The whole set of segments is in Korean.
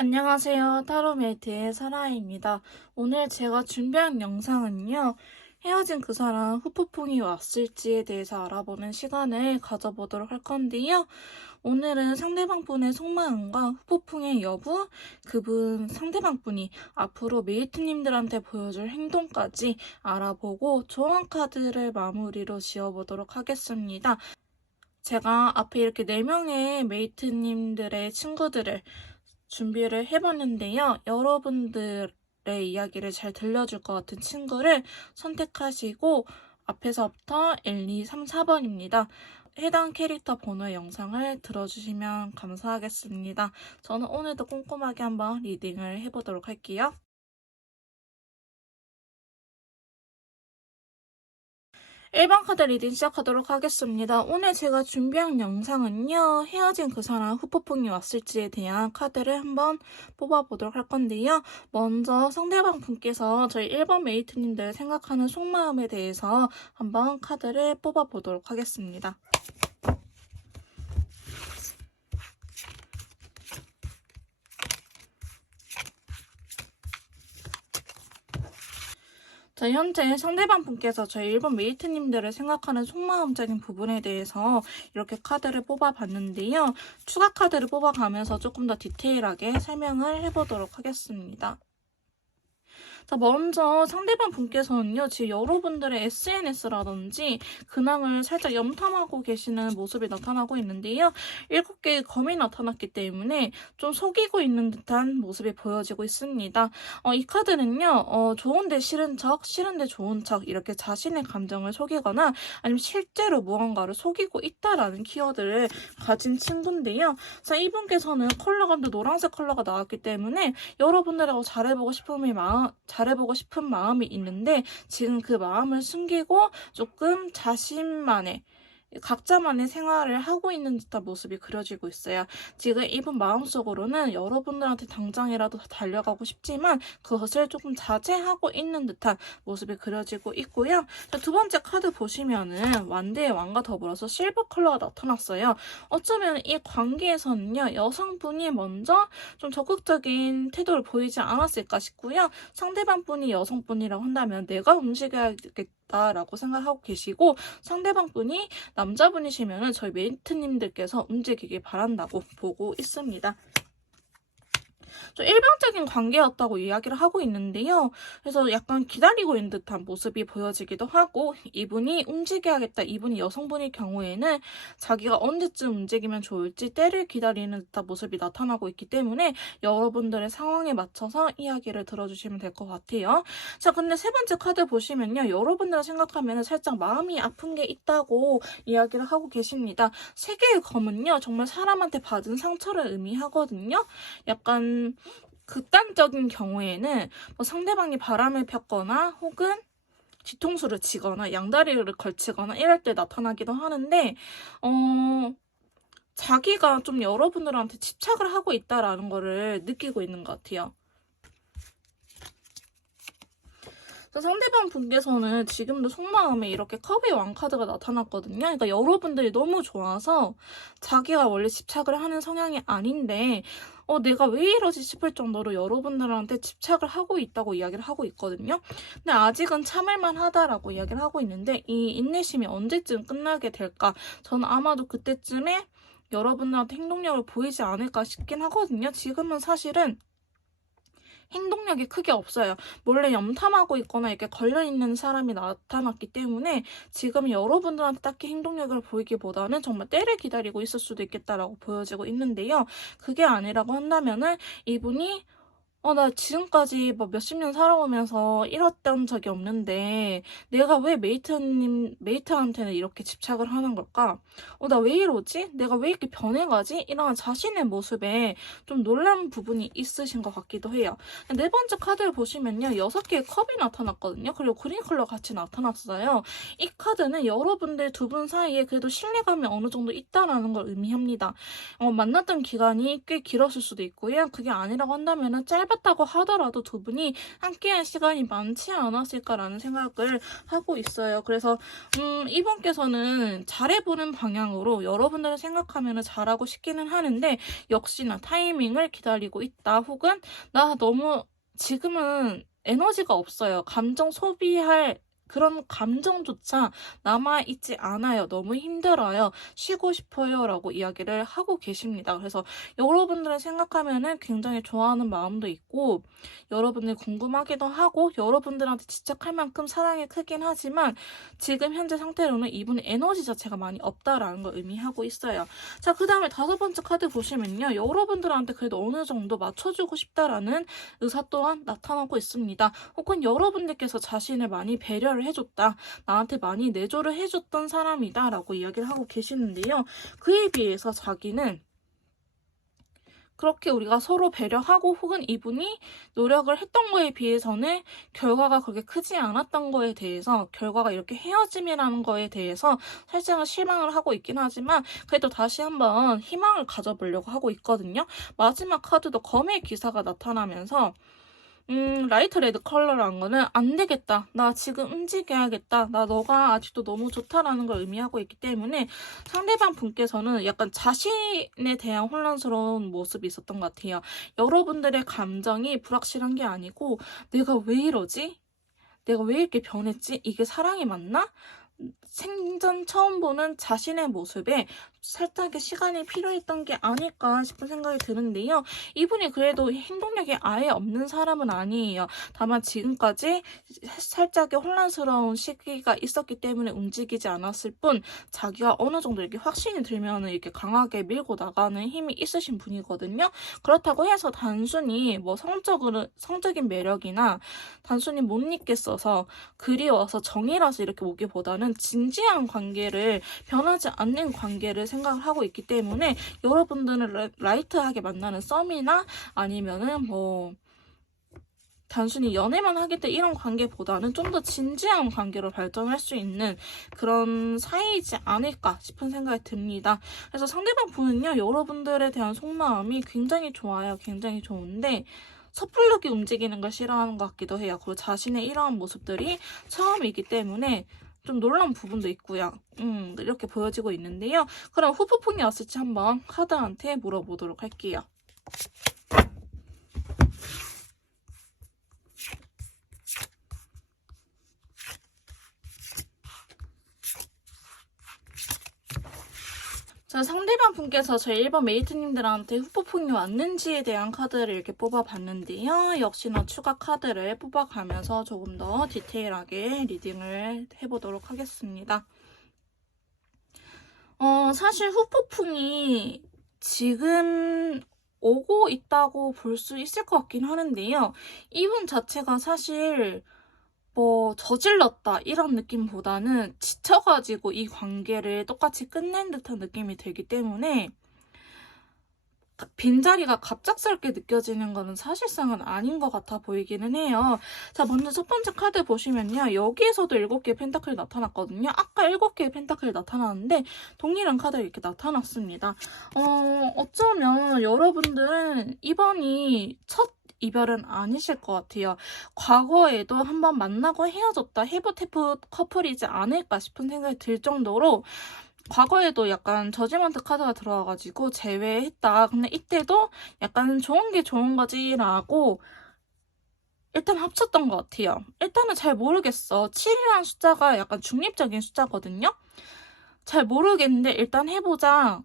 안녕하세요. 타로메이트의 사라입니다. 오늘 제가 준비한 영상은요. 헤어진 그 사람 후폭풍이 왔을지에 대해서 알아보는 시간을 가져보도록 할 건데요. 오늘은 상대방 분의 속마음과 후폭풍의 여부, 그분 상대방 분이 앞으로 메이트님들한테 보여줄 행동까지 알아보고 조언 카드를 마무리로 지어보도록 하겠습니다. 제가 앞에 이렇게 4명의 메이트님들의 친구들을 준비를 해봤는데요. 여러분들의 이야기를 잘 들려줄 것 같은 친구를 선택하시고 앞에서부터 1, 2, 3, 4번입니다. 해당 캐릭터 번호의 영상을 들어주시면 감사하겠습니다. 저는 오늘도 꼼꼼하게 한번 리딩을 해보도록 할게요. 1번 카드 리딩 시작하도록 하겠습니다. 오늘 제가 준비한 영상은요. 헤어진 그 사람 후폭풍이 왔을지에 대한 카드를 한번 뽑아보도록 할 건데요. 먼저 상대방 분께서 저희 1번 메이트님들 생각하는 속마음에 대해서 한번 카드를 뽑아보도록 하겠습니다. 자, 현재 상대방 분께서 저희 일본 메이트님들을 생각하는 속마음적인 부분에 대해서 이렇게 카드를 뽑아봤는데요. 추가 카드를 뽑아가면서 조금 더 디테일하게 설명을 해보도록 하겠습니다. 자, 먼저 상대방 분께서는요, 지금 여러분들의 SNS라든지 근황을 살짝 염탐하고 계시는 모습이 나타나고 있는데요. 7개의 검이 나타났기 때문에 좀 속이고 있는 듯한 모습이 보여지고 있습니다. 이 카드는요, 좋은데 싫은 척, 싫은데 좋은 척, 이렇게 자신의 감정을 속이거나 아니면 실제로 무언가를 속이고 있다라는 키워드를 가진 친구인데요. 자, 이분께서는 컬러감도 노란색 컬러가 나왔기 때문에 여러분들하고 잘해보고 싶은 마음이 있는데 지금 그 마음을 숨기고 조금 자신만의 각자만의 생활을 하고 있는 듯한 모습이 그려지고 있어요. 지금 이분 마음속으로는 여러분들한테 당장이라도 달려가고 싶지만 그것을 조금 자제하고 있는 듯한 모습이 그려지고 있고요. 두 번째 카드 보시면은 완대의 왕과 더불어서 실버 컬러가 나타났어요. 어쩌면 이 관계에서는요. 여성분이 먼저 좀 적극적인 태도를 보이지 않았을까 싶고요. 상대방 분이 여성분이라고 한다면 내가 움직여야겠다라고 생각하고 계시고 상대방 분이 남자분이시면 저희 메이트님들께서 움직이길 바란다고 보고 있습니다. 좀 일방적인 관계였다고 이야기를 하고 있는데요. 그래서 약간 기다리고 있는 듯한 모습이 보여지기도 하고 이분이 움직여야겠다. 이분이 여성분일 경우에는 자기가 언제쯤 움직이면 좋을지 때를 기다리는 듯한 모습이 나타나고 있기 때문에 여러분들의 상황에 맞춰서 이야기를 들어주시면 될 것 같아요. 자, 근데 세 번째 카드 보시면요. 여러분들을 생각하면 살짝 마음이 아픈 게 있다고 이야기를 하고 계십니다. 세 개의 검은요. 정말 사람한테 받은 상처를 의미하거든요. 약간 극단적인 경우에는 뭐 상대방이 바람을 폈거나 혹은 뒤통수를 치거나 양다리를 걸치거나 이럴 때 나타나기도 하는데 자기가 좀 여러분들한테 집착을 하고 있다라는 거를 느끼고 있는 것 같아요. 상대방 분께서는 지금도 속마음에 이렇게 컵의 왕카드가 나타났거든요. 그러니까 여러분들이 너무 좋아서 자기가 원래 집착을 하는 성향이 아닌데 내가 왜 이러지 싶을 정도로 여러분들한테 집착을 하고 있다고 이야기를 하고 있거든요. 근데 아직은 참을만 하다라고 이야기를 하고 있는데 이 인내심이 언제쯤 끝나게 될까? 저는 아마도 그때쯤에 여러분들한테 행동력을 보이지 않을까 싶긴 하거든요. 지금은 사실은 행동력이 크게 없어요. 몰래 염탐하고 있거나 이렇게 걸려있는 사람이 나타났기 때문에 지금 여러분들한테 딱히 행동력을 보이기보다는 정말 때를 기다리고 있을 수도 있겠다라고 보여지고 있는데요. 그게 아니라고 한다면은 이분이 나 지금까지 뭐 몇십 년 살아오면서 이랬던 적이 없는데 내가 왜 메이트한테는 이렇게 집착을 하는 걸까? 나 왜 이러지? 내가 왜 이렇게 변해가지? 이런 자신의 모습에 좀 놀란 부분이 있으신 것 같기도 해요. 네 번째 카드를 보시면요. 6개의 컵이 나타났거든요. 그리고 그린 컬러 같이 나타났어요. 이 카드는 여러분들 두 분 사이에 그래도 신뢰감이 어느 정도 있다라는 걸 의미합니다. 만났던 기간이 꽤 길었을 수도 있고요. 그게 아니라고 한다면은 짧은 짧았다고 하더라도 두 분이 함께한 시간이 많지 않았을까라는 생각을 하고 있어요. 그래서 이분께서는 잘해보는 방향으로 여러분들을 생각하면 잘하고 싶기는 하는데 역시나 타이밍을 기다리고 있다. 혹은 나 너무 지금은 에너지가 없어요. 감정 소비할 그런 감정조차 남아있지 않아요. 너무 힘들어요. 쉬고 싶어요. 라고 이야기를 하고 계십니다. 그래서 여러분들을 생각하면은 굉장히 좋아하는 마음도 있고, 여러분들 궁금하기도 하고, 여러분들한테 집착할 만큼 사랑이 크긴 하지만, 지금 현재 상태로는 이분의 에너지 자체가 많이 없다라는 걸 의미하고 있어요. 자, 그 다음에 5번째 카드 보시면요. 여러분들한테 그래도 어느 정도 맞춰주고 싶다라는 의사 또한 나타나고 있습니다. 혹은 여러분들께서 자신을 많이 배려를 해줬다. 나한테 많이 내조를 해줬던 사람이다. 라고 이야기를 하고 계시는데요. 그에 비해서 자기는 그렇게 우리가 서로 배려하고 혹은 이분이 노력을 했던 거에 비해서는 결과가 그렇게 크지 않았던 거에 대해서 결과가 이렇게 헤어짐이라는 거에 대해서 살짝은 실망을 하고 있긴 하지만 그래도 다시 한번 희망을 가져보려고 하고 있거든요. 마지막 카드도 검의 기사가 나타나면서 라이트 레드 컬러라는 거는 안 되겠다. 나 지금 움직여야겠다. 나 너가 아직도 너무 좋다라는 걸 의미하고 있기 때문에 상대방 분께서는 약간 자신에 대한 혼란스러운 모습이 있었던 것 같아요. 여러분들의 감정이 불확실한 게 아니고 내가 왜 이러지? 내가 왜 이렇게 변했지? 이게 사랑이 맞나? 생전 처음 보는 자신의 모습에 살짝의 시간이 필요했던 게 아닐까 싶은 생각이 드는데요. 이분이 그래도 행동력이 아예 없는 사람은 아니에요. 다만 지금까지 살짝의 혼란스러운 시기가 있었기 때문에 움직이지 않았을 뿐 자기가 어느 정도 이렇게 확신이 들면 이렇게 강하게 밀고 나가는 힘이 있으신 분이거든요. 그렇다고 해서 단순히 뭐 성적인 매력이나 단순히 못 잊겠어서 그리워서 정이라서 이렇게 오기보다는 진지한 관계를 변하지 않는 관계를 생각을 하고 있기 때문에 여러분들은 라이트하게 만나는 썸이나 아니면은 뭐 단순히 연애만 하겠다 이런 관계보다는 좀 더 진지한 관계로 발전할 수 있는 그런 사이이지 않을까 싶은 생각이 듭니다. 그래서 상대방 분은요 여러분들에 대한 속마음이 굉장히 좋아요. 굉장히 좋은데 섣불르게 움직이는 걸 싫어하는 것 같기도 해요. 그리고 자신의 이러한 모습들이 처음이기 때문에 좀 놀라운 부분도 있고요. 이렇게 보여지고 있는데요. 그럼 후폭풍이 왔을지 한번 카드한테 물어보도록 할게요. 자, 상대방 분께서 저희 1번 메이트님들한테 후폭풍이 왔는지에 대한 카드를 이렇게 뽑아봤는데요. 역시나 추가 카드를 뽑아가면서 조금 더 디테일하게 리딩을 해보도록 하겠습니다. 사실 후폭풍이 지금 오고 있다고 볼 수 있을 것 같긴 하는데요. 이분 자체가 사실 뭐 저질렀다 이런 느낌보다는 지쳐가지고 이 관계를 똑같이 끝낸 듯한 느낌이 들기 때문에 빈자리가 갑작스럽게 느껴지는 거는 사실상은 아닌 것 같아 보이기는 해요. 자, 먼저 첫 번째 카드 보시면요. 여기에서도 7개의 펜타클이 나타났거든요. 아까 7개의 펜타클이 나타났는데 동일한 카드가 이렇게 나타났습니다. 어쩌면 여러분들은 이번이 첫 이별은 아니실 것 같아요. 과거에도 한번 만나고 헤어졌다 해보테프 커플이지 않을까 싶은 생각이 들 정도로 과거에도 약간 저지먼트 카드가 들어와가지고 제외했다. 근데 이때도 약간 좋은 게 좋은 거지 라고 일단 합쳤던 것 같아요. 일단은 잘 모르겠어. 7이라는 숫자가 약간 중립적인 숫자거든요. 잘 모르겠는데 일단 해보자.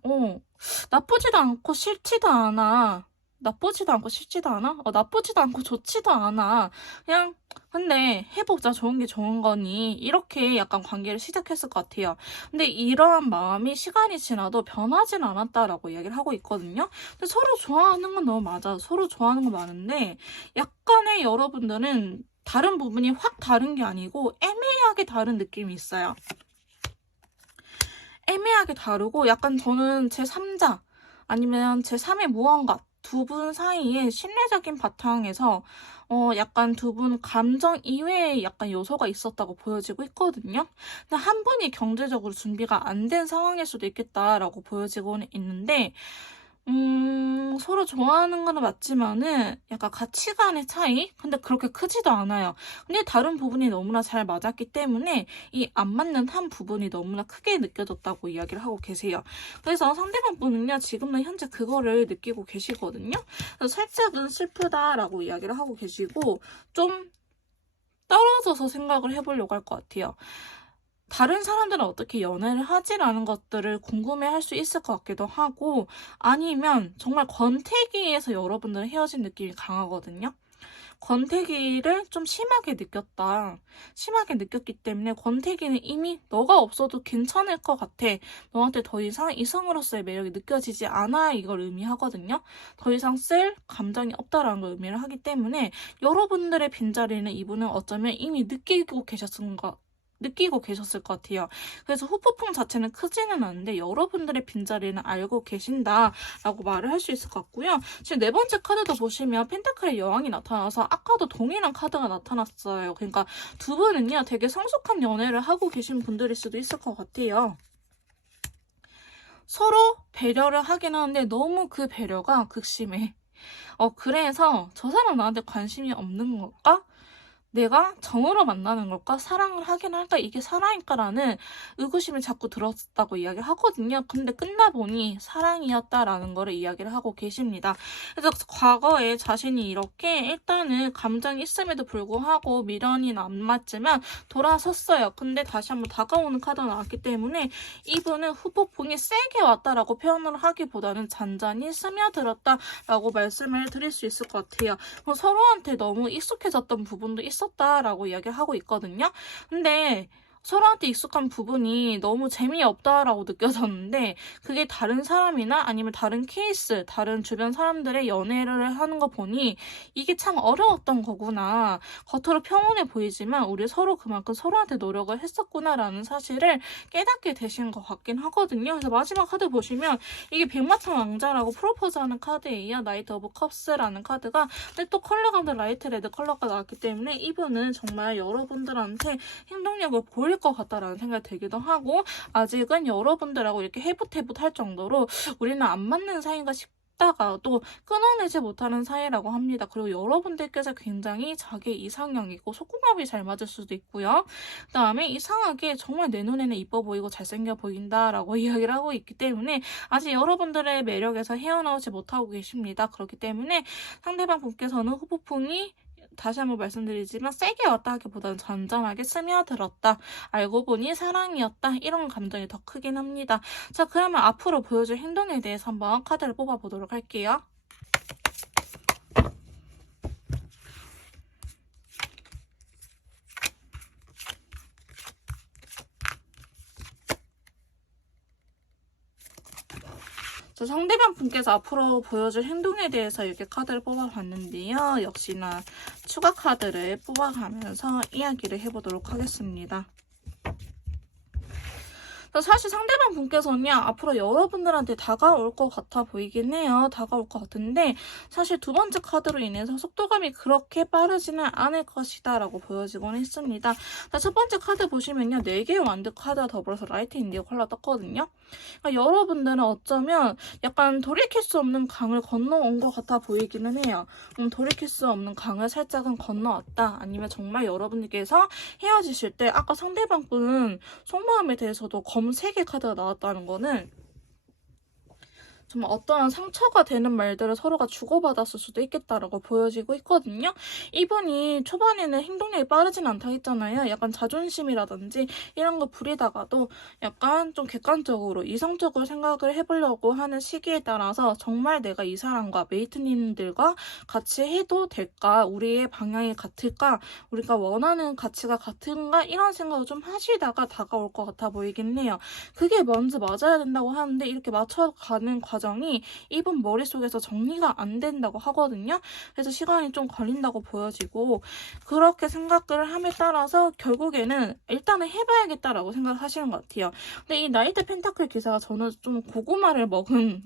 나쁘지도 않고 싫지도 않아. 나쁘지도 않고 싫지도 않아? 나쁘지도 않고 좋지도 않아. 그냥 근데 해보자. 좋은 게 좋은 거니. 이렇게 약간 관계를 시작했을 것 같아요. 근데 이러한 마음이 시간이 지나도 변하진 않았다라고 이야기를 하고 있거든요. 근데 서로 좋아하는 건 너무 맞아. 서로 좋아하는 건 많은데 약간의 여러분들은 다른 부분이 확 다른 게 아니고 애매하게 다른 느낌이 있어요. 애매하게 다르고 약간 저는 제3자 아니면 제3의 무언가 두 분 사이에 신뢰적인 바탕에서 약간 두 분 감정 이외의 약간 요소가 있었다고 보여지고 있거든요. 근데 한 분이 경제적으로 준비가 안 된 상황일 수도 있겠다라고 보여지고 있는데 서로 좋아하는 거는 맞지만은 약간 가치관의 차이? 근데 그렇게 크지도 않아요. 근데 다른 부분이 너무나 잘 맞았기 때문에 이 안 맞는 한 부분이 너무나 크게 느껴졌다고 이야기를 하고 계세요. 그래서 상대방 분은요, 지금은 현재 그거를 느끼고 계시거든요. 그래서 살짝은 슬프다라고 이야기를 하고 계시고, 좀 떨어져서 생각을 해보려고 할 것 같아요. 다른 사람들은 어떻게 연애를 하지라는 것들을 궁금해할 수 있을 것 같기도 하고, 아니면 정말 권태기에서 여러분들은 헤어진 느낌이 강하거든요. 권태기를 좀 심하게 느꼈다. 심하게 느꼈기 때문에 권태기는 이미 너가 없어도 괜찮을 것 같아. 너한테 더 이상 이성으로서의 매력이 느껴지지 않아. 이걸 의미하거든요. 더 이상 쓸 감정이 없다라는 걸 의미를 하기 때문에 여러분들의 빈자리는 이분은 어쩌면 이미 느끼고 계셨을 것 같아요. 그래서 후폭풍 자체는 크지는 않은데 여러분들의 빈자리는 알고 계신다라고 말을 할 수 있을 것 같고요. 지금 네 번째 카드도 보시면 펜타클의 여왕이 나타나서 아까도 동일한 카드가 나타났어요. 그러니까 두 분은요, 되게 성숙한 연애를 하고 계신 분들일 수도 있을 것 같아요. 서로 배려를 하긴 하는데 너무 그 배려가 극심해. 그래서 저 사람 나한테 관심이 없는 걸까? 내가 정으로 만나는 걸까? 사랑을 하긴 할까? 이게 사랑일까라는 의구심이 자꾸 들었다고 이야기를 하거든요. 근데 끝나보니 사랑이었다라는 거를 이야기를 하고 계십니다. 그래서 과거에 자신이 이렇게 일단은 감정이 있음에도 불구하고 미련이 안 맞지만 돌아섰어요. 근데 다시 한번 다가오는 카드가 나왔기 때문에 이분은 후폭풍이 세게 왔다라고 표현을 하기보다는 잔잔히 스며들었다라고 말씀을 드릴 수 있을 것 같아요. 서로한테 너무 익숙해졌던 부분도 있었다라고 이야기를 하고 있거든요. 근데 서로한테 익숙한 부분이 너무 재미없다라고 느껴졌는데 그게 다른 사람이나 아니면 다른 케이스, 다른 주변 사람들의 연애를 하는 거 보니 이게 참 어려웠던 거구나. 겉으로 평온해 보이지만 우리 서로 그만큼 서로한테 노력을 했었구나라는 사실을 깨닫게 되신 것 같긴 하거든요. 그래서 마지막 카드 보시면 이게 백마탄 왕자라고 프로포즈하는 카드예요. 나이트 오브 컵스라는 카드가 근데 또 컬러감도 라이트 레드 컬러가 나왔기 때문에 이분은 정말 여러분들한테 행동력을 보일 것 같다라는 생각이 들기도 하고 아직은 여러분들하고 이렇게 해붓해붓 할 정도로 우리는 안 맞는 사이인가 싶다가 또 끊어내지 못하는 사이라고 합니다. 그리고 여러분들께서 굉장히 자기 이상형이고 속궁합이 잘 맞을 수도 있고요. 그 다음에 이상하게 정말 내 눈에는 이뻐 보이고 잘생겨 보인다라고 이야기를 하고 있기 때문에 아직 여러분들의 매력에서 헤어나오지 못하고 계십니다. 그렇기 때문에 상대방 분께서는 후폭풍이 다시 한번 말씀드리지만 세게 왔다 하기보다는 잔잔하게 스며들었다. 알고 보니 사랑이었다. 이런 감정이 더 크긴 합니다. 자, 그러면 앞으로 보여줄 행동에 대해서 한번 카드를 뽑아보도록 할게요. 자, 상대방 분께서 앞으로 보여줄 행동에 대해서 이렇게 카드를 뽑아봤는데요. 역시나 추가 카드를 뽑아가면서 이야기를 해보도록 하겠습니다. 사실 상대방 분께서는요, 앞으로 여러분들한테 다가올 것 같아 보이긴 해요. 다가올 것 같은데, 사실 두 번째 카드로 인해서 속도감이 그렇게 빠르지는 않을 것이다 라고 보여지곤 했습니다. 자, 첫 번째 카드 보시면요, 4개의 완드 카드와 더불어서 라이트 인디고 컬러 떴거든요. 그러니까 여러분들은 어쩌면 약간 돌이킬 수 없는 강을 건너온 것 같아 보이기는 해요. 돌이킬 수 없는 강을 살짝은 건너왔다. 아니면 정말 여러분들께서 헤어지실 때 아까 상대방 분은 속마음에 대해서도 검색의 카드가 나왔다는 거는 정말 어떠한 상처가 되는 말들을 서로가 주고받았을 수도 있겠다라고 보여지고 있거든요. 이분이 초반에는 행동력이 빠르진 않다 했잖아요. 약간 자존심이라든지 이런 거 부리다가도 약간 좀 객관적으로 이성적으로 생각을 해보려고 하는 시기에 따라서 정말 내가 이 사람과 메이트님들과 같이 해도 될까? 우리의 방향이 같을까? 우리가 원하는 가치가 같은가? 이런 생각을 좀 하시다가 다가올 것 같아 보이긴 해요. 그게 먼저 맞아야 된다고 하는데 이렇게 맞춰가는 과정이 이분 머릿속에서 정리가 안 된다고 하거든요. 그래서 시간이 좀 걸린다고 보여지고 그렇게 생각을 함에 따라서 결국에는 일단은 해봐야겠다라고 생각하시는 것 같아요. 근데 이 나이트 펜타클 기사가 저는 좀 고구마를 먹은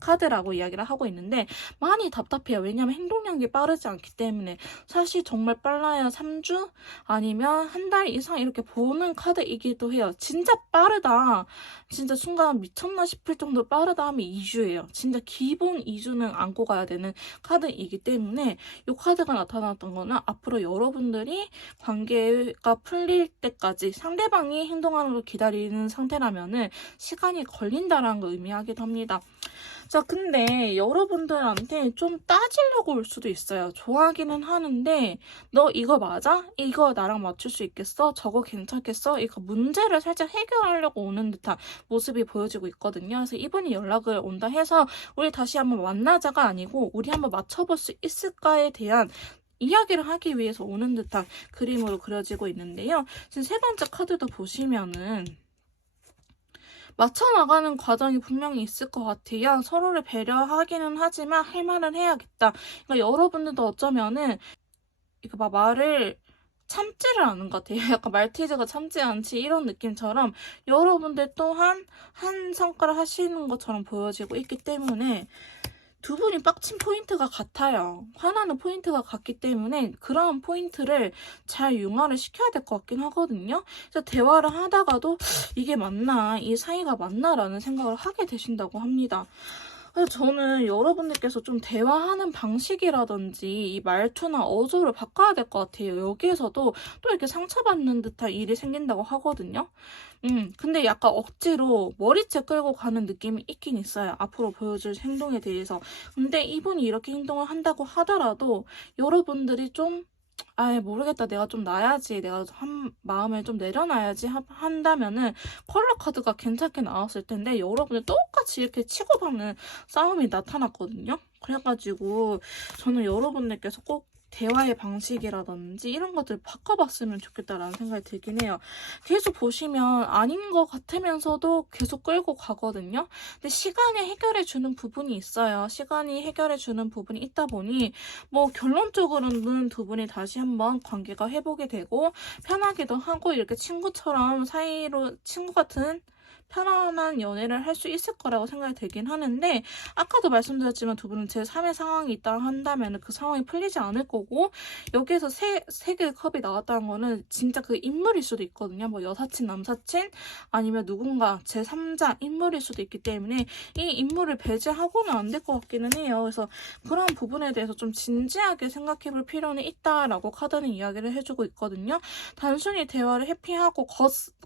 카드라고 이야기를 하고 있는데 많이 답답해요. 왜냐하면 행동력이 빠르지 않기 때문에. 사실 정말 빨라야 3주 아니면 한 달 이상 이렇게 보는 카드이기도 해요. 진짜 빠르다, 진짜 순간 미쳤나 싶을 정도로 빠르다 하면 2주예요. 진짜 기본 2주는 안고 가야 되는 카드이기 때문에 이 카드가 나타났던 거는 앞으로 여러분들이 관계가 풀릴 때까지 상대방이 행동하는 걸 기다리는 상태라면은 시간이 걸린다라는 걸 의미하기도 합니다. 자, 근데 여러분들한테 좀 따지려고 올 수도 있어요. 좋아하기는 하는데 너 이거 맞아? 이거 나랑 맞출 수 있겠어? 저거 괜찮겠어? 이거 문제를 살짝 해결하려고 오는 듯한 모습이 보여지고 있거든요. 그래서 이분이 연락을 온다 해서 우리 다시 한번 만나자가 아니고 우리 한번 맞춰볼 수 있을까에 대한 이야기를 하기 위해서 오는 듯한 그림으로 그려지고 있는데요. 지금 세 번째 카드도 보시면은 맞춰나가는 과정이 분명히 있을 것 같아요. 서로를 배려하기는 하지만 할 말은 해야겠다. 그러니까 여러분들도 어쩌면은 이거 막 말을 참지를 않은 것 같아요. 약간 말티즈가 참지 않지 이런 느낌처럼 여러분들 또한 한 성과를 하시는 것처럼 보여지고 있기 때문에 두 분이 빡친 포인트가 같아요. 화나는 포인트가 같기 때문에 그런 포인트를 잘 융화를 시켜야 될 것 같긴 하거든요. 그래서 대화를 하다가도 이게 맞나, 이 사이가 맞나 라는 생각을 하게 되신다고 합니다. 그래서 저는 여러분들께서 좀 대화하는 방식이라든지 이 말투나 어조를 바꿔야 될 것 같아요. 여기에서도 또 이렇게 상처받는 듯한 일이 생긴다고 하거든요. 근데 약간 억지로 머리채 끌고 가는 느낌이 있긴 있어요. 앞으로 보여줄 행동에 대해서. 근데 이분이 이렇게 행동을 한다고 하더라도 여러분들이 좀 아예 모르겠다. 내가 좀 놔야지. 내가 마음을 좀 내려놔야지 한다면은 컬러 카드가 괜찮게 나왔을 텐데 여러분들 똑같이 이렇게 치고받는 싸움이 나타났거든요. 그래가지고 저는 여러분들께서 꼭 대화의 방식이라든지 이런 것들 바꿔봤으면 좋겠다라는 생각이 들긴 해요. 계속 보시면 아닌 것 같으면서도 계속 끌고 가거든요. 근데 시간이 해결해주는 부분이 있어요. 시간이 해결해주는 부분이 있다 보니 뭐 결론적으로는 두 분이 다시 한번 관계가 회복이 되고 편하기도 하고 이렇게 친구처럼 사이로 친구 같은 편안한 연애를 할 수 있을 거라고 생각이 들긴 하는데 아까도 말씀드렸지만 두 분은 제3의 상황이 있다 한다면 그 상황이 풀리지 않을 거고 여기에서 세 개의 컵이 나왔다는 거는 진짜 그 인물일 수도 있거든요. 뭐 여사친, 남사친 아니면 누군가 제3자 인물일 수도 있기 때문에 이 인물을 배제하고는 안 될 것 같기는 해요. 그래서 그런 부분에 대해서 좀 진지하게 생각해 볼 필요는 있다라고 카드는 이야기를 해주고 있거든요. 단순히 대화를 회피하고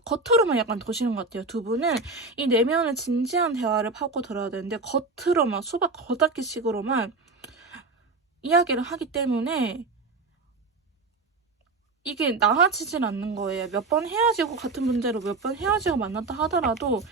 겉으로만 약간 도시는 것 같아요. 두 분은 이 내면의 진지한 대화를 파고들어야 되는데 겉으로만 수박 겉핥기식으로만 이야기를 하기 때문에 이게 나아지진 않는 거예요. 몇 번 헤어지고 같은 문제로 몇 번 헤어지고 만났다 하더라도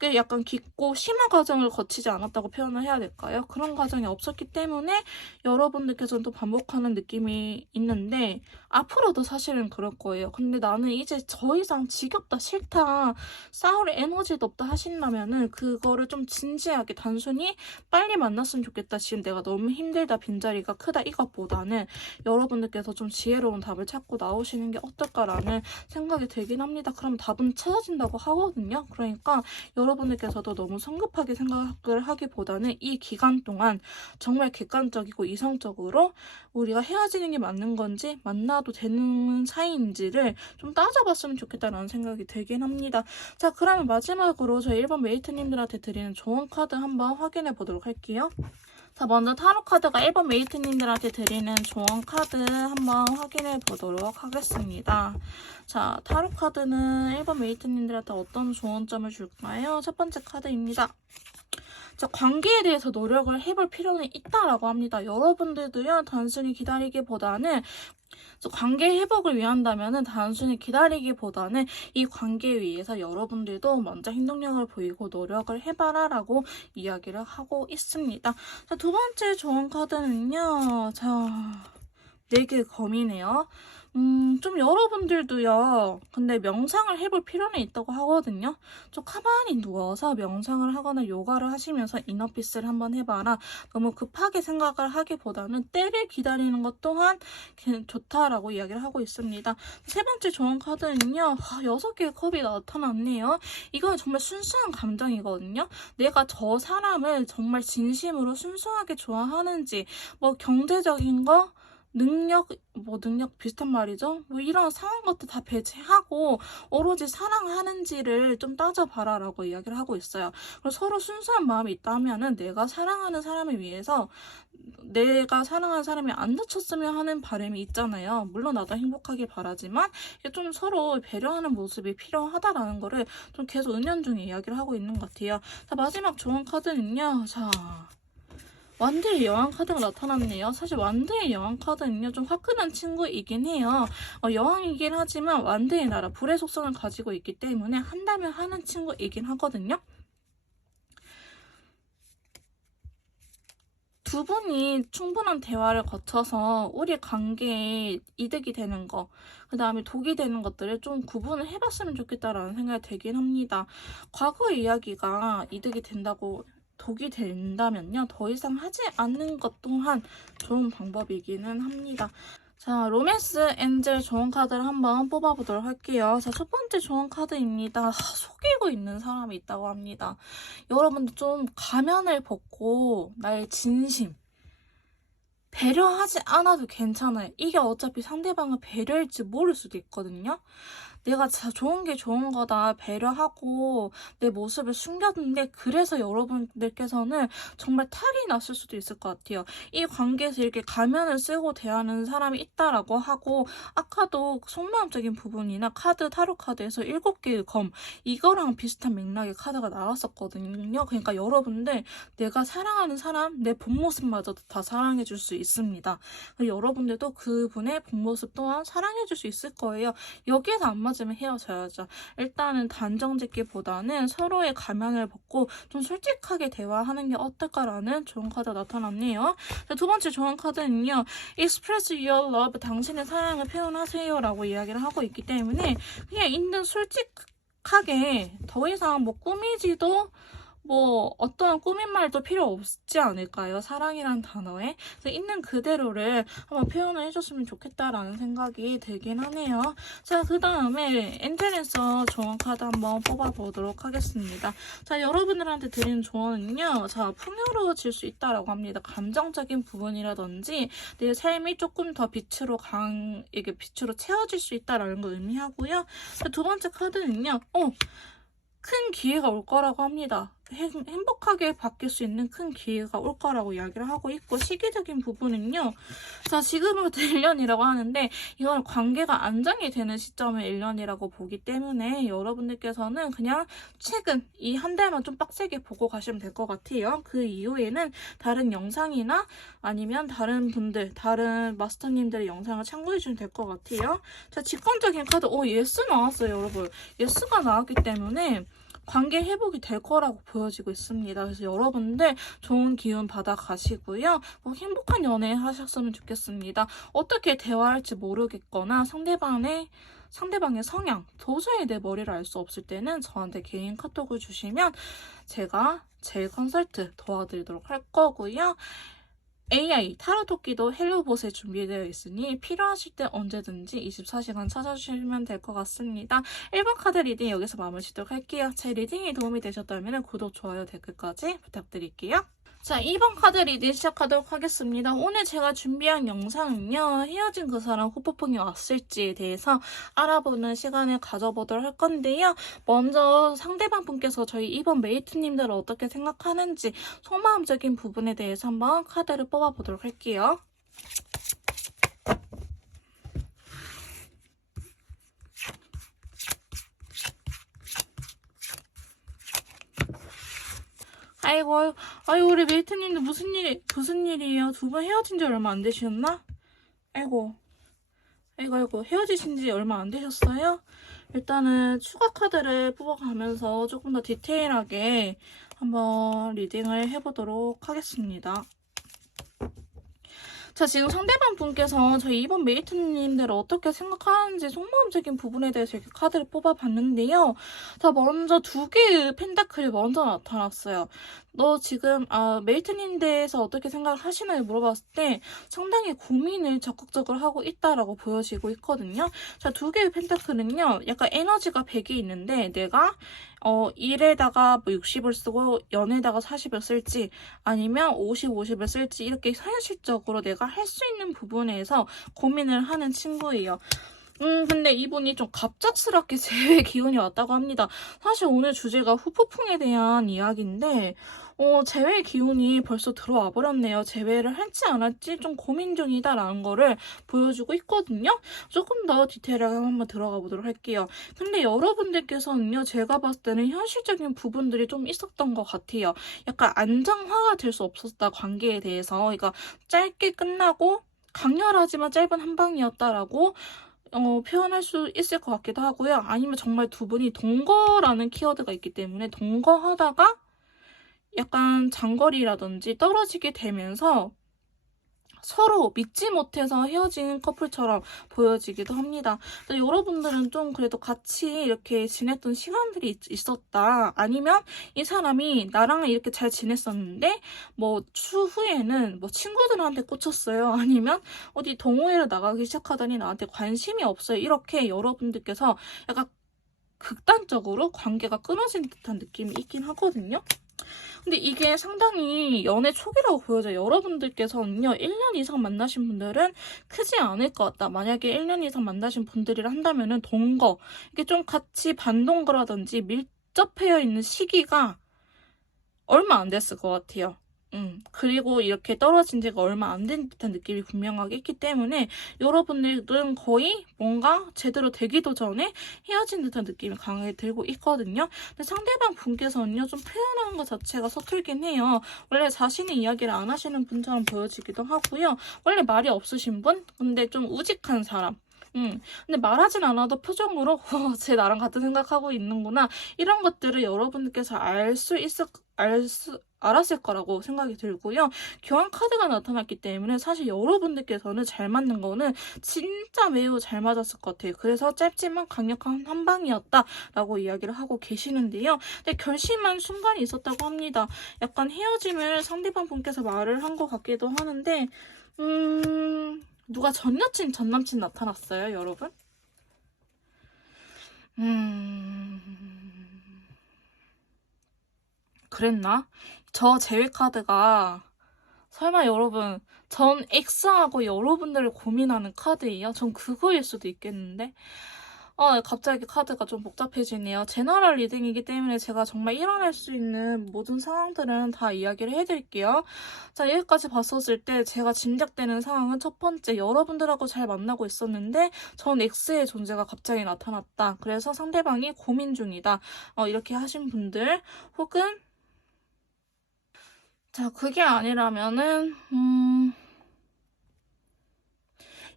꽤 약간 깊고 심화 과정을 거치지 않았다고 표현을 해야 될까요? 그런 과정이 없었기 때문에 여러분들께서는 또 반복하는 느낌이 있는데 앞으로도 사실은 그럴 거예요. 근데 나는 이제 더 이상 지겹다, 싫다, 싸울 에너지도 없다 하신다면은 그거를 좀 진지하게 단순히 빨리 만났으면 좋겠다. 지금 내가 너무 힘들다, 빈자리가 크다 이것보다는 여러분들께서 좀 지혜로운 답을 찾고 나오시는 게 어떨까라는 생각이 들긴 합니다. 그럼 답은 찾아진다고 하거든요. 그러니까 여러분들께서도 너무 성급하게 생각을 하기보다는 이 기간 동안 정말 객관적이고 이성적으로 우리가 헤어지는 게 맞는 건지 만나도 되는 사이인지를 좀 따져봤으면 좋겠다라는 생각이 들긴 합니다. 자, 그러면 마지막으로 저희 1번 메이트님들한테 드리는 조언 카드 한번 확인해 보도록 할게요. 자, 먼저 타로 카드가 1번 메이트님들한테 드리는 조언 카드 한번 확인해 보도록 하겠습니다. 자, 타로 카드는 1번 메이트님들한테 어떤 조언점을 줄까요? 첫 번째 카드입니다. 자, 관계에 대해서 노력을 해볼 필요는 있다라고 합니다. 여러분들도요, 단순히 기다리기보다는 관계 회복을 위한다면 단순히 기다리기보다는 이 관계 위해서 여러분들도 먼저 행동력을 보이고 노력을 해봐라 라고 이야기를 하고 있습니다. 자, 두 번째 좋은 카드는요. 자, 4개의 검이네요. 좀 여러분들도요, 근데 명상을 해볼 필요는 있다고 하거든요. 좀 가만히 누워서 명상을 하거나 요가를 하시면서 이너피스를 한번 해봐라. 너무 급하게 생각을 하기보다는 때를 기다리는 것 또한 좋다라고 이야기를 하고 있습니다. 세 번째 좋은 카드는요, 6개의 컵이 나타났네요. 이건 정말 순수한 감정이거든요. 내가 저 사람을 정말 진심으로 순수하게 좋아하는지, 뭐 경제적인 거, 능력 비슷한 말이죠. 뭐 이런 상한 것도 다 배제하고 오로지 사랑하는지를 좀 따져봐라라고 이야기를 하고 있어요. 그리고 서로 순수한 마음이 있다면은 내가 사랑하는 사람을 위해서 내가 사랑하는 사람이 안 다쳤으면 하는 바람이 있잖아요. 물론 나도 행복하길 바라지만 이게 좀 서로 배려하는 모습이 필요하다라는 거를 좀 계속 은연중에 이야기를 하고 있는 것 같아요. 자, 마지막 좋은 카드는요. 자, 완드의 여왕 카드가 나타났네요. 사실 완드의 여왕 카드는요, 좀 화끈한 친구이긴 해요. 여왕이긴 하지만 완드의 나라, 불의 속성을 가지고 있기 때문에 한다면 하는 친구이긴 하거든요. 두 분이 충분한 대화를 거쳐서 우리 관계에 이득이 되는 거, 그 다음에 독이 되는 것들을 좀 구분을 해봤으면 좋겠다라는 생각이 들긴 합니다. 과거의 이야기가 이득이 된다고 독이 된다면요, 더 이상 하지 않는 것 또한 좋은 방법이기는 합니다. 자, 로맨스 엔젤 좋은 카드를 한번 뽑아보도록 할게요. 자, 첫 번째 좋은 카드입니다. 속이고 있는 사람이 있다고 합니다. 여러분들 좀 가면을 벗고 나의 진심, 배려하지 않아도 괜찮아요. 이게 어차피 상대방을 배려할지 모를 수도 있거든요. 내가 좋은 게 좋은 거다 배려하고 내 모습을 숨겼는데 그래서 여러분들께서는 정말 탈이 났을 수도 있을 것 같아요. 이 관계에서 이렇게 가면을 쓰고 대하는 사람이 있다라고 하고 아까도 속마음적인 부분이나 타로 카드에서 7개의 검 이거랑 비슷한 맥락의 카드가 나왔었거든요. 그러니까 여러분들 내가 사랑하는 사람 내 본 모습마저도 다 사랑해 줄 수 있습니다. 여러분들도 그분의 본 모습 또한 사랑해 줄 수 있을 거예요. 여기에서 안 맞으면 헤어져야죠. 일단은 단정짓기보다는 서로의 가면을 벗고 좀 솔직하게 대화하는 게 어떨까라는 좋은 카드가 나타났네요. 자, 두 번째 좋은 카드는요. Express your love, 당신의 사랑을 표현하세요 라고 이야기를 하고 있기 때문에 그냥 있는 솔직하게 더 이상 뭐 꾸미지도 뭐 어떠한 꾸민 말도 필요 없지 않을까요? 사랑이란 단어에. 그래서 있는 그대로를 한번 표현을 해줬으면 좋겠다라는 생각이 들긴 하네요. 자, 그 다음에 엔젤에서 조언 카드 한번 뽑아보도록 하겠습니다. 자, 여러분들한테 드리는 조언은요. 자, 풍요로워질 수 있다라고 합니다. 감정적인 부분이라든지 내 삶이 조금 더 이게 빛으로 채워질 수 있다라는 걸 의미하고요. 자, 두 번째 카드는요. 큰 기회가 올 거라고 합니다. 행복하게 바뀔 수 있는 큰 기회가 올 거라고 이야기를 하고 있고 시기적인 부분은요. 자, 지금부터 1년이라고 하는데 이건 관계가 안정이 되는 시점의 1년이라고 보기 때문에 여러분들께서는 그냥 최근 이 한 달만 좀 빡세게 보고 가시면 될 것 같아요. 그 이후에는 다른 영상이나 아니면 다른 마스터님들의 영상을 참고해 주시면 될 것 같아요. 자, 직관적인 카드, 예스 나왔어요, 여러분. 예스가 나왔기 때문에 관계 회복이 될 거라고 보여지고 있습니다. 그래서 여러분들 좋은 기운 받아 가시고요. 행복한 연애 하셨으면 좋겠습니다. 어떻게 대화할지 모르겠거나 상대방의 성향, 도저히 내 머리를 알 수 없을 때는 저한테 개인 카톡을 주시면 제가 제 컨설트 도와드리도록 할 거고요. AI 타로 토끼도 헬로봇에 준비되어 있으니 필요하실 때 언제든지 24시간 찾아주시면 될 것 같습니다. 1번 카드 리딩 여기서 마무리 짓도록 할게요. 제 리딩이 도움이 되셨다면 구독, 좋아요, 댓글까지 부탁드릴게요. 자, 2번 카드 리딩 시작하도록 하겠습니다. 오늘 제가 준비한 영상은요. 헤어진 그 사람 후폭풍이 왔을지에 대해서 알아보는 시간을 가져보도록 할 건데요. 먼저 상대방 분께서 저희 2번 메이트님들을 어떻게 생각하는지 속마음적인 부분에 대해서 한번 카드를 뽑아보도록 할게요. 아이고, 우리 메이트님도 무슨 일이에요? 두 분 헤어진 지 얼마 안 되셨나? 아이고, 헤어지신 지 얼마 안 되셨어요? 일단은 추가 카드를 뽑아가면서 조금 더 디테일하게 한번 리딩을 해보도록 하겠습니다. 자, 지금 상대방 분께서 저희 이번 메이트님들을 어떻게 생각하는지 속마음적인 부분에 대해서 이렇게 카드를 뽑아봤는데요. 자, 먼저 두 개의 펜타클이 먼저 나타났어요. 너 지금 메이트님 대해서 어떻게 생각을 하시나요? 물어봤을 때 상당히 고민을 적극적으로 하고 있다라고 보여지고 있거든요. 자, 두 개의 펜타클은요. 약간 에너지가 100이 있는데 내가 일에다가 뭐 60을 쓰고 연에다가 40을 쓸지 아니면 50, 50을 쓸지 이렇게 현실적으로 내가 할 수 있는 부분에서 고민을 하는 친구예요. 근데 이분이 좀 갑작스럽게 재회 기운이 왔다고 합니다. 사실 오늘 주제가 후폭풍에 대한 이야기인데 재회 기운이 벌써 들어와 버렸네요. 재회를 할지 안 할지 좀 고민 중이다라는 거를 보여주고 있거든요. 조금 더 디테일하게 한번 들어가 보도록 할게요. 근데 여러분들께서는요, 제가 봤을 때는 현실적인 부분들이 좀 있었던 것 같아요. 약간 안정화가 될 수 없었다, 관계에 대해서. 그러니까 짧게 끝나고 강렬하지만 짧은 한 방이었다라고 표현할 수 있을 것 같기도 하고요. 아니면 정말 두 분이 동거라는 키워드가 있기 때문에 동거하다가 약간 장거리라든지 떨어지게 되면서 서로 믿지 못해서 헤어진 커플처럼 보여지기도 합니다. 여러분들은 좀 그래도 같이 이렇게 지냈던 시간들이 있었다. 아니면 이 사람이 나랑 이렇게 잘 지냈었는데 뭐 추후에는 뭐 친구들한테 꽂혔어요. 아니면 어디 동호회를 나가기 시작하더니 나한테 관심이 없어요. 이렇게 여러분들께서 약간 극단적으로 관계가 끊어진 듯한 느낌이 있긴 하거든요. 근데 이게 상당히 연애 초기라고 보여져요. 여러분들께서는요, 1년 이상 만나신 분들은 크지 않을 것 같다. 만약에 1년 이상 만나신 분들이라 한다면은 동거, 이게 좀 같이 반동거라든지 밀접해 있는 시기가 얼마 안 됐을 것 같아요. 그리고 이렇게 떨어진 지가 얼마 안 된 듯한 느낌이 분명하게 있기 때문에 여러분들은 거의 뭔가 제대로 되기도 전에 헤어진 듯한 느낌이 강하게 들고 있거든요. 근데 상대방 분께서는요, 좀 표현하는 것 자체가 서툴긴 해요. 원래 자신의 이야기를 안 하시는 분처럼 보여지기도 하고요. 원래 말이 없으신 분? 근데 좀 우직한 사람. 근데 말하진 않아도 표정으로 쟤 나랑 같은 생각하고 있는구나, 이런 것들을 여러분들께서 알았을 거라고 생각이 들고요. 교환 카드가 나타났기 때문에 사실 여러분들께서는 잘 맞는 거는 진짜 매우 잘 맞았을 것 같아요. 그래서 짧지만 강력한 한 방이었다라고 이야기를 하고 계시는데요. 근데 결심한 순간이 있었다고 합니다. 약간 헤어짐을 상대방 분께서 말을 한 것 같기도 하는데 누가 전 여친, 전 남친 나타났어요, 여러분? 그랬나? 저 제외 카드가 설마 여러분 전 X하고 여러분들을 고민하는 카드예요? 전 그거일 수도 있겠는데? 갑자기 카드가 좀 복잡해지네요. 제너럴 리딩이기 때문에 제가 정말 일어날 수 있는 모든 상황들은 다 이야기를 해드릴게요. 자, 여기까지 봤었을 때 제가 짐작되는 상황은 첫 번째, 여러분들하고 잘 만나고 있었는데 전 X의 존재가 갑자기 나타났다. 그래서 상대방이 고민 중이다. 이렇게 하신 분들, 혹은 자, 그게 아니라면은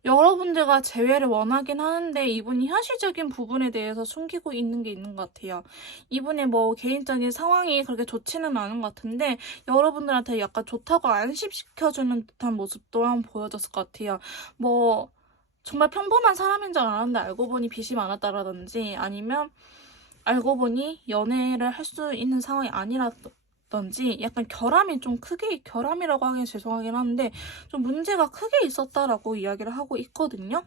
여러분들과 재회를 원하긴 하는데 이분이 현실적인 부분에 대해서 숨기고 있는 게 있는 것 같아요. 이분의 뭐 개인적인 상황이 그렇게 좋지는 않은 것 같은데 여러분들한테 약간 좋다고 안심시켜주는 듯한 모습 또한 보여졌을 것 같아요. 뭐 정말 평범한 사람인 줄 알았는데 알고 보니 빚이 많았다라든지, 아니면 알고 보니 연애를 할 수 있는 상황이 아니라든지, 약간 결함이 좀 크게, 결함이라고 하긴 죄송하긴 한데 좀 문제가 크게 있었다라고 이야기를 하고 있거든요.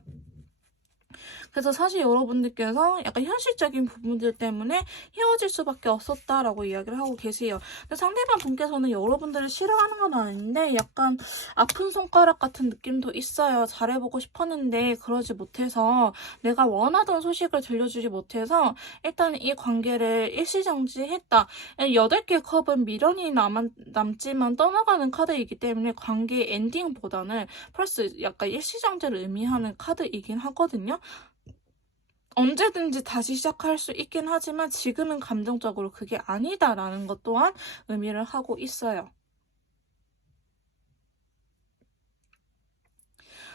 그래서 사실 여러분들께서 약간 현실적인 부분들 때문에 헤어질 수밖에 없었다라고 이야기를 하고 계세요. 근데 상대방 분께서는 여러분들을 싫어하는 건 아닌데 약간 아픈 손가락 같은 느낌도 있어요. 잘해보고 싶었는데 그러지 못해서, 내가 원하던 소식을 들려주지 못해서 일단 이 관계를 일시정지했다. 8개 컵은 미련이 남지만 떠나가는 카드이기 때문에 관계 엔딩보다는 플러스 약간 일시정지를 의미하는 카드이긴 하거든요. 언제든지 다시 시작할 수 있긴 하지만 지금은 감정적으로 그게 아니다라는 것 또한 의미를 하고 있어요.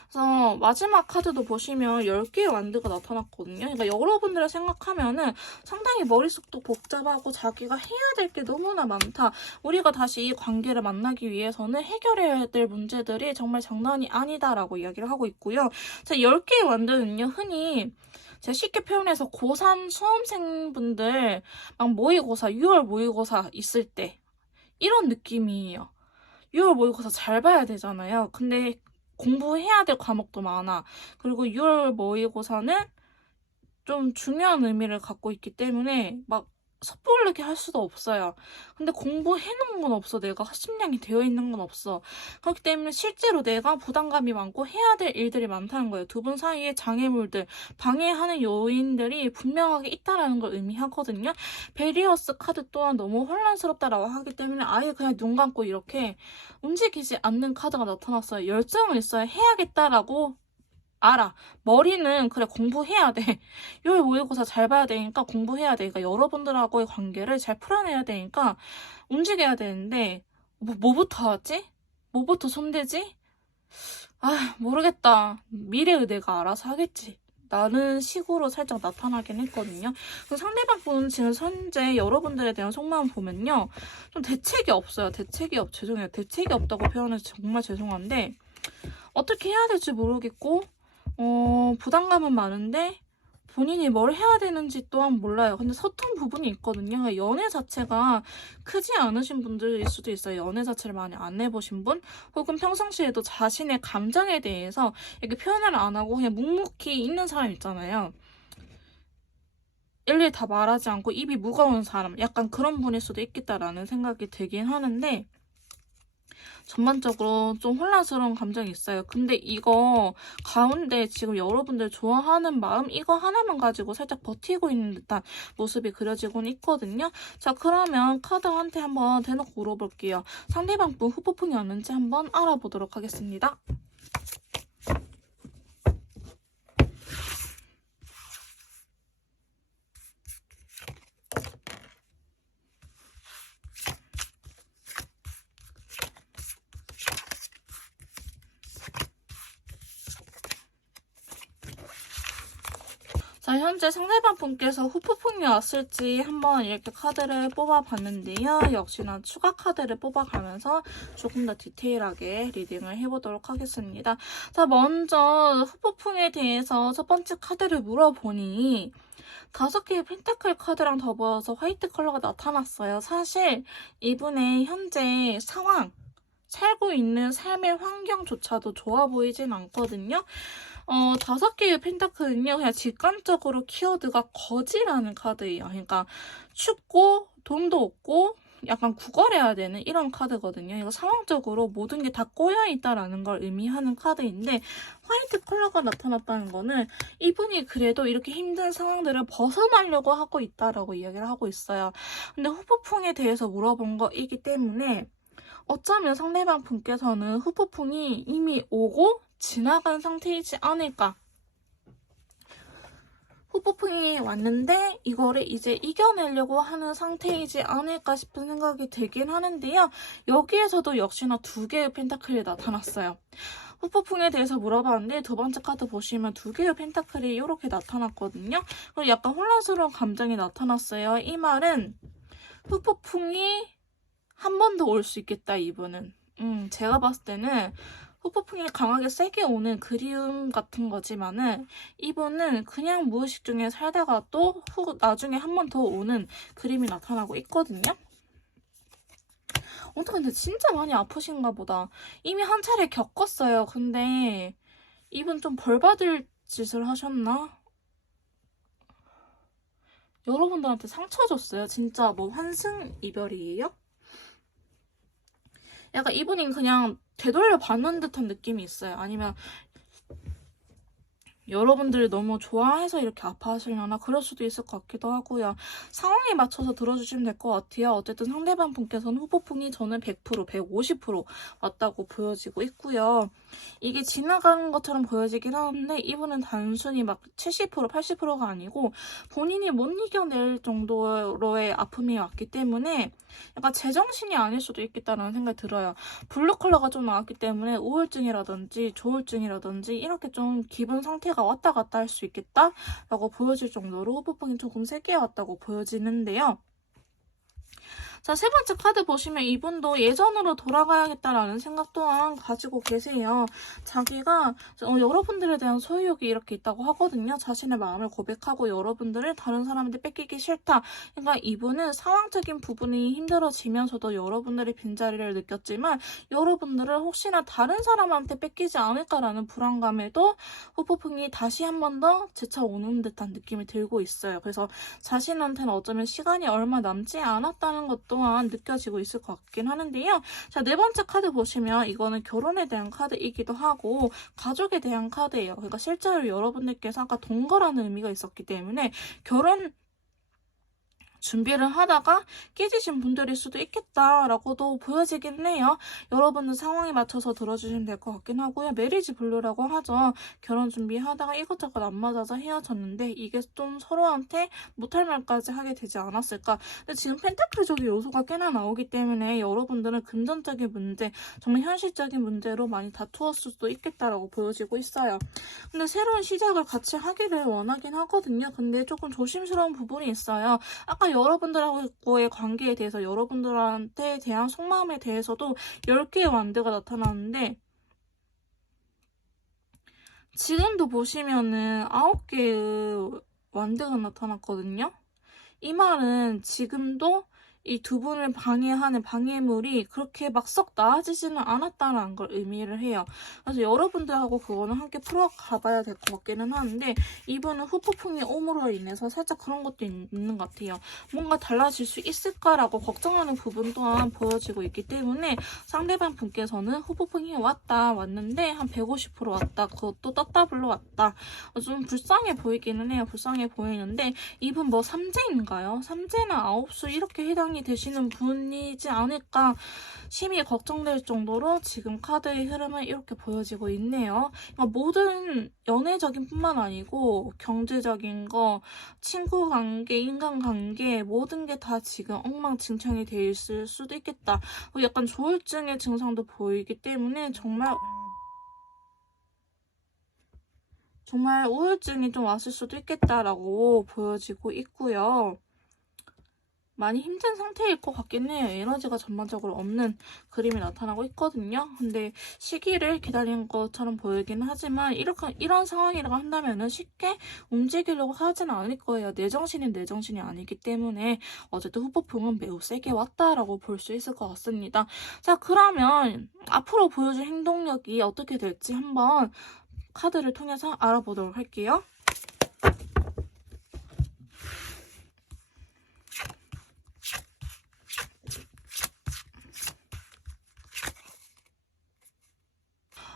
그래서 그래서 마지막 카드도 보시면 10개의 완드가 나타났거든요. 그러니까 여러분들을 생각하면은 상당히 머릿속도 복잡하고 자기가 해야 될 게 너무나 많다. 우리가 다시 이 관계를 만나기 위해서는 해결해야 될 문제들이 정말 장난이 아니다라고 이야기를 하고 있고요. 자, 10개의 완드는요, 흔히 제가 쉽게 표현해서 고3 수험생분들 막 모의고사, 6월 모의고사 있을 때 이런 느낌이에요. 6월 모의고사 잘 봐야 되잖아요. 근데 공부해야 될 과목도 많아. 그리고 6월 모의고사는 좀 중요한 의미를 갖고 있기 때문에 막 섣부르게 할 수도 없어요. 근데 공부해놓은 건 없어. 내가 학습량이 되어 있는 건 없어. 그렇기 때문에 실제로 내가 부담감이 많고 해야 될 일들이 많다는 거예요. 두 분 사이에 장애물들, 방해하는 요인들이 분명하게 있다는 걸 의미하거든요. 베리어스 카드 또한 너무 혼란스럽다라고 하기 때문에 아예 그냥 눈 감고 이렇게 움직이지 않는 카드가 나타났어요. 열정은 있어야 해야겠다라고 알아. 머리는 그래 공부해야 돼. 요일 모의고사 잘 봐야 되니까 공부해야 돼. 그러니까 여러분들하고의 관계를 잘 풀어내야 되니까 움직여야 되는데 뭐부터 하지? 뭐부터 손대지? 아 모르겠다. 미래의 내가 알아서 하겠지. 라는 식으로 살짝 나타나긴 했거든요. 상대방 분은 지금 현재 여러분들에 대한 속마음 보면요. 좀 대책이 없어요. 죄송해요. 대책이 없다고 표현해서 정말 죄송한데 어떻게 해야 될지 모르겠고 부담감은 많은데 본인이 뭘 해야 되는지 또한 몰라요. 근데 서툰 부분이 있거든요. 연애 자체가 크지 않으신 분들일 수도 있어요. 연애 자체를 많이 안 해보신 분 혹은 평상시에도 자신의 감정에 대해서 이렇게 표현을 안 하고 그냥 묵묵히 있는 사람 있잖아요. 일일이 다 말하지 않고 입이 무거운 사람 약간 그런 분일 수도 있겠다라는 생각이 들긴 하는데 전반적으로 좀 혼란스러운 감정이 있어요. 근데 이거 가운데 지금 여러분들 좋아하는 마음 이거 하나만 가지고 살짝 버티고 있는 듯한 모습이 그려지곤 있거든요. 자, 그러면 카드한테 한번 대놓고 물어볼게요. 상대방 분 후폭풍이 왔는지 한번 알아보도록 하겠습니다. 자, 현재 상대방 분께서 후폭풍이 왔을지 한번 이렇게 카드를 뽑아봤는데요. 역시나 추가 카드를 뽑아가면서 조금 더 디테일하게 리딩을 해보도록 하겠습니다. 자, 먼저 후폭풍에 대해서 첫 번째 카드를 물어보니 5개의 펜타클 카드랑 더불어서 화이트 컬러가 나타났어요. 사실 이분의 현재 상황, 살고 있는 삶의 환경조차도 좋아 보이진 않거든요. 5개의 펜타클은요, 그냥 직관적으로 키워드가 거지라는 카드예요. 그러니까 춥고 돈도 없고 약간 구걸해야 되는 이런 카드거든요. 이거 상황적으로 모든 게 다 꼬여있다라는 걸 의미하는 카드인데 화이트 컬러가 나타났다는 거는 이분이 그래도 이렇게 힘든 상황들을 벗어나려고 하고 있다라고 이야기를 하고 있어요. 근데 후폭풍에 대해서 물어본 거이기 때문에 어쩌면 상대방 분께서는 후폭풍이 이미 오고 지나간 상태이지 않을까. 후폭풍이 왔는데 이거를 이제 이겨내려고 하는 상태이지 않을까 싶은 생각이 들긴 하는데요. 여기에서도 역시나 2개의 펜타클이 나타났어요. 후폭풍에 대해서 물어봤는데 두 번째 카드 보시면 2개의 펜타클이 이렇게 나타났거든요. 그리고 약간 혼란스러운 감정이 나타났어요. 이 말은 후폭풍이 한 번 더 올 수 있겠다, 이분은. 제가 봤을 때는 후폭풍이 강하게 세게 오는 그리움 같은 거지만은 이분은 그냥 무의식 중에 살다가 또 나중에 한 번 더 오는 그림이 나타나고 있거든요. 근데 진짜 많이 아프신가 보다. 이미 한 차례 겪었어요. 근데 이분 좀 벌받을 짓을 하셨나? 여러분들한테 상처 줬어요. 진짜 뭐 환승 이별이에요? 약간 이분이 그냥 되돌려 받는 듯한 느낌이 있어요. 아니면 여러분들이 너무 좋아해서 이렇게 아파하시려나 그럴 수도 있을 것 같기도 하고요. 상황에 맞춰서 들어주시면 될 것 같아요. 어쨌든 상대방 분께서는 후폭풍이 저는 100%, 150% 왔다고 보여지고 있고요. 이게 지나가는 것처럼 보여지긴 하는데 이분은 단순히 막 70%, 80%가 아니고 본인이 못 이겨낼 정도로의 아픔이 왔기 때문에 약간 제정신이 아닐 수도 있겠다는 생각이 들어요. 블루 컬러가 좀 나왔기 때문에 우울증이라든지 조울증이라든지 이렇게 좀 기분 상태가 왔다 갔다 할 수 있겠다라고 보여질 정도로 후폭풍이 조금 세게 왔다고 보여지는데요. 자, 세 번째 카드 보시면 이분도 예전으로 돌아가야겠다라는 생각 또한 가지고 계세요. 자기가 여러분들에 대한 소유욕이 이렇게 있다고 하거든요. 자신의 마음을 고백하고 여러분들을 다른 사람한테 뺏기기 싫다. 그러니까 이분은 상황적인 부분이 힘들어지면서도 여러분들의 빈자리를 느꼈지만 여러분들을 혹시나 다른 사람한테 뺏기지 않을까라는 불안감에도 후폭풍이 다시 한 번 더 재차오는 듯한 느낌이 들고 있어요. 그래서 자신한테는 어쩌면 시간이 얼마 남지 않았다는 것 또한 느껴지고 있을 것 같긴 하는데요. 자, 네 번째 카드 보시면 이거는 결혼에 대한 카드이기도 하고 가족에 대한 카드예요. 그러니까 실제로 여러분들께서 아까 동거라는 의미가 있었기 때문에 결혼 준비를 하다가 깨지신 분들일 수도 있겠다라고도 보여지긴 해요. 여러분은 상황에 맞춰서 들어주시면 될 것 같긴 하고요. 메리지 블루라고 하죠. 결혼 준비하다가 이것저것 안 맞아서 헤어졌는데 이게 좀 서로한테 못할 말까지 하게 되지 않았을까. 근데 지금 펜타클적인 요소가 꽤나 나오기 때문에 여러분들은 금전적인 문제, 정말 현실적인 문제로 많이 다투었을 수도 있겠다라고 보여지고 있어요. 근데 새로운 시작을 같이 하기를 원하긴 하거든요. 근데 조금 조심스러운 부분이 있어요. 아까 여러분들하고의 관계에 대해서 여러분들한테 대한 속마음에 대해서도 10개의 완드가 나타나는데 지금도 보시면은 9개의 완드가 나타났거든요. 이 말은 지금도 이 두 분을 방해하는 방해물이 그렇게 막 썩 나아지지는 않았다는 걸 의미를 해요. 그래서 여러분들하고 그거는 함께 풀어가봐야 될 것 같기는 하는데 이분은 후폭풍이 옴으로 인해서 살짝 그런 것도 있는 것 같아요. 뭔가 달라질 수 있을까라고 걱정하는 부분 또한 보여지고 있기 때문에 상대방 분께서는 후폭풍이 왔는데 한 150% 왔다. 그것도 떴다블로 왔다. 좀 불쌍해 보이기는 해요. 불쌍해 보이는데 이분 뭐 삼재인가요? 삼재나 아홉수 이렇게 해당이 되시는 분이지 않을까 심히 걱정될 정도로 지금 카드의 흐름은 이렇게 보여지고 있네요. 그러니까 모든 연애적인 뿐만 아니고 경제적인 거, 친구 관계, 인간관계 모든 게 다 지금 엉망진창이 돼 있을 수도 있겠다. 약간 조울증의 증상도 보이기 때문에 정말 우울증이 좀 왔을 수도 있겠다라고 보여지고 있고요. 많이 힘든 상태일 것 같긴 해요. 에너지가 전반적으로 없는 그림이 나타나고 있거든요. 근데 시기를 기다린 것처럼 보이긴 하지만 이런 상황이라고 한다면 쉽게 움직이려고 하진 않을 거예요. 내 정신이 내 정신이 아니기 때문에 어쨌든 후폭풍은 매우 세게 왔다라고 볼 수 있을 것 같습니다. 자, 그러면 앞으로 보여줄 행동력이 어떻게 될지 한번 카드를 통해서 알아보도록 할게요.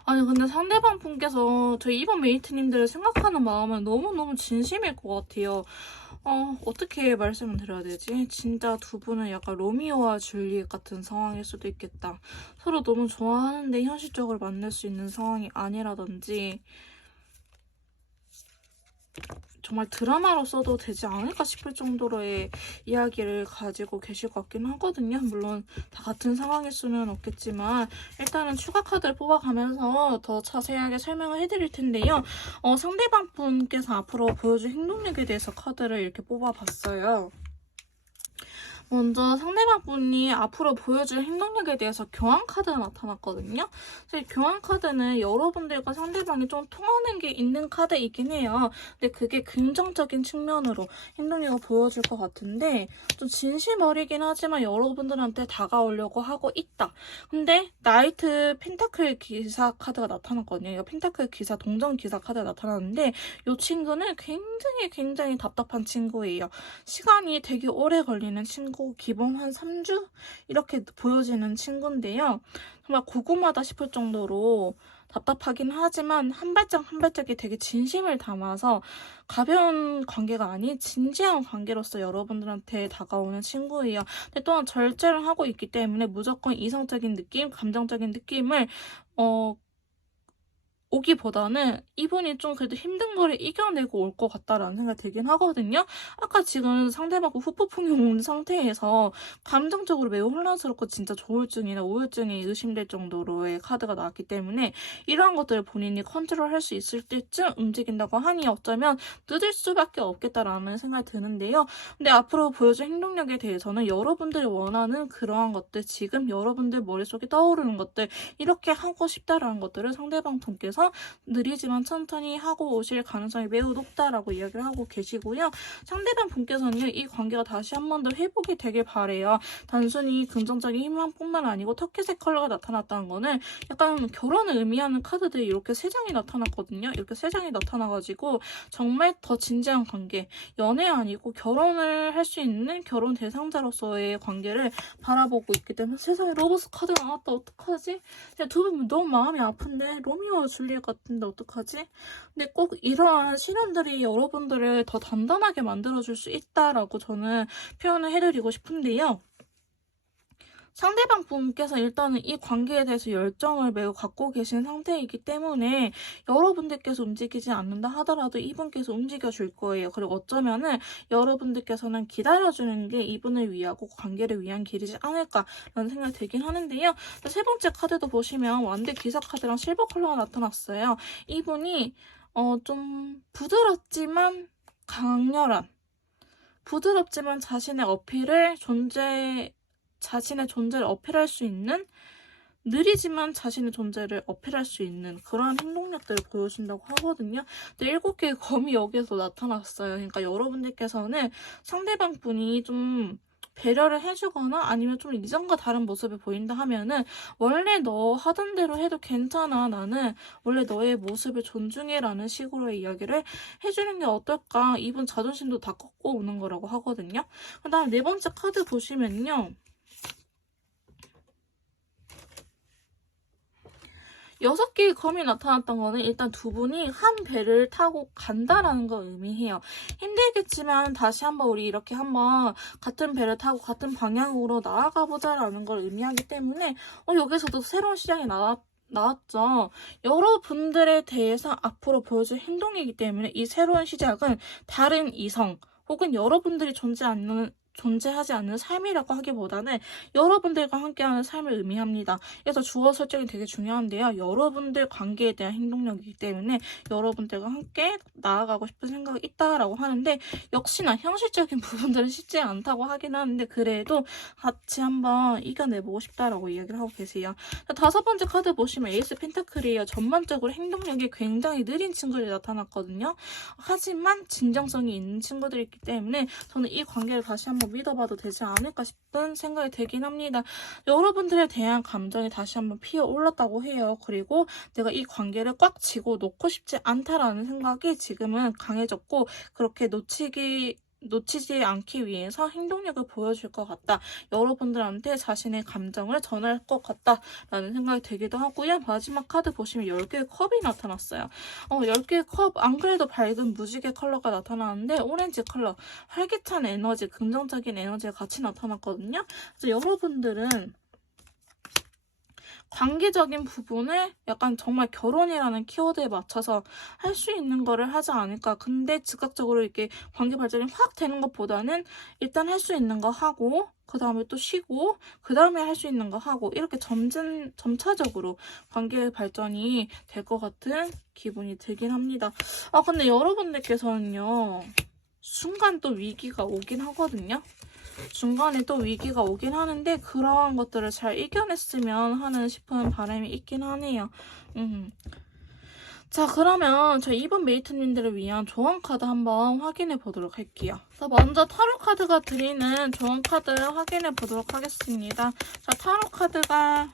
아니 근데 상대방 분께서 저희 이번 메이트님들을 생각하는 마음은 너무너무 진심일 것 같아요. 어떻게 말씀을 드려야 되지? 진짜 두 분은 약간 로미오와 줄리엣 같은 상황일 수도 있겠다. 서로 너무 좋아하는데 현실적으로 만날 수 있는 상황이 아니라든지 정말 드라마로 써도 되지 않을까 싶을 정도로의 이야기를 가지고 계실 것 같긴 하거든요. 물론 다 같은 상황일 수는 없겠지만 일단은 추가 카드를 뽑아가면서 더 자세하게 설명을 해드릴 텐데요. 상대방 분께서 앞으로 보여줄 행동력에 대해서 카드를 이렇게 뽑아봤어요. 먼저 상대방 분이 앞으로 보여줄 행동력에 대해서 교환 카드가 나타났거든요. 그래서 교환 카드는 여러분들과 상대방이 좀 통하는 게 있는 카드이긴 해요. 근데 그게 긍정적인 측면으로 행동력을 보여줄 것 같은데 좀 진심 어리긴 하지만 여러분들한테 다가오려고 하고 있다. 근데 나이트 펜타클 기사 카드가 나타났거든요. 이거 펜타클 기사 동전 기사 카드가 나타났는데 이 친구는 굉장히 답답한 친구예요. 시간이 되게 오래 걸리는 친구, 기본 한 3주? 이렇게 보여지는 친구인데요. 정말 고구마다 싶을 정도로 답답하긴 하지만 한 발짝 한 발짝이 되게 진심을 담아서 가벼운 관계가 아닌 진지한 관계로서 여러분들한테 다가오는 친구예요. 근데 또한 절제를 하고 있기 때문에 무조건 이성적인 느낌, 감정적인 느낌을 오기보다는 이분이 좀 그래도 힘든 거를 이겨내고 올 것 같다라는 생각이 들긴 하거든요. 아까 지금 상대방과 후폭풍이 온 상태에서 감정적으로 매우 혼란스럽고 진짜 조울증이나 우울증이 의심될 정도로의 카드가 나왔기 때문에 이러한 것들을 본인이 컨트롤할 수 있을 때쯤 움직인다고 하니 어쩌면 늦을 수밖에 없겠다라는 생각이 드는데요. 근데 앞으로 보여줄 행동력에 대해서는 여러분들이 원하는 그러한 것들, 지금 여러분들 머릿속에 떠오르는 것들, 이렇게 하고 싶다라는 것들을 상대방 분께서 느리지만 천천히 하고 오실 가능성이 매우 높다라고 이야기를 하고 계시고요. 상대방 분께서는요, 이 관계가 다시 한 번 더 회복이 되길 바래요. 단순히 긍정적인 희망뿐만 아니고 터키색 컬러가 나타났다는 거는 약간 결혼을 의미하는 카드들이 이렇게 3장이 나타났거든요. 이렇게 3장이 나타나가지고 정말 더 진지한 관계, 연애 아니고 결혼을 할 수 있는 결혼 대상자로서의 관계를 바라보고 있기 때문에 세상에 로버스 카드가 나왔다. 어떡하지? 두 분 너무 마음이 아픈데 로미오와 줄리엣 같은데 어떡하지? 근데 꼭 이러한 시련들이 여러분들을 더 단단하게 만들어줄 수 있다라고 저는 표현을 해드리고 싶은데요. 상대방 분께서 일단은 이 관계에 대해서 열정을 매우 갖고 계신 상태이기 때문에 여러분들께서 움직이지 않는다 하더라도 이분께서 움직여줄 거예요. 그리고 어쩌면은 여러분들께서는 기다려주는 게 이분을 위하고 관계를 위한 길이지 않을까라는 생각이 들긴 하는데요. 세 번째 카드도 보시면 완대 기사 카드랑 실버 컬러가 나타났어요. 이분이 좀 부드럽지만 강렬한, 부드럽지만 자신의 존재를 어필할 수 있는, 느리지만 자신의 존재를 어필할 수 있는 그런 행동력들을 보여준다고 하거든요. 근데 7개의 검이 여기에서 나타났어요. 그러니까 여러분들께서는 상대방 분이 좀 배려를 해주거나 아니면 좀 이전과 다른 모습을 보인다 하면은 원래 너 하던 대로 해도 괜찮아. 나는 원래 너의 모습을 존중해 라는 식으로의 이야기를 해주는 게 어떨까. 이분 자존심도 다 꺾고 오는 거라고 하거든요. 그 다음 4번째 카드 보시면요. 6개의 검이 나타났던 거는 일단 두 분이 한 배를 타고 간다라는 걸 의미해요. 힘들겠지만 다시 한번 우리 이렇게 한번 같은 배를 타고 같은 방향으로 나아가 보자라는 걸 의미하기 때문에 여기서도 새로운 시장이 나왔죠. 여러분들에 대해서 앞으로 보여줄 행동이기 때문에 이 새로운 시작은 다른 이성 혹은 여러분들이 존재하지 않는 삶이라고 하기보다는 여러분들과 함께하는 삶을 의미합니다. 그래서 주어 설정이 되게 중요한데요. 여러분들 관계에 대한 행동력이기 때문에 여러분들과 함께 나아가고 싶은 생각이 있다라고 하는데 역시나 현실적인 부분들은 쉽지 않다고 하긴 하는데 그래도 같이 한번 이겨내보고 싶다라고 이야기를 하고 계세요. 5번째 카드 보시면 에이스 펜타클이에요. 전반적으로 행동력이 굉장히 느린 친구들이 나타났거든요. 하지만 진정성이 있는 친구들이 있기 때문에 저는 이 관계를 다시 한번 믿어봐도 되지 않을까 싶은 생각이 들긴 합니다. 여러분들에 대한 감정이 다시 한번 피어올랐다고 해요. 그리고 내가 이 관계를 꽉 쥐고 놓고 싶지 않다라는 생각이 지금은 강해졌고 그렇게 놓치지 않기 위해서 행동력을 보여줄 것 같다. 여러분들한테 자신의 감정을 전할 것 같다라는 생각이 들기도 하고요. 마지막 카드 보시면 10개의 컵이 나타났어요. 10개의 컵, 안 그래도 밝은 무지개 컬러가 나타나는데 오렌지 컬러, 활기찬 에너지, 긍정적인 에너지가 같이 나타났거든요. 그래서 여러분들은 관계적인 부분을 약간 정말 결혼이라는 키워드에 맞춰서 할 수 있는 거를 하지 않을까. 근데 즉각적으로 이렇게 관계 발전이 확 되는 것보다는 일단 할 수 있는 거 하고 그 다음에 또 쉬고 그 다음에 할 수 있는 거 하고 이렇게 점차적으로 관계 발전이 될 것 같은 기분이 들긴 합니다. 근데 여러분들께서는요. 순간 또 위기가 오긴 하거든요. 중간에 또 위기가 오긴 하는데 그러한 것들을 잘 이겨냈으면 하는 싶은 바람이 있긴 하네요. 자, 그러면 저희 이번 메이트님들을 위한 조언 카드 한번 확인해 보도록 할게요. 자, 먼저 타로 카드가 드리는 조언 카드 확인해 보도록 하겠습니다. 자, 타로 카드가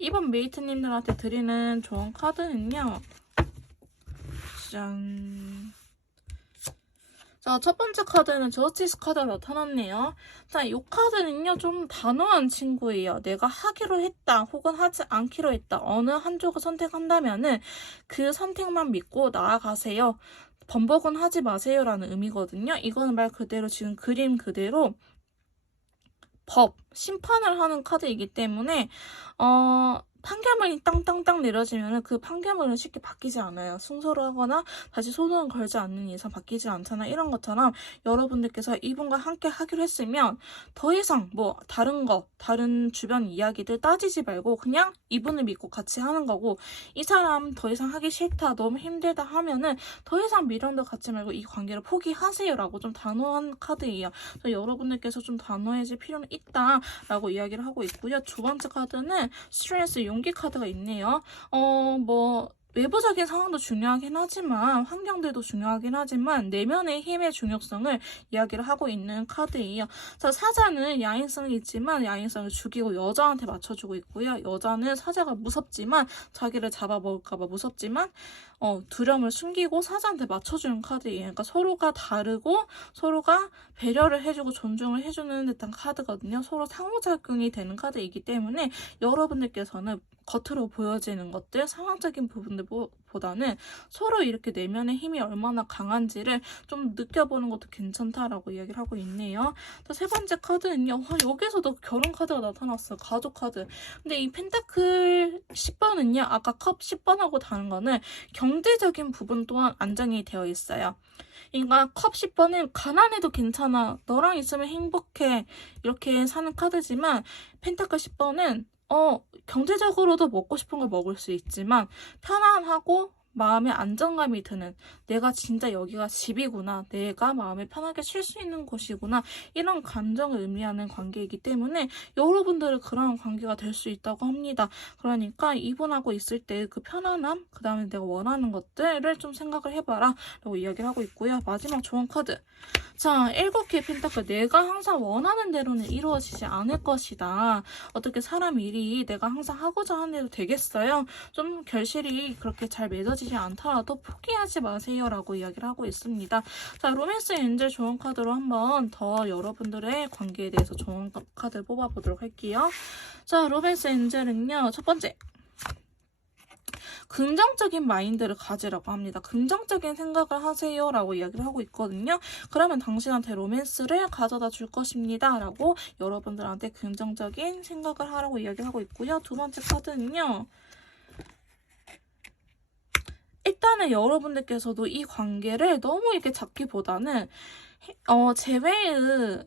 이번 메이트님들한테 드리는 조언 카드는요. 짠. 자, 첫 번째 카드는 저스티스 카드가 나타났네요. 자, 이 카드는요, 좀 단호한 친구예요. 내가 하기로 했다, 혹은 하지 않기로 했다. 어느 한쪽을 선택한다면은 그 선택만 믿고 나아가세요. 번복은 하지 마세요라는 의미거든요. 이거는 말 그대로 지금 그림 그대로 심판을 하는 카드이기 때문에, 판결문이 땅땅땅 내려지면 그 판결문은 쉽게 바뀌지 않아요. 승소를 하거나 다시 소송을 걸지 않는 이상 바뀌지 않잖아. 이런 것처럼 여러분들께서 이분과 함께 하기로 했으면 더 이상 뭐 다른 주변 이야기들 따지지 말고 그냥 이분을 믿고 같이 하는 거고, 이 사람 더 이상 하기 싫다, 너무 힘들다 하면은 더 이상 미련도 갖지 말고 이 관계를 포기하세요라고 좀 단호한 카드예요. 그래서 여러분들께서 좀 단호해질 필요는 있다라고 이야기를 하고 있고요. 두 번째 카드는 스트레스 용기 카드가 있네요. 외부적인 상황도 중요하긴 하지만 환경들도 중요하긴 하지만 내면의 힘의 중요성을 이야기를 하고 있는 카드예요. 자, 사자는 야행성이 있지만 야행성을 죽이고 여자한테 맞춰주고 있고요. 여자는 사자가 무섭지만 자기를 잡아먹을까봐 무섭지만 두려움을 숨기고 사자한테 맞춰주는 카드예요. 그러니까 서로가 다르고 서로가 배려를 해주고 존중을 해주는 듯한 카드거든요. 서로 상호작용이 되는 카드이기 때문에 여러분들께서는 겉으로 보여지는 것들, 상황적인 부분들보다는 서로 이렇게 내면의 힘이 얼마나 강한지를 좀 느껴보는 것도 괜찮다라고 이야기를 하고 있네요. 또 세 번째 카드는요. 여기서도 결혼 카드가 나타났어요. 가족 카드. 근데 이 펜타클 10번은요. 아까 컵 10번하고 다른 거는 경제적인 부분 또한 안정이 되어 있어요. 그러니까 컵 10번은 가난해도 괜찮아, 너랑 있으면 행복해, 이렇게 사는 카드지만 펜타클 10번은 경제적으로도 먹고 싶은 걸 먹을 수 있지만 편안하고 마음에 안정감이 드는, 내가 진짜 여기가 집이구나, 내가 마음에 편하게 쉴 수 있는 곳이구나, 이런 감정을 의미하는 관계이기 때문에 여러분들은 그런 관계가 될 수 있다고 합니다. 그러니까 이분하고 있을 때 그 편안함, 그 다음에 내가 원하는 것들을 좀 생각을 해봐라 라고 이야기를 하고 있고요. 마지막 조언 카드. 자, 7개의 펜타클. 내가 항상 원하는 대로는 이루어지지 않을 것이다. 어떻게 사람 일이 내가 항상 하고자 하는 대로 되겠어요? 좀 결실이 그렇게 잘 맺어지지 않더라도 포기하지 마세요 라고 이야기를 하고 있습니다. 자, 로맨스 엔젤 조언 카드로 한번 더 여러분들의 관계에 대해서 조언 카드를 뽑아보도록 할게요. 자, 로맨스 엔젤은요, 첫 번째, 긍정적인 마인드를 가지라고 합니다. 긍정적인 생각을 하세요 라고 이야기를 하고 있거든요. 그러면 당신한테 로맨스를 가져다 줄 것입니다 라고 여러분들한테 긍정적인 생각을 하라고 이야기를 하고 있고요. 두 번째 카드는요, 일단은 여러분들께서도 이 관계를 너무 이렇게 잡기보다는 제외의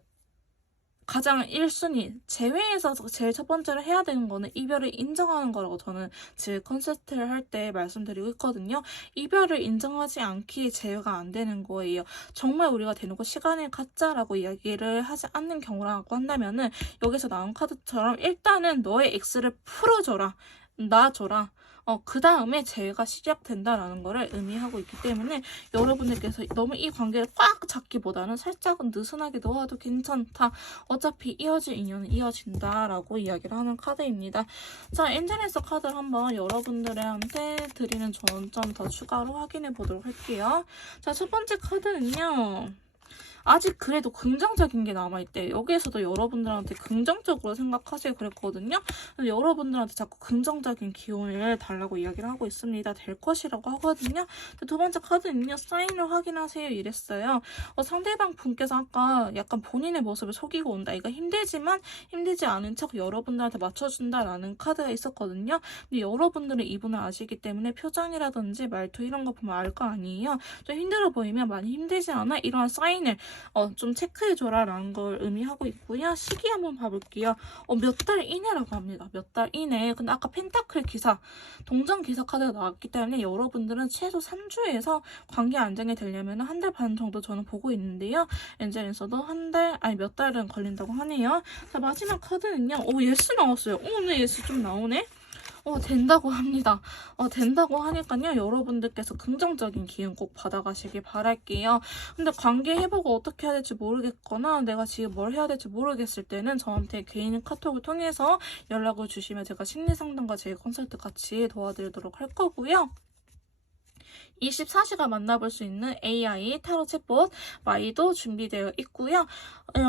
가장 1순위, 제외에서 제일 첫 번째로 해야 되는 거는 이별을 인정하는 거라고 저는 제 컨설트를 할 때 말씀드리고 있거든요. 이별을 인정하지 않기 제외가 안 되는 거예요. 정말 우리가 대놓고 시간을 갖자라고 이야기를 하지 않는 경우라고 한다면은 여기서 나온 카드처럼 일단은 너의 X를 풀어줘라, 놔줘라. 그 다음에 재회가 시작된다라는 거를 의미하고 있기 때문에 여러분들께서 너무 이 관계를 꽉 잡기보다는 살짝은 느슨하게 놓아도 괜찮다. 어차피 이어질 인연은 이어진다라고 이야기를 하는 카드입니다. 자, 엔젤에서 카드를 한번 여러분들한테 드리는 조언 좀 더 추가로 확인해 보도록 할게요. 자, 첫 번째 카드는요, 아직 그래도 긍정적인 게 남아있대. 여기에서도 여러분들한테 긍정적으로 생각하세요 그랬거든요. 여러분들한테 자꾸 긍정적인 기운을 달라고 이야기를 하고 있습니다. 될 것이라고 하거든요. 두 번째 카드는요, 사인을 확인하세요 이랬어요. 상대방 분께서 아까 약간 본인의 모습을 속이고 온다, 이거 힘들지만 힘들지 않은 척 여러분들한테 맞춰준다라는 카드가 있었거든요. 근데 여러분들은 이분을 아시기 때문에 표정이라든지 말투 이런 거 보면 알 거 아니에요. 좀 힘들어 보이면 많이 힘들지 않아? 이런 사인을 좀 체크해줘라 라는 걸 의미하고 있고요. 시기 한번 봐볼게요. 몇 달 이내라고 합니다. 몇 달 이내. 근데 아까 펜타클 기사, 동전 기사 카드가 나왔기 때문에 여러분들은 최소 3주에서 관계 안정이 되려면 한 달 반 정도 저는 보고 있는데요. 엔젤에서도 몇 달은 걸린다고 하네요. 자, 마지막 카드는요. 예스 나왔어요. 오늘 예스 좀 나오네. 된다고 합니다. 된다고 하니까요. 여러분들께서 긍정적인 기운 꼭 받아가시길 바랄게요. 근데 관계 회복을 어떻게 해야 될지 모르겠거나 내가 지금 뭘 해야 될지 모르겠을 때는 저한테 개인 카톡을 통해서 연락을 주시면 제가 심리상담과 제 컨설트 같이 도와드리도록 할 거고요. 24시간 만나볼 수 있는 AI 타로 챗봇 마이도 준비되어 있고요.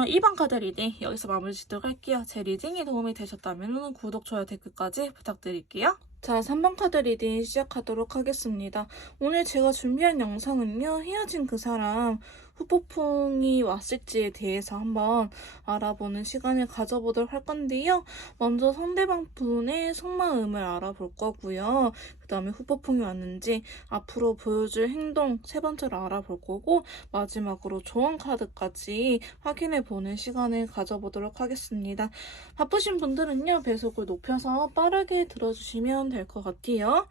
일반 카드 리딩 여기서 마무리 짓도록 할게요. 제 리딩이 도움이 되셨다면 구독, 좋아요, 댓글까지 부탁드릴게요. 자, 3번 카드 리딩 시작하도록 하겠습니다. 오늘 제가 준비한 영상은요, 헤어진 그 사람 후폭풍이 왔을지에 대해서 한번 알아보는 시간을 가져보도록 할 건데요. 먼저 상대방 분의 속마음을 알아볼 거고요. 그 다음에 후폭풍이 왔는지 앞으로 보여줄 행동 세 번째로 알아볼 거고, 마지막으로 조언 카드까지 확인해보는 시간을 가져보도록 하겠습니다. 바쁘신 분들은요, 배속을 높여서 빠르게 들어주시면 될 것 같아요.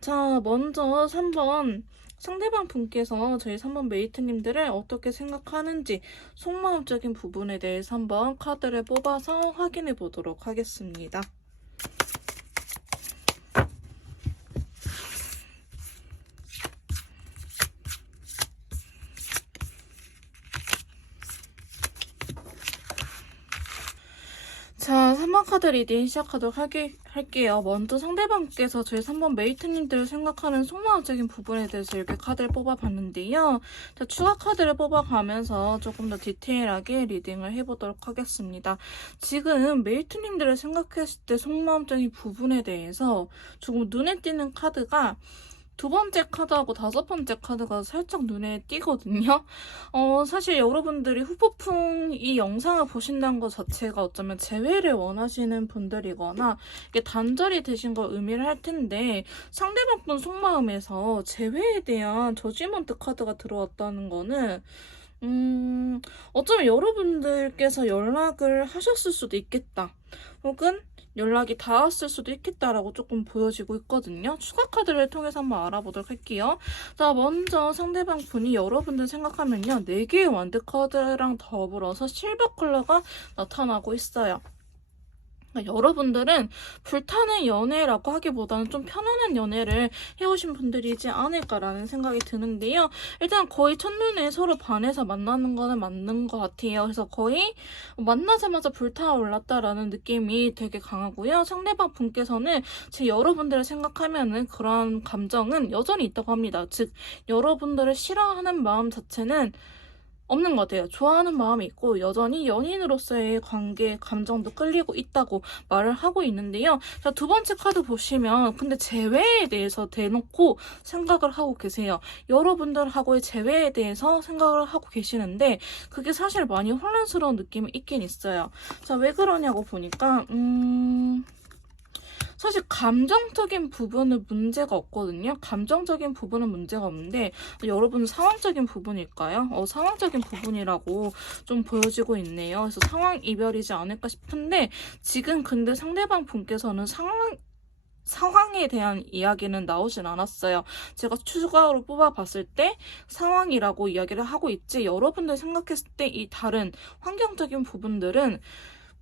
자, 먼저 3번 상대방 분께서 저희 3번 메이트님들을 어떻게 생각하는지 속마음적인 부분에 대해서 한번 카드를 뽑아서 확인해 보도록 하겠습니다. 자, 3번 카드 리딩 시작하도록 할게요. 먼저 상대방께서 저희 3번 메이트님들을 생각하는 속마음적인 부분에 대해서 이렇게 카드를 뽑아봤는데요. 자, 추가 카드를 뽑아가면서 조금 더 디테일하게 리딩을 해보도록 하겠습니다. 지금 메이트님들을 생각했을 때 속마음적인 부분에 대해서 조금 눈에 띄는 카드가 두 번째 카드하고 다섯 번째 카드가 살짝 눈에 띄거든요. 사실 여러분들이 후폭풍 이 영상을 보신다는 것 자체가 어쩌면 재회를 원하시는 분들이거나 이게 단절이 되신 걸 의미를 할 텐데, 상대방 분 속마음에서 재회에 대한 저지먼트 카드가 들어왔다는 거는 어쩌면 여러분들께서 연락을 하셨을 수도 있겠다. 혹은 연락이 닿았을 수도 있겠다라고 조금 보여지고 있거든요. 추가 카드를 통해서 한번 알아보도록 할게요. 자, 먼저 상대방 분이 여러분들 생각하면요, 4개의 완드 카드랑 더불어서 실버 컬러가 나타나고 있어요. 그러니까 여러분들은 불타는 연애라고 하기보다는 좀 편안한 연애를 해오신 분들이지 않을까라는 생각이 드는데요. 일단 거의 첫눈에 서로 반해서 만나는 거는 맞는 것 같아요. 그래서 거의 만나자마자 불타올랐다라는 느낌이 되게 강하고요. 상대방 분께서는 제 여러분들을 생각하면은 그런 감정은 여전히 있다고 합니다. 즉, 여러분들을 싫어하는 마음 자체는 없는 것 같아요. 좋아하는 마음이 있고 여전히 연인으로서의 관계, 감정도 끌리고 있다고 말을 하고 있는데요. 자, 두 번째 카드 보시면 근데 재회에 대해서 대놓고 생각을 하고 계세요. 여러분들하고의 재회에 대해서 생각을 하고 계시는데 그게 사실 많이 혼란스러운 느낌이 있긴 있어요. 자, 왜 그러냐고 보니까 사실 감정적인 부분은 문제가 없거든요. 감정적인 부분은 문제가 없는데 여러분 상황적인 부분일까요? 상황적인 부분이라고 좀 보여지고 있네요. 그래서 상황 이별이지 않을까 싶은데 지금 근데 상대방 분께서는 상황에 대한 이야기는 나오진 않았어요. 제가 추가로 뽑아봤을 때 상황이라고 이야기를 하고 있지, 여러분들 생각했을 때 이 다른 환경적인 부분들은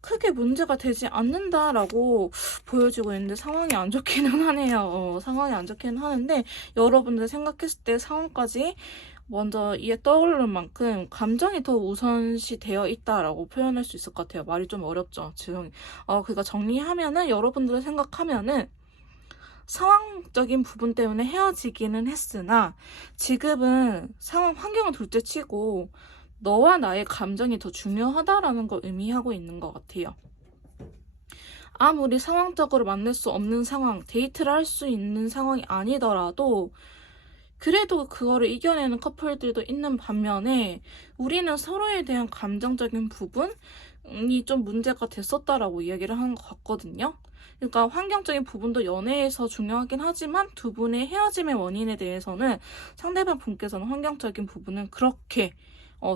크게 문제가 되지 않는다라고 보여지고 있는데 상황이 안 좋기는 하네요. 상황이 안 좋기는 하는데 여러분들 생각했을 때 상황까지 먼저 이에 떠오르는 만큼 감정이 더 우선시 되어 있다라고 표현할 수 있을 것 같아요. 말이 좀 어렵죠. 지금 그러니까 정리하면은 여러분들을 생각하면은 상황적인 부분 때문에 헤어지기는 했으나 지금은 상황 환경을 둘째치고 너와 나의 감정이 더 중요하다라는 걸 의미하고 있는 것 같아요. 아무리 상황적으로 만날 수 없는 상황, 데이트를 할 수 있는 상황이 아니더라도 그래도 그거를 이겨내는 커플들도 있는 반면에 우리는 서로에 대한 감정적인 부분이 좀 문제가 됐었다라고 이야기를 하는 것 같거든요. 그러니까 환경적인 부분도 연애에서 중요하긴 하지만 두 분의 헤어짐의 원인에 대해서는 상대방 분께서는 환경적인 부분은 그렇게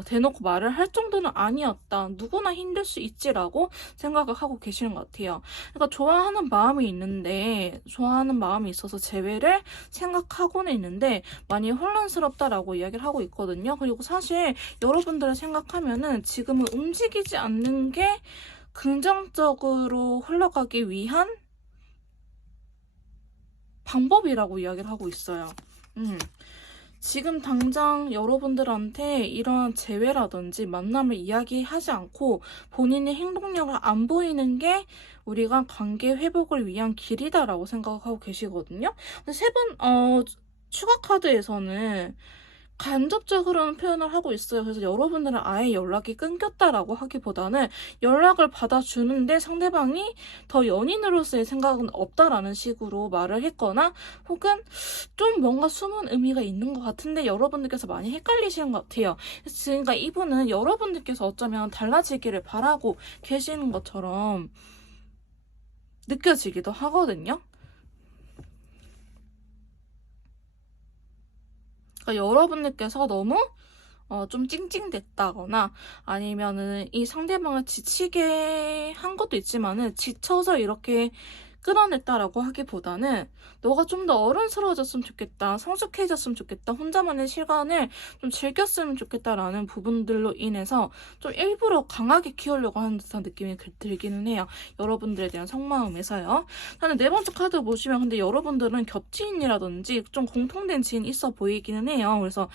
대놓고 말을 할 정도는 아니었다. 누구나 힘들 수 있지라고 생각을 하고 계시는 것 같아요. 그러니까 좋아하는 마음이 있는데, 좋아하는 마음이 있어서 재회를 생각하고는 있는데 많이 혼란스럽다라고 이야기를 하고 있거든요. 그리고 사실 여러분들을 생각하면은 지금은 움직이지 않는 게 긍정적으로 흘러가기 위한 방법이라고 이야기를 하고 있어요. 지금 당장 여러분들한테 이런 재회라든지 만남을 이야기하지 않고 본인의 행동력을 안 보이는 게 우리가 관계 회복을 위한 길이다라고 생각하고 계시거든요. 세 번, 추가 카드에서는 간접적으로는 표현을 하고 있어요. 그래서 여러분들은 아예 연락이 끊겼다라고 하기보다는 연락을 받아주는데 상대방이 더 연인으로서의 생각은 없다라는 식으로 말을 했거나 혹은 좀 뭔가 숨은 의미가 있는 것 같은데 여러분들께서 많이 헷갈리시는 것 같아요. 그러니까 이분은 여러분들께서 어쩌면 달라지기를 바라고 계시는 것처럼 느껴지기도 하거든요. 그러니까 여러분들께서 너무 좀 찡찡댔다거나 아니면은 이 상대방을 지치게 한 것도 있지만은 지쳐서 이렇게 끌어냈다라고 하기보다는 너가 좀 더 어른스러워졌으면 좋겠다, 성숙해졌으면 좋겠다, 혼자만의 시간을 좀 즐겼으면 좋겠다라는 부분들로 인해서 좀 일부러 강하게 키우려고 하는 듯한 느낌이 들기는 해요. 여러분들에 대한 속마음에서요. 나는 네 번째 카드 보시면 근데 여러분들은 겹지인이라든지 좀 공통된 지인이 있어 보이기는 해요. 그래서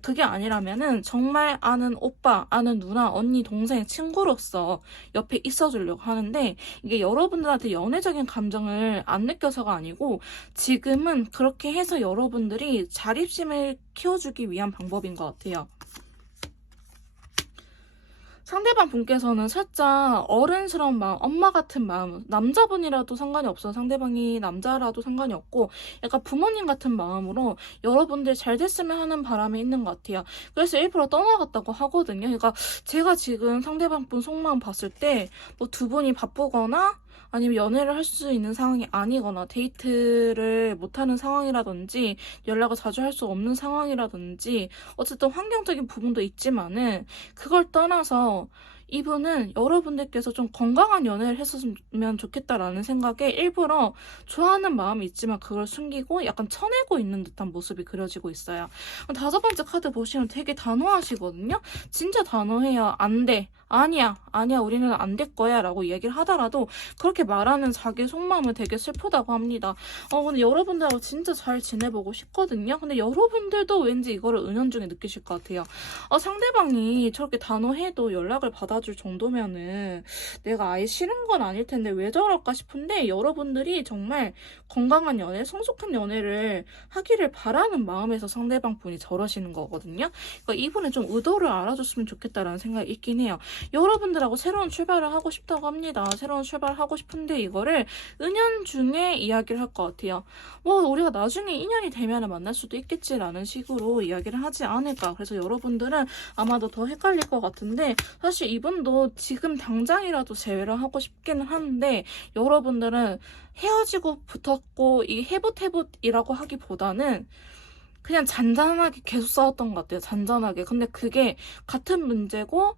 그게 아니라면은 정말 아는 오빠, 아는 누나, 언니, 동생, 친구로서 옆에 있어주려고 하는데 이게 여러분들한테 연애적인 감정을 안 느껴서가 아니고 지금은 그렇게 해서 여러분들이 자립심을 키워주기 위한 방법인 것 같아요. 상대방 분께서는 살짝 어른스러운 마음, 엄마 같은 마음, 남자분이라도 상관이 없어요. 상대방이 남자라도 상관이 없고 약간 부모님 같은 마음으로 여러분들 잘 됐으면 하는 바람이 있는 것 같아요. 그래서 일부러 떠나갔다고 하거든요. 그러니까 제가 지금 상대방 분 속마음 봤을 때 뭐 두 분이 바쁘거나 아니면 연애를 할 수 있는 상황이 아니거나 데이트를 못하는 상황이라든지 연락을 자주 할 수 없는 상황이라든지 어쨌든 환경적인 부분도 있지만은 그걸 떠나서 이분은 여러분들께서 좀 건강한 연애를 했었으면 좋겠다라는 생각에 일부러 좋아하는 마음이 있지만 그걸 숨기고 약간 쳐내고 있는 듯한 모습이 그려지고 있어요. 다섯 번째 카드 보시면 되게 단호하시거든요. 진짜 단호해요. 안 돼. 아니야, 우리는 안 될 거야 라고 얘기를 하더라도 그렇게 말하는 자기 속마음은 되게 슬프다고 합니다. 근데 여러분들하고 진짜 잘 지내보고 싶거든요. 근데 여러분들도 왠지 이거를 은연중에 느끼실 것 같아요. 상대방이 저렇게 단호해도 연락을 받아줄 정도면은 내가 아예 싫은 건 아닐 텐데 왜 저럴까 싶은데 여러분들이 정말 건강한 연애, 성숙한 연애를 하기를 바라는 마음에서 상대방 분이 저러시는 거거든요. 그러니까 이분은 좀 의도를 알아줬으면 좋겠다라는 생각이 있긴 해요. 여러분들하고 새로운 출발을 하고 싶다고 합니다. 새로운 출발을 하고 싶은데 이거를 은연중에 이야기를 할 것 같아요. 뭐 우리가 나중에 인연이 되면 만날 수도 있겠지라는 식으로 이야기를 하지 않을까. 그래서 여러분들은 아마도 더 헷갈릴 것 같은데 사실 이분도 지금 당장이라도 재회를 하고 싶기는 하는데 여러분들은 헤어지고 붙었고 이 해붓해붓이라고 하기보다는 그냥 잔잔하게 계속 싸웠던 것 같아요. 잔잔하게. 근데 그게 같은 문제고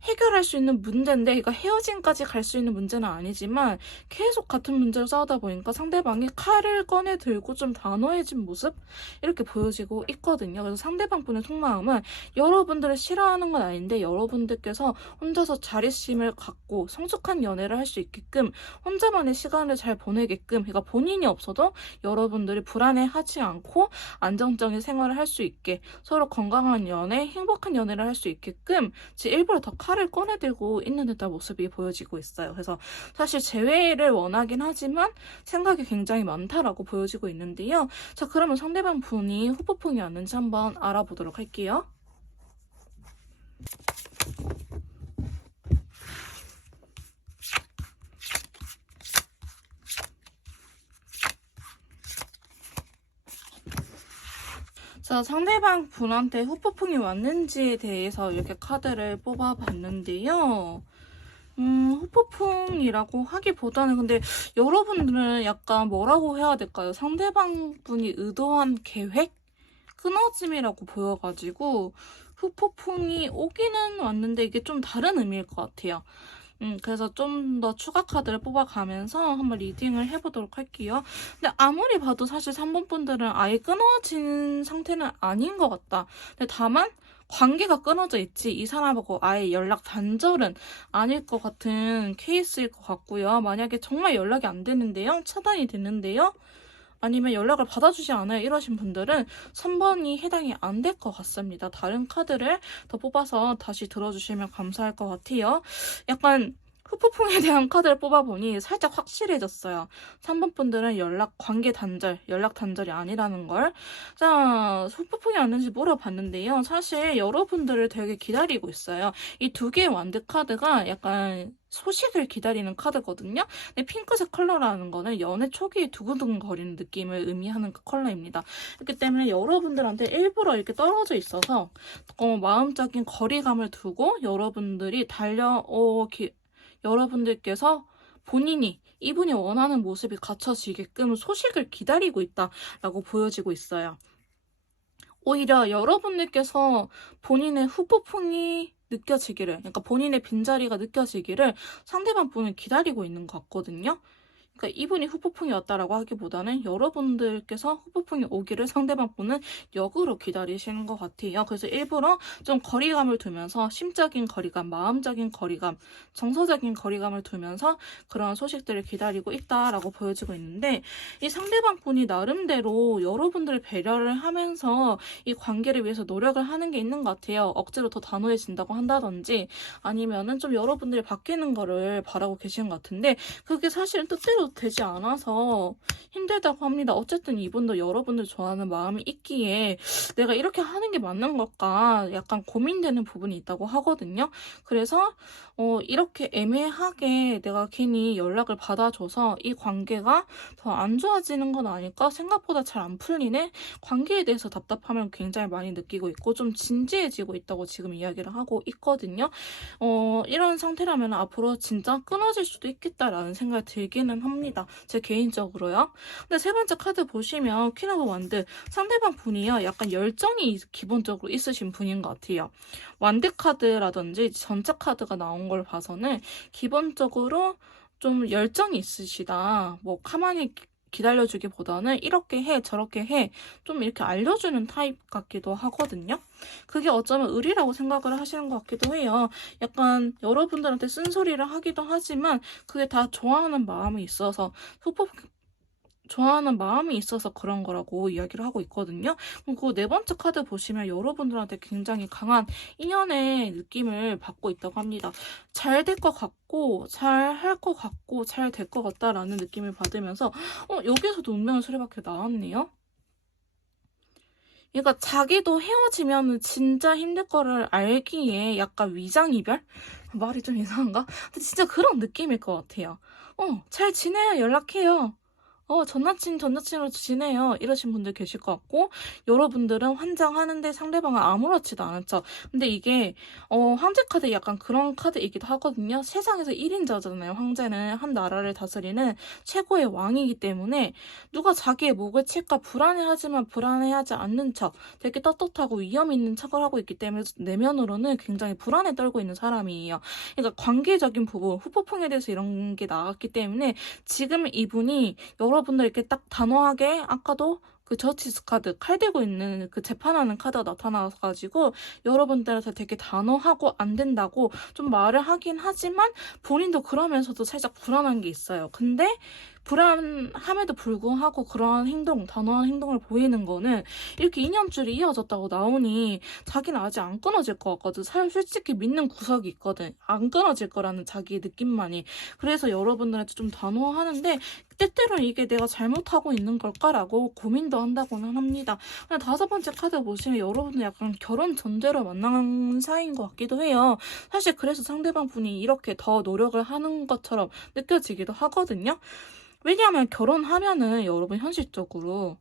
해결할 수 있는 문제인데 그러니까 헤어짐까지 갈 수 있는 문제는 아니지만 계속 같은 문제로 싸우다 보니까 상대방이 칼을 꺼내 들고 좀 단호해진 모습 이렇게 보여지고 있거든요. 그래서 상대방 분의 속마음은 여러분들을 싫어하는 건 아닌데 여러분들께서 혼자서 자립심을 갖고 성숙한 연애를 할 수 있게끔 혼자만의 시간을 잘 보내게끔 그러니까 본인이 없어도 여러분들이 불안해하지 않고 안정적인 생활을 할 수 있게 서로 건강한 연애, 행복한 연애를 할 수 있게끔 일부러 더 칼을 꺼내들고 있는 듯한 모습이 보여지고 있어요. 그래서 사실 재회를 원하긴 하지만 생각이 굉장히 많다라고 보여지고 있는데요. 자, 그러면 상대방 분이 후폭풍이 왔는지 한번 알아보도록 할게요. 자, 상대방 분한테 후폭풍이 왔는지에 대해서 이렇게 카드를 뽑아봤는데요. 후폭풍이라고 하기보다는 근데 여러분들은 약간 뭐라고 해야 될까요? 상대방 분이 의도한 계획? 끊어짐이라고 보여가지고 후폭풍이 오기는 왔는데 이게 좀 다른 의미일 것 같아요. 그래서 좀 더 추가 카드를 뽑아가면서 한번 리딩을 해보도록 할게요. 근데 아무리 봐도 사실 3번 분들은 아예 끊어진 상태는 아닌 것 같다. 근데 다만 관계가 끊어져 있지 이 사람하고 아예 연락 단절은 아닐 것 같은 케이스일 것 같고요. 만약에 정말 연락이 안 되는데요. 차단이 됐는데요. 아니면 연락을 받아주지 않아요 이러신 분들은 3번이 해당이 안 될 것 같습니다. 다른 카드를 더 뽑아서 다시 들어주시면 감사할 것 같아요. 약간 후폭풍에 대한 카드를 뽑아보니 살짝 확실해졌어요. 3번 분들은 연락 단절이 아니라는 걸. 자, 후폭풍이 왔는지 물어봤는데요. 사실 여러분들을 되게 기다리고 있어요. 이 두 개의 완드 카드가 약간 소식을 기다리는 카드거든요. 근데 핑크색 컬러라는 거는 연애 초기에 두근두근거리는 느낌을 의미하는 그 컬러입니다. 그렇기 때문에 여러분들한테 일부러 이렇게 떨어져 있어서 마음적인 거리감을 두고 여러분들이 여러분들께서 본인이 이분이 원하는 모습이 갖춰지게끔 소식을 기다리고 있다라고 보여지고 있어요. 오히려 여러분들께서 본인의 후폭풍이 느껴지기를, 그러니까 본인의 빈자리가 느껴지기를 상대방 분은 기다리고 있는 것 같거든요. 그러니까 이분이 후폭풍이 왔다라고 하기보다는 여러분들께서 후폭풍이 오기를 상대방 분은 역으로 기다리시는 것 같아요. 그래서 일부러 좀 거리감을 두면서 심적인 거리감, 마음적인 거리감, 정서적인 거리감을 두면서 그런 소식들을 기다리고 있다라고 보여지고 있는데 이 상대방 분이 나름대로 여러분들을 배려를 하면서 이 관계를 위해서 노력을 하는 게 있는 것 같아요. 억지로 더 단호해진다고 한다든지 아니면은 좀 여러분들이 바뀌는 거를 바라고 계시는 것 같은데 그게 사실은 뜻대로 되지 않아서 힘들다고 합니다. 어쨌든 이분도 여러분들 좋아하는 마음이 있기에 내가 이렇게 하는 게 맞는 걸까 약간 고민되는 부분이 있다고 하거든요. 그래서 이렇게 애매하게 내가 괜히 연락을 받아줘서 이 관계가 더 안 좋아지는 건 아닐까? 생각보다 잘 안 풀리네? 관계에 대해서 답답함을 굉장히 많이 느끼고 있고 좀 진지해지고 있다고 지금 이야기를 하고 있거든요. 이런 상태라면 앞으로 진짜 끊어질 수도 있겠다라는 생각이 들기는 합니다. 제 개인적으로요. 근데 세 번째 카드 보시면 퀸 오브 완드 상대방 분이요. 약간 열정이 기본적으로 있으신 분인 것 같아요. 완드 카드라든지 전체 카드가 나온 걸 봐서는 기본적으로 좀 열정이 있으시다. 뭐 가만히 기다려주기보다는 이렇게 해 저렇게 해 좀 이렇게 알려주는 타입 같기도 하거든요. 그게 어쩌면 의리라고 생각을 하시는 것 같기도 해요. 약간 여러분들한테 쓴소리를 하기도 하지만 그게 다 좋아하는 마음이 있어서 좋아하는 마음이 있어서 그런 거라고 이야기를 하고 있거든요. 그리고 네 번째 카드 보시면 여러분들한테 굉장히 강한 인연의 느낌을 받고 있다고 합니다. 잘 될 것 같고 잘 할 것 같고 잘 될 것 같다라는 느낌을 받으면서 여기서도 운명의 수레바퀴 나왔네요. 그러니까 자기도 헤어지면 진짜 힘들 거를 알기에 약간 위장이별? 말이 좀 이상한가? 근데 진짜 그런 느낌일 것 같아요. 잘 지내요. 연락해요. 전 여친으로 지내요. 이러신 분들 계실 것 같고, 여러분들은 환장하는데 상대방은 아무렇지도 않았죠. 근데 이게, 황제 카드 약간 그런 카드이기도 하거든요. 세상에서 1인자잖아요. 황제는 한 나라를 다스리는 최고의 왕이기 때문에, 누가 자기의 목을 칠까 불안해하지만 불안해하지 않는 척, 되게 떳떳하고 위험 있는 척을 하고 있기 때문에 내면으로는 굉장히 불안에 떨고 있는 사람이에요. 그러니까 관계적인 부분, 후폭풍에 대해서 이런 게 나왔기 때문에, 지금 이분이 여러분들 이렇게 딱 단호하게 아까도 그 저스티스 카드 칼 들고 있는 그 재판하는 카드가 나타나가지고 여러분들한테 되게 단호하고 안 된다고 좀 말을 하긴 하지만 본인도 그러면서도 살짝 불안한 게 있어요. 근데 불안함에도 불구하고 그러한 행동, 단호한 행동을 보이는 거는 이렇게 인연줄이 이어졌다고 나오니 자기는 아직 안 끊어질 것 같거든. 솔직히 믿는 구석이 있거든. 안 끊어질 거라는 자기 느낌만이. 그래서 여러분들한테 좀 단호하는데 때때로는 이게 내가 잘못하고 있는 걸까라고 고민도 한다고는 합니다. 근데 다섯 번째 카드 보시면 여러분은 약간 결혼 전제로 만난 사이인 것 같기도 해요. 사실 그래서 상대방 분이 이렇게 더 노력을 하는 것처럼 느껴지기도 하거든요. 왜냐하면 결혼하면은 여러분 현실적으로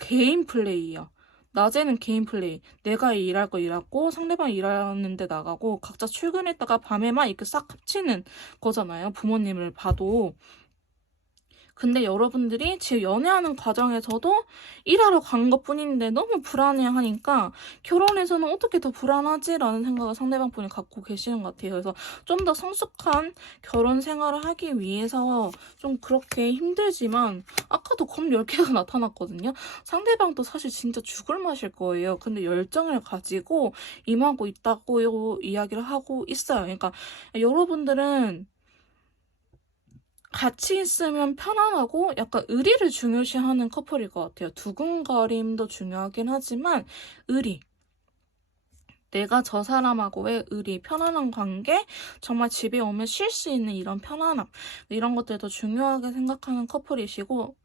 개인 플레이예요. 낮에는 개인 플레이. 내가 일할 거 일하고 상대방이 일하는데 나가고 각자 출근했다가 밤에만 이렇게 싹 합치는 거잖아요. 부모님을 봐도. 근데 여러분들이 지금 연애하는 과정에서도 일하러 간 것뿐인데 너무 불안해하니까 결혼해서는 어떻게 더 불안하지라는 생각을 상대방 분이 갖고 계시는 것 같아요. 그래서 좀 더 성숙한 결혼 생활을 하기 위해서 좀 그렇게 힘들지만 아까도 검 10개가 나타났거든요. 상대방도 사실 진짜 죽을 맛일 거예요. 근데 열정을 가지고 임하고 있다고 이야기를 하고 있어요. 그러니까 여러분들은 같이 있으면 편안하고 약간 의리를 중요시하는 커플일 것 같아요. 두근거림도 중요하긴 하지만 의리. 내가 저 사람하고의 의리, 편안한 관계, 정말 집에 오면 쉴 수 있는 이런 편안함, 이런 것들도 중요하게 생각하는 커플이시고,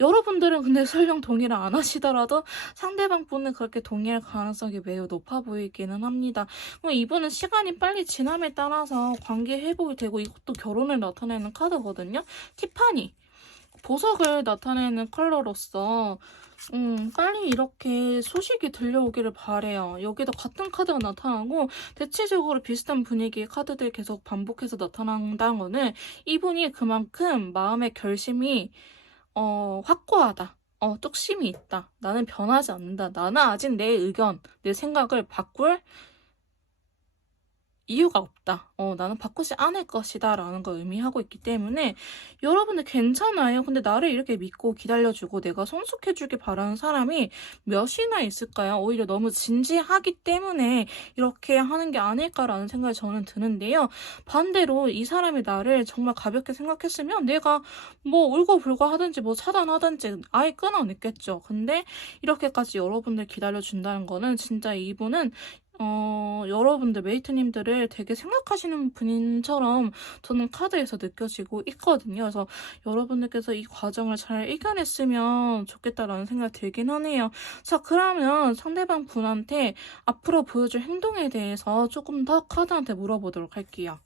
여러분들은 근데 설령 동의를 안 하시더라도 상대방 분은 그렇게 동의할 가능성이 매우 높아 보이기는 합니다. 이분은 시간이 빨리 지남에 따라서 관계 회복이 되고, 이것도 결혼을 나타내는 카드거든요. 티파니. 보석을 나타내는 컬러로서 빨리 이렇게 소식이 들려오기를 바래요. 여기도 같은 카드가 나타나고 대체적으로 비슷한 분위기의 카드들이 계속 반복해서 나타난다는 거는 이분이 그만큼 마음의 결심이 확고하다. 뚝심이 있다. 나는 변하지 않는다. 나는 아직 내 의견, 내 생각을 바꿀 이유가 없다. 나는 바꾸지 않을 것이다. 라는 걸 의미하고 있기 때문에 여러분들 괜찮아요. 근데 나를 이렇게 믿고 기다려주고 내가 성숙해주길 바라는 사람이 몇이나 있을까요? 오히려 너무 진지하기 때문에 이렇게 하는 게 아닐까라는 생각이 저는 드는데요. 반대로 이 사람이 나를 정말 가볍게 생각했으면 내가 뭐 울고불고 하든지 뭐 차단하든지 아예 끊어냈겠죠. 근데 이렇게까지 여러분들 기다려준다는 거는 진짜 이분은 여러분들 메이트님들을 되게 생각하시는 분처럼 저는 카드에서 느껴지고 있거든요. 그래서 여러분들께서 이 과정을 잘 이겨냈으면 좋겠다라는 생각이 들긴 하네요. 자, 그러면 상대방 분한테 앞으로 보여줄 행동에 대해서 조금 더 카드한테 물어보도록 할게요.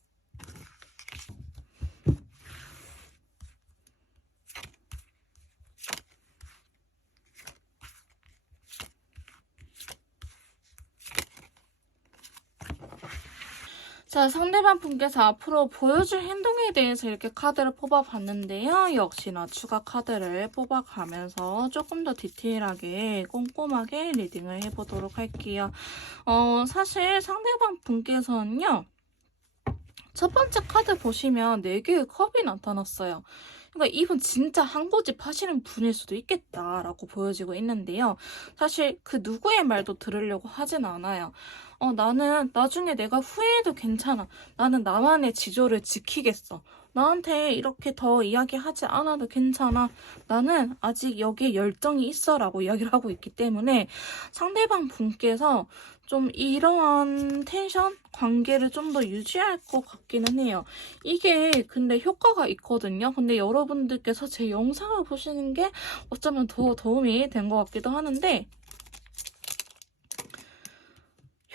자, 상대방 분께서 앞으로 보여줄 행동에 대해서 이렇게 카드를 뽑아봤는데요. 역시나 추가 카드를 뽑아가면서 조금 더 디테일하게 꼼꼼하게 리딩을 해보도록 할게요. 사실 상대방 분께서는요. 첫 번째 카드 보시면 4개의 컵이 나타났어요. 그러니까 이분 진짜 한 고집 하시는 분일 수도 있겠다라고 보여지고 있는데요. 사실 그 누구의 말도 들으려고 하진 않아요. 나는 나중에 내가 후회해도 괜찮아. 나는 나만의 지조를 지키겠어. 나한테 이렇게 더 이야기하지 않아도 괜찮아. 나는 아직 여기에 열정이 있어 라고 이야기를 하고 있기 때문에 상대방 분께서 좀 이러한 텐션, 관계를 좀 더 유지할 것 같기는 해요. 이게 근데 효과가 있거든요. 근데 여러분들께서 제 영상을 보시는 게 어쩌면 더 도움이 된 것 같기도 하는데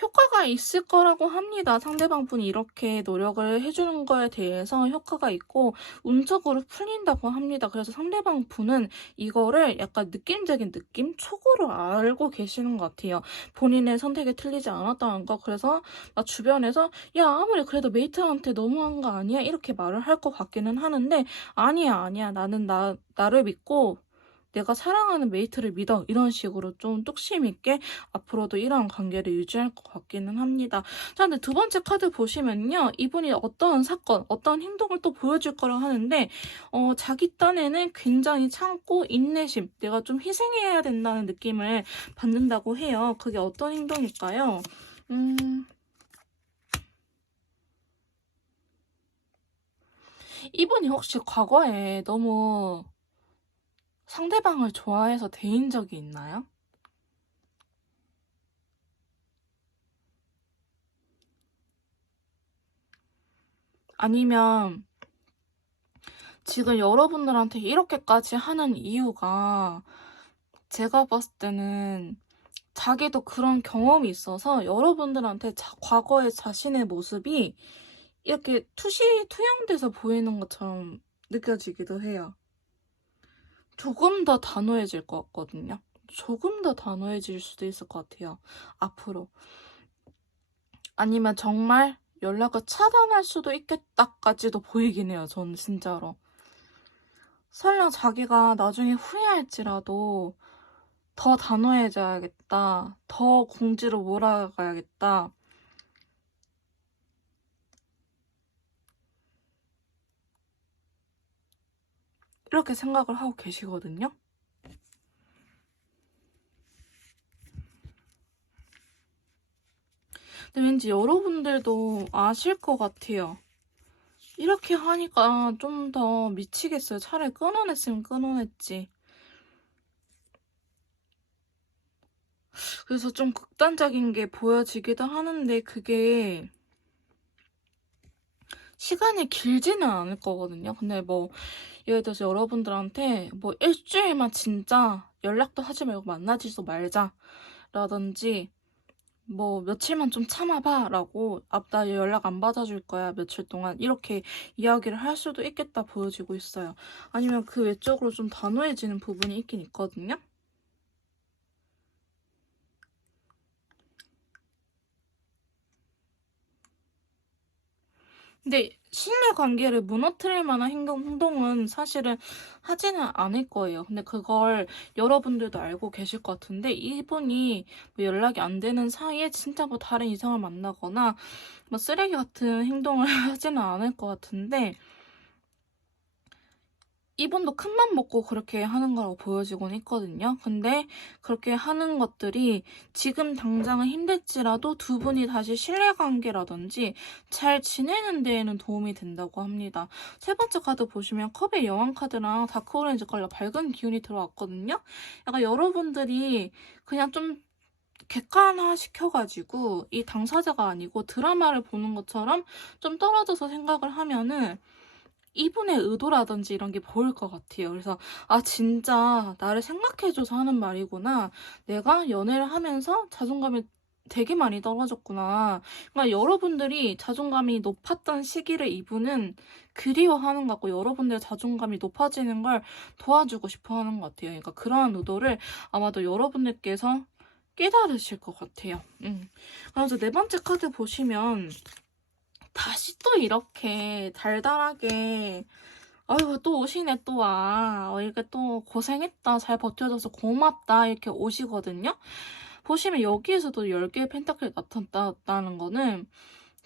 효과가 있을 거라고 합니다. 상대방 분이 이렇게 노력을 해주는 거에 대해서 효과가 있고 운적으로 풀린다고 합니다. 그래서 상대방 분은 이거를 약간 느낌적인 느낌? 촉으로 알고 계시는 것 같아요. 본인의 선택이 틀리지 않았다는 거. 그래서 나 주변에서 야 아무리 그래도 메이트한테 너무한 거 아니야? 이렇게 말을 할 것 같기는 하는데 아니야. 나는 나를 믿고 내가 사랑하는 메이트를 믿어. 이런 식으로 좀 뚝심 있게 앞으로도 이런 관계를 유지할 것 같기는 합니다. 자, 근데 두 번째 카드 보시면요. 이분이 어떤 사건, 어떤 행동을 또 보여줄 거라 하는데 자기 딴에는 굉장히 참고 인내심, 내가 좀 희생해야 된다는 느낌을 받는다고 해요. 그게 어떤 행동일까요? 이분이 혹시 과거에 너무 상대방을 좋아해서 대인 적이 있나요? 아니면 지금 여러분들한테 이렇게까지 하는 이유가 제가 봤을 때는 자기도 그런 경험이 있어서 여러분들한테 과거의 자신의 모습이 이렇게 투영돼서 보이는 것처럼 느껴지기도 해요. 조금 더 단호해질 것 같거든요. 조금 더 단호해질 수도 있을 것 같아요. 앞으로. 아니면 정말 연락을 차단할 수도 있겠다까지도 보이긴 해요. 저는 진짜로. 설령 자기가 나중에 후회할지라도 더 단호해져야겠다. 더 궁지로 몰아가야겠다. 이렇게 생각을 하고 계시거든요. 근데 왠지 여러분들도 아실 것 같아요. 이렇게 하니까 좀 더 미치겠어요. 차라리 끊어냈으면 끊어냈지. 그래서 좀 극단적인 게 보여지기도 하는데 그게 시간이 길지는 않을 거거든요. 근데 뭐 예를 들어서 여러분들한테 뭐 일주일만 진짜 연락도 하지 말고 만나지도 말자 라든지 뭐 며칠만 좀 참아봐 라고 나 연락 안 받아줄 거야 며칠 동안 이렇게 이야기를 할 수도 있겠다 보여지고 있어요. 아니면 그 외적으로 좀 단호해지는 부분이 있긴 있거든요. 근데 신뢰 관계를 무너뜨릴 만한 행동은 사실은 하지는 않을 거예요. 근데 그걸 여러분들도 알고 계실 것 같은데 이분이 뭐 연락이 안 되는 사이에 진짜 뭐 다른 이성을 만나거나 뭐 쓰레기 같은 행동을 하지는 않을 것 같은데 이분도 큰맘 먹고 그렇게 하는 거라고 보여지곤 했거든요. 근데 그렇게 하는 것들이 지금 당장은 힘들지라도 두 분이 다시 신뢰관계라든지 잘 지내는 데에는 도움이 된다고 합니다. 세 번째 카드 보시면 컵의 여왕 카드랑 다크오렌지 컬러 밝은 기운이 들어왔거든요. 약간 여러분들이 그냥 좀 객관화 시켜가지고 이 당사자가 아니고 드라마를 보는 것처럼 좀 떨어져서 생각을 하면은 이분의 의도라든지 이런 게 보일 것 같아요. 그래서 아 진짜 나를 생각해줘서 하는 말이구나. 내가 연애를 하면서 자존감이 되게 많이 떨어졌구나. 그러니까 여러분들이 자존감이 높았던 시기를 이분은 그리워하는 것 같고 여러분들의 자존감이 높아지는 걸 도와주고 싶어 하는 것 같아요. 그러니까 그러한 의도를 아마도 여러분들께서 깨달으실 것 같아요. 그래서 네 번째 카드 보시면 다시 또 이렇게 달달하게 아유 또 오시네 또 와. 이렇게 또 고생했다. 잘 버텨줘서 고맙다. 이렇게 오시거든요. 보시면 여기에서도 10개의 펜타클이 나타났다는 거는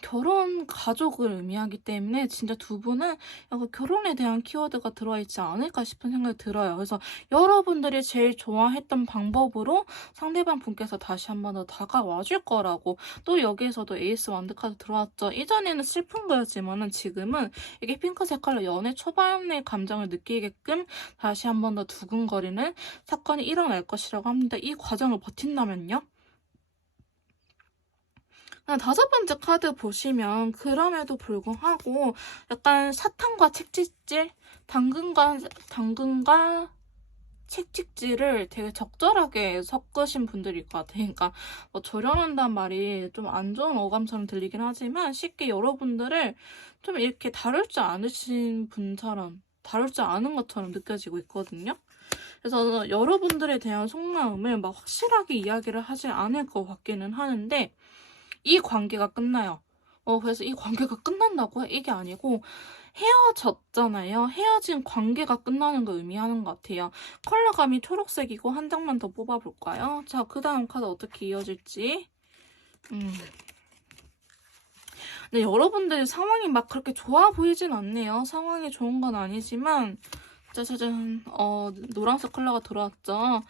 결혼 가족을 의미하기 때문에 진짜 두 분은 약간 결혼에 대한 키워드가 들어와 있지 않을까 싶은 생각이 들어요. 그래서 여러분들이 제일 좋아했던 방법으로 상대방 분께서 다시 한 번 더 다가와 줄 거라고. 또 여기에서도 에이스 완드 카드 들어왔죠. 이전에는 슬픈 거였지만은 지금은 이게 핑크 색깔로 연애 초반의 감정을 느끼게끔 다시 한 번 더 두근거리는 사건이 일어날 것이라고 합니다. 이 과정을 버틴다면요. 다섯 번째 카드 보시면 그럼에도 불구하고 약간 사탕과 책찍질, 당근과 책찍질을 되게 적절하게 섞으신 분들일 것 같아요. 그러니까 뭐 조련한다는 말이 좀 안 좋은 어감처럼 들리긴 하지만 쉽게 여러분들을 좀 이렇게 다룰 줄 아는 분처럼 다룰 줄 아는 것처럼 느껴지고 있거든요. 그래서 여러분들에 대한 속마음을 막 확실하게 이야기를 하지 않을 것 같기는 하는데 이 관계가 끝나요. 그래서 이 관계가 끝난다고요? 이게 아니고 헤어졌잖아요. 헤어진 관계가 끝나는 걸 의미하는 것 같아요. 컬러감이 초록색이고 한 장만 더 뽑아볼까요? 자, 그 다음 카드 어떻게 이어질지. 근데 여러분들 상황이 막 그렇게 좋아 보이진 않네요. 상황이 좋은 건 아니지만 짜자잔, 노란색 컬러가 들어왔죠.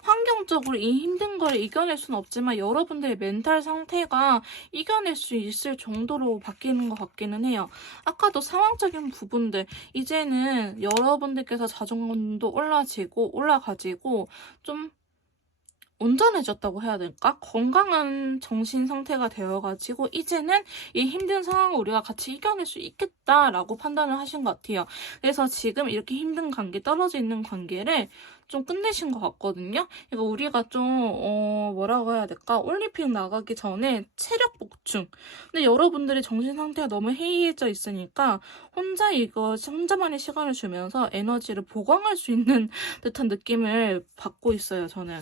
환경적으로 이 힘든 걸 이겨낼 수는 없지만 여러분들의 멘탈 상태가 이겨낼 수 있을 정도로 바뀌는 것 같기는 해요. 아까도 상황적인 부분들, 이제는 여러분들께서 자존감도 올라가지고 좀 온전해졌다고 해야 될까? 건강한 정신 상태가 되어가지고 이제는 이 힘든 상황을 우리가 같이 이겨낼 수 있겠다라고 판단을 하신 것 같아요. 그래서 지금 이렇게 힘든 관계, 떨어져 있는 관계를 좀 끝내신 것 같거든요. 그러니까 우리가 좀 뭐라고 해야 될까? 올림픽 나가기 전에 체력 보충. 근데 여러분들의 정신 상태가 너무 해이해져 있으니까 혼자만의 시간을 주면서 에너지를 보강할 수 있는 듯한 느낌을 받고 있어요, 저는.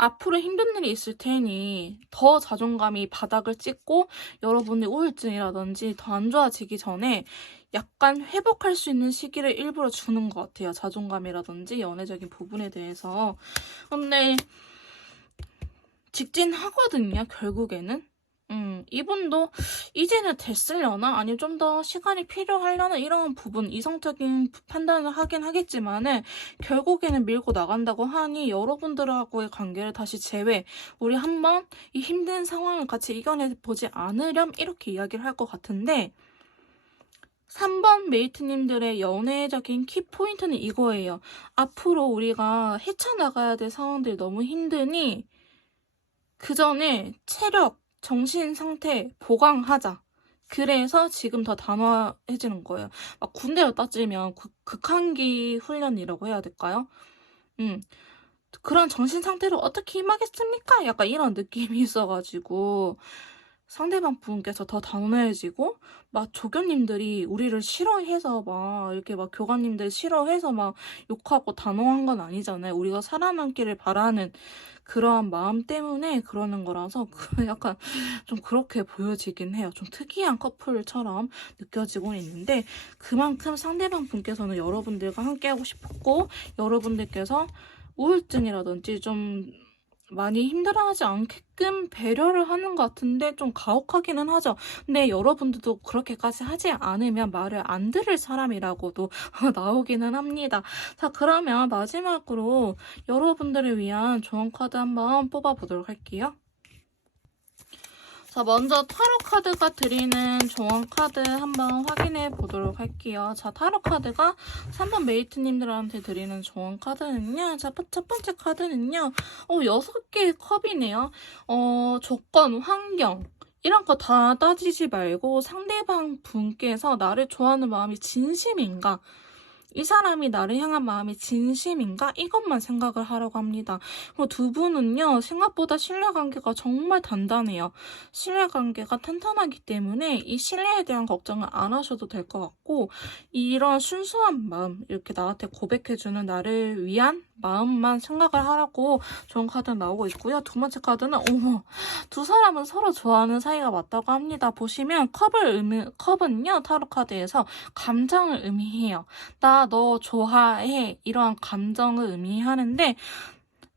앞으로 힘든 일이 있을 테니 더 자존감이 바닥을 찍고 여러분의 우울증이라든지 더 안 좋아지기 전에 약간 회복할 수 있는 시기를 일부러 주는 것 같아요. 자존감이라든지 연애적인 부분에 대해서. 근데 직진하거든요, 결국에는. 이분도 이제는 됐으려나? 아니면 좀 더 시간이 필요하려나? 이런 부분, 이성적인 판단을 하긴 하겠지만은, 결국에는 밀고 나간다고 하니, 여러분들하고의 관계를 다시 우리 한번 이 힘든 상황을 같이 이겨내보지 않으렴? 이렇게 이야기를 할 것 같은데, 3번 메이트님들의 연애적인 키포인트는 이거예요. 앞으로 우리가 헤쳐나가야 될 상황들이 너무 힘드니 그 전에 체력, 정신 상태 보강하자. 그래서 지금 더 단호해지는 거예요. 막 군대로 따지면 극한기 훈련이라고 해야 될까요? 그런 정신 상태로 어떻게 임하겠습니까? 약간 이런 느낌이 있어가지고 상대방 분께서 더 단호해지고 막 조교님들이 우리를 싫어해서 막 이렇게 막 교관님들 싫어해서 막 욕하고 단호한 건 아니잖아요. 우리가 살아남기를 바라는 그러한 마음 때문에 그러는 거라서 약간 좀 그렇게 보여지긴 해요. 좀 특이한 커플처럼 느껴지고 있는데 그만큼 상대방 분께서는 여러분들과 함께하고 싶었고 여러분들께서 우울증이라든지 좀 많이 힘들어하지 않게끔 배려를 하는 것 같은데 좀 가혹하기는 하죠. 근데 여러분들도 그렇게까지 하지 않으면 말을 안 들을 사람이라고도 나오기는 합니다. 자, 그러면 마지막으로 여러분들을 위한 조언 카드 한번 뽑아보도록 할게요. 자, 먼저 타로 카드가 드리는 조언 카드 한번 확인해 보도록 할게요. 자, 타로 카드가 3번 메이트님들한테 드리는 조언 카드는요. 자, 첫 번째 카드는요. 6개의 컵이네요. 조건, 환경. 이런 거 다 따지지 말고 상대방 분께서 나를 좋아하는 마음이 진심인가? 이 사람이 나를 향한 마음이 진심인가? 이것만 생각을 하라고 합니다. 그리고 두 분은요, 생각보다 신뢰관계가 정말 단단해요. 신뢰관계가 탄탄하기 때문에 이 신뢰에 대한 걱정을 안 하셔도 될 것 같고, 이런 순수한 마음, 이렇게 나한테 고백해주는 나를 위한 마음만 생각을 하라고 좋은 카드 나오고 있고요. 두 번째 카드는, 두 사람은 서로 좋아하는 사이가 맞다고 합니다. 보시면 컵은요, 타로 카드에서 감정을 의미해요. 나 너 좋아해. 이러한 감정을 의미하는데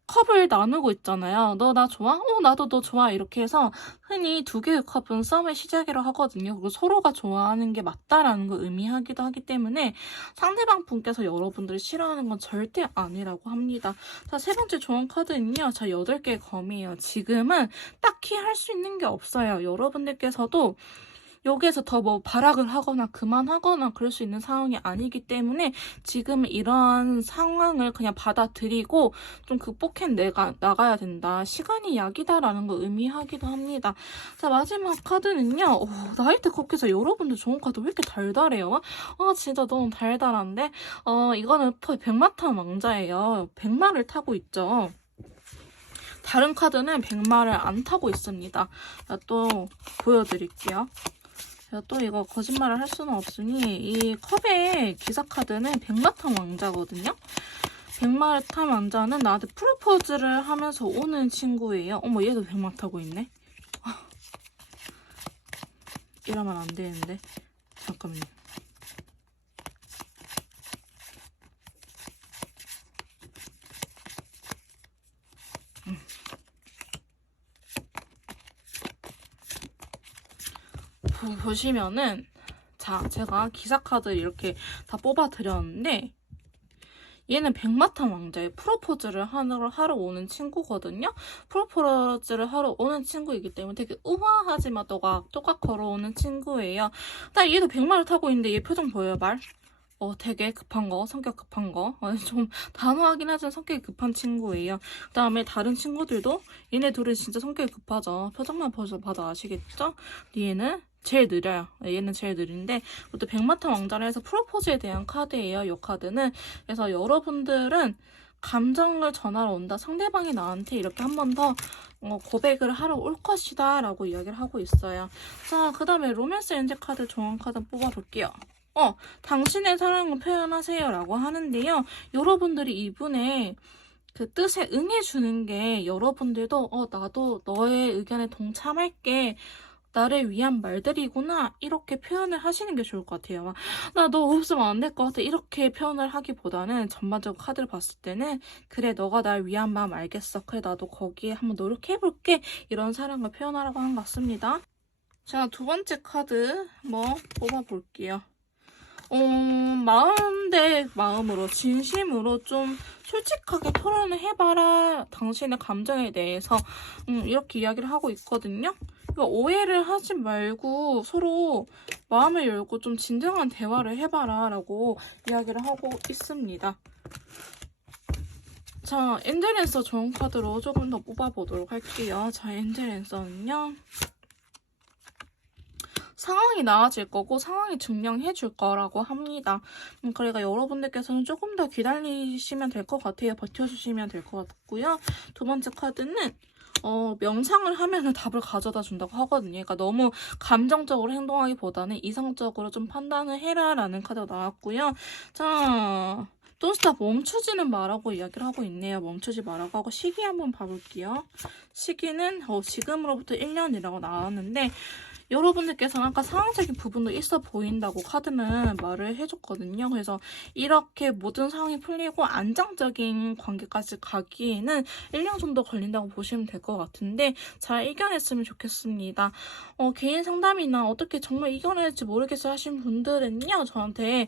컵을 나누고 있잖아요. 너 나 좋아? 나도 너 좋아. 이렇게 해서 흔히 두 개의 컵은 썸의 시작이라고 하거든요. 그리고 서로가 좋아하는 게 맞다라는 걸 의미하기도 하기 때문에 상대방 분께서 여러분들을 싫어하는 건 절대 아니라고 합니다. 자, 세 번째 조언 카드는요. 자, 8개의 검이에요. 지금은 딱히 할 수 있는 게 없어요. 여러분들께서도 여기에서 더 뭐 발악을 하거나 그만하거나 그럴 수 있는 상황이 아니기 때문에 지금 이런 상황을 그냥 받아들이고 좀 극복해 나가야 된다. 시간이 약이다라는 걸 의미하기도 합니다. 자, 마지막 카드는요. 나이트 컵에서 여러분들 좋은 카드 왜 이렇게 달달해요? 진짜 너무 달달한데? 이거는 백마탄 왕자예요. 백마를 타고 있죠. 다른 카드는 백마를 안 타고 있습니다. 또 보여드릴게요. 제가 또 이거 거짓말을 할 수는 없으니 이 컵의 기사 카드는 백마탄 왕자거든요. 백마탄 왕자는 나한테 프로포즈를 하면서 오는 친구예요. 얘도 백마 타고 있네. 이러면 안 되는데. 잠깐만요. 보시면은 자, 제가 기사카드 이렇게 다 뽑아드렸는데 얘는 백마탄 왕자의 프로포즈를 하러 오는 친구거든요. 프로포즈를 하러 오는 친구이기 때문에 되게 우아하지만 또각 걸어오는 친구예요. 딱 얘도 백마를 타고 있는데 얘 표정 보여요, 말? 되게 급한 거, 성격 급한 거. 좀 단호하긴 하지만 성격이 급한 친구예요. 그 다음에 다른 친구들도 얘네 둘은 진짜 성격이 급하죠. 표정만 봐도 아시겠죠? 얘는 제일 느려요. 얘는 제일 느린데 또 백마탄 왕자를 해서 프로포즈에 대한 카드예요. 이 카드는. 그래서 여러분들은 감정을 전하러 온다. 상대방이 나한테 이렇게 한 번 더 고백을 하러 올 것이다 라고 이야기를 하고 있어요. 자, 그 다음에 로맨스 엔젤 카드 조언 카드 뽑아볼게요. 당신의 사랑을 표현하세요 라고 하는데요. 여러분들이 이분의 그 뜻에 응해주는 게 여러분들도 나도 너의 의견에 동참할게. 나를 위한 말들이구나. 이렇게 표현을 하시는 게 좋을 것 같아요. 나 너 없으면 안 될 것 같아. 이렇게 표현을 하기보다는 전반적으로 카드를 봤을 때는 그래, 너가 날 위한 마음 알겠어. 그래, 나도 거기에 한번 노력해볼게. 이런 사랑을 표현하라고 한 것 같습니다. 자, 두 번째 카드 한번 뽑아볼게요. 마음 대 마음으로 진심으로 좀 솔직하게 토론을 해봐라. 당신의 감정에 대해서 이렇게 이야기를 하고 있거든요. 그러니까 오해를 하지 말고 서로 마음을 열고 좀 진정한 대화를 해봐라 라고 이야기를 하고 있습니다. 자, 엔젤랜서 좋은 카드로 조금 더 뽑아보도록 할게요. 자, 엔젤랜서는요. 상황이 나아질 거고 상황이 증명해 줄 거라고 합니다. 그러니까 여러분들께서는 조금 더 기다리시면 될 것 같아요. 버텨주시면 될 것 같고요. 두 번째 카드는 명상을 하면은 답을 가져다 준다고 하거든요. 그러니까 너무 감정적으로 행동하기보다는 이성적으로 좀 판단을 해라 라는 카드가 나왔고요. 자, 돈스타 멈추지는 마라고 이야기를 하고 있네요. 멈추지 마라고 하고 시기 한번 봐볼게요. 시기는 지금으로부터 1년이라고 나왔는데 여러분들께서는 아까 상황적인 부분도 있어 보인다고 카드는 말을 해줬거든요. 그래서 이렇게 모든 상황이 풀리고 안정적인 관계까지 가기에는 1년 정도 걸린다고 보시면 될 것 같은데 잘 이겨냈으면 좋겠습니다. 개인 상담이나 어떻게 정말 이겨낼지 모르겠어 하신 분들은요. 저한테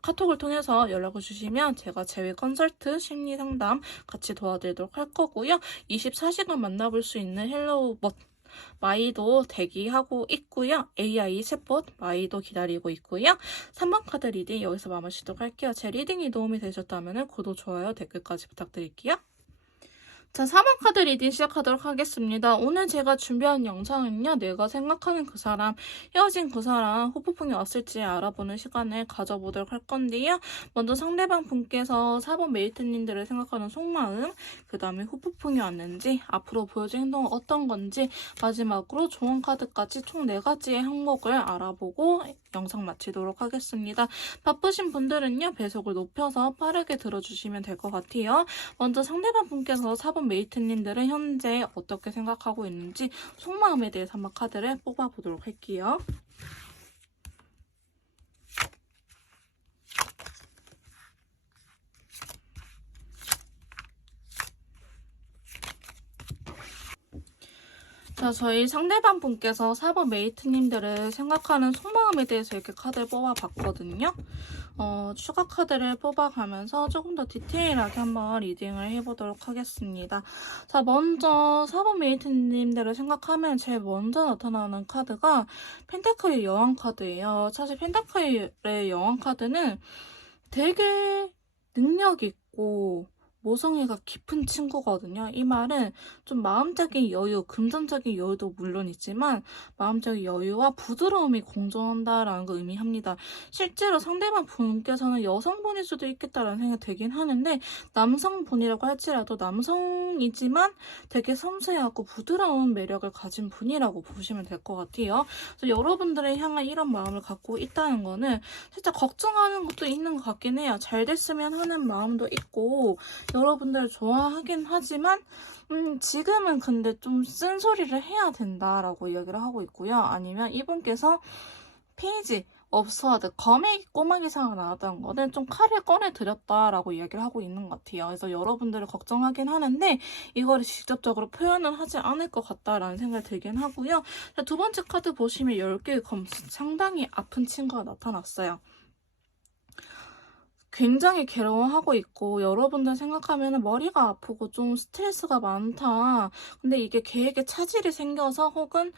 카톡을 통해서 연락을 주시면 제가 제외 컨설트, 심리 상담 같이 도와드리도록 할 거고요. 24시간 만나볼 수 있는 헬로우 마이도 대기하고 있고요. AI 챗봇 마이도 기다리고 있고요. 3번 카드 리딩 여기서 마무리 짓도록 할게요. 제 리딩이 도움이 되셨다면 구독, 좋아요, 댓글까지 부탁드릴게요. 자, 4번 카드 리딩 시작하도록 하겠습니다. 오늘 제가 준비한 영상은요. 내가 생각하는 그 사람, 헤어진 그 사람, 후폭풍이 왔을지 알아보는 시간을 가져보도록 할 건데요. 먼저 상대방 분께서 4번 메이트님들을 생각하는 속마음, 그 다음에 후폭풍이 왔는지, 앞으로 보여줄 행동은 어떤 건지, 마지막으로 조언 카드까지 총 4가지의 항목을 알아보고 영상 마치도록 하겠습니다. 바쁘신 분들은요. 배속을 높여서 빠르게 들어주시면 될 것 같아요. 먼저 상대방 분께서 4번 메이트님들은 현재 어떻게 생각하고 있는지 속마음에 대해서 한번 카드를 뽑아보도록 할게요. 자, 저희 상대방 분께서 4번 메이트님들을 생각하는 속마음에 대해서 이렇게 카드를 뽑아봤거든요. 추가 카드를 뽑아가면서 조금 더 디테일하게 한번 리딩을 해보도록 하겠습니다. 자, 먼저 4번 메이트님들을 생각하면 제일 먼저 나타나는 카드가 펜타클의 여왕 카드예요. 사실 펜타클의 여왕 카드는 되게 능력 있고 모성애가 깊은 친구거든요. 이 말은 좀 마음적인 여유, 금전적인 여유도 물론이지만 마음적인 여유와 부드러움이 공존한다라는 걸 의미합니다. 실제로 상대방 분께서는 여성분일 수도 있겠다라는 생각이 들긴 하는데 남성분이라고 할지라도 남성이지만 되게 섬세하고 부드러운 매력을 가진 분이라고 보시면 될 것 같아요. 그래서 여러분들을 향한 이런 마음을 갖고 있다는 거는 살짝 걱정하는 것도 있는 것 같긴 해요. 잘 됐으면 하는 마음도 있고 여러분들 좋아하긴 하지만 지금은 근데 좀 쓴소리를 해야 된다라고 이야기를 하고 있고요. 아니면 이분께서 페이지 업스워드 검의 꼬마기사가 나왔다는 거는 좀 칼을 꺼내드렸다라고 이야기를 하고 있는 것 같아요. 그래서 여러분들을 걱정하긴 하는데 이거를 직접적으로 표현을 하지 않을 것 같다라는 생각이 들긴 하고요. 자, 두 번째 카드 보시면 10개의 검 상당히 아픈 친구가 나타났어요. 굉장히 괴로워하고 있고 여러분들 생각하면 머리가 아프고 좀 스트레스가 많다. 근데 이게 계획에 차질이 생겨서 혹은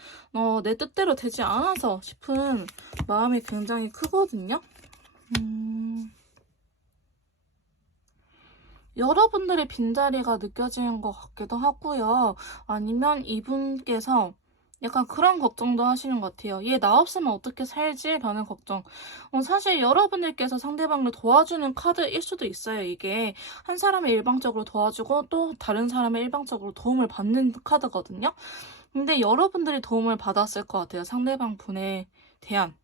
내 뜻대로 되지 않아서 싶은 마음이 굉장히 크거든요. 여러분들의 빈자리가 느껴지는 것 같기도 하고요. 아니면 이분께서 약간 그런 걱정도 하시는 것 같아요. 얘 나 없으면 어떻게 살지? 라는 걱정. 사실 여러분들께서 상대방을 도와주는 카드일 수도 있어요. 이게 한 사람을 일방적으로 도와주고 또 다른 사람을 일방적으로 도움을 받는 카드거든요. 근데 여러분들이 도움을 받았을 것 같아요. 상대방 분에 대한.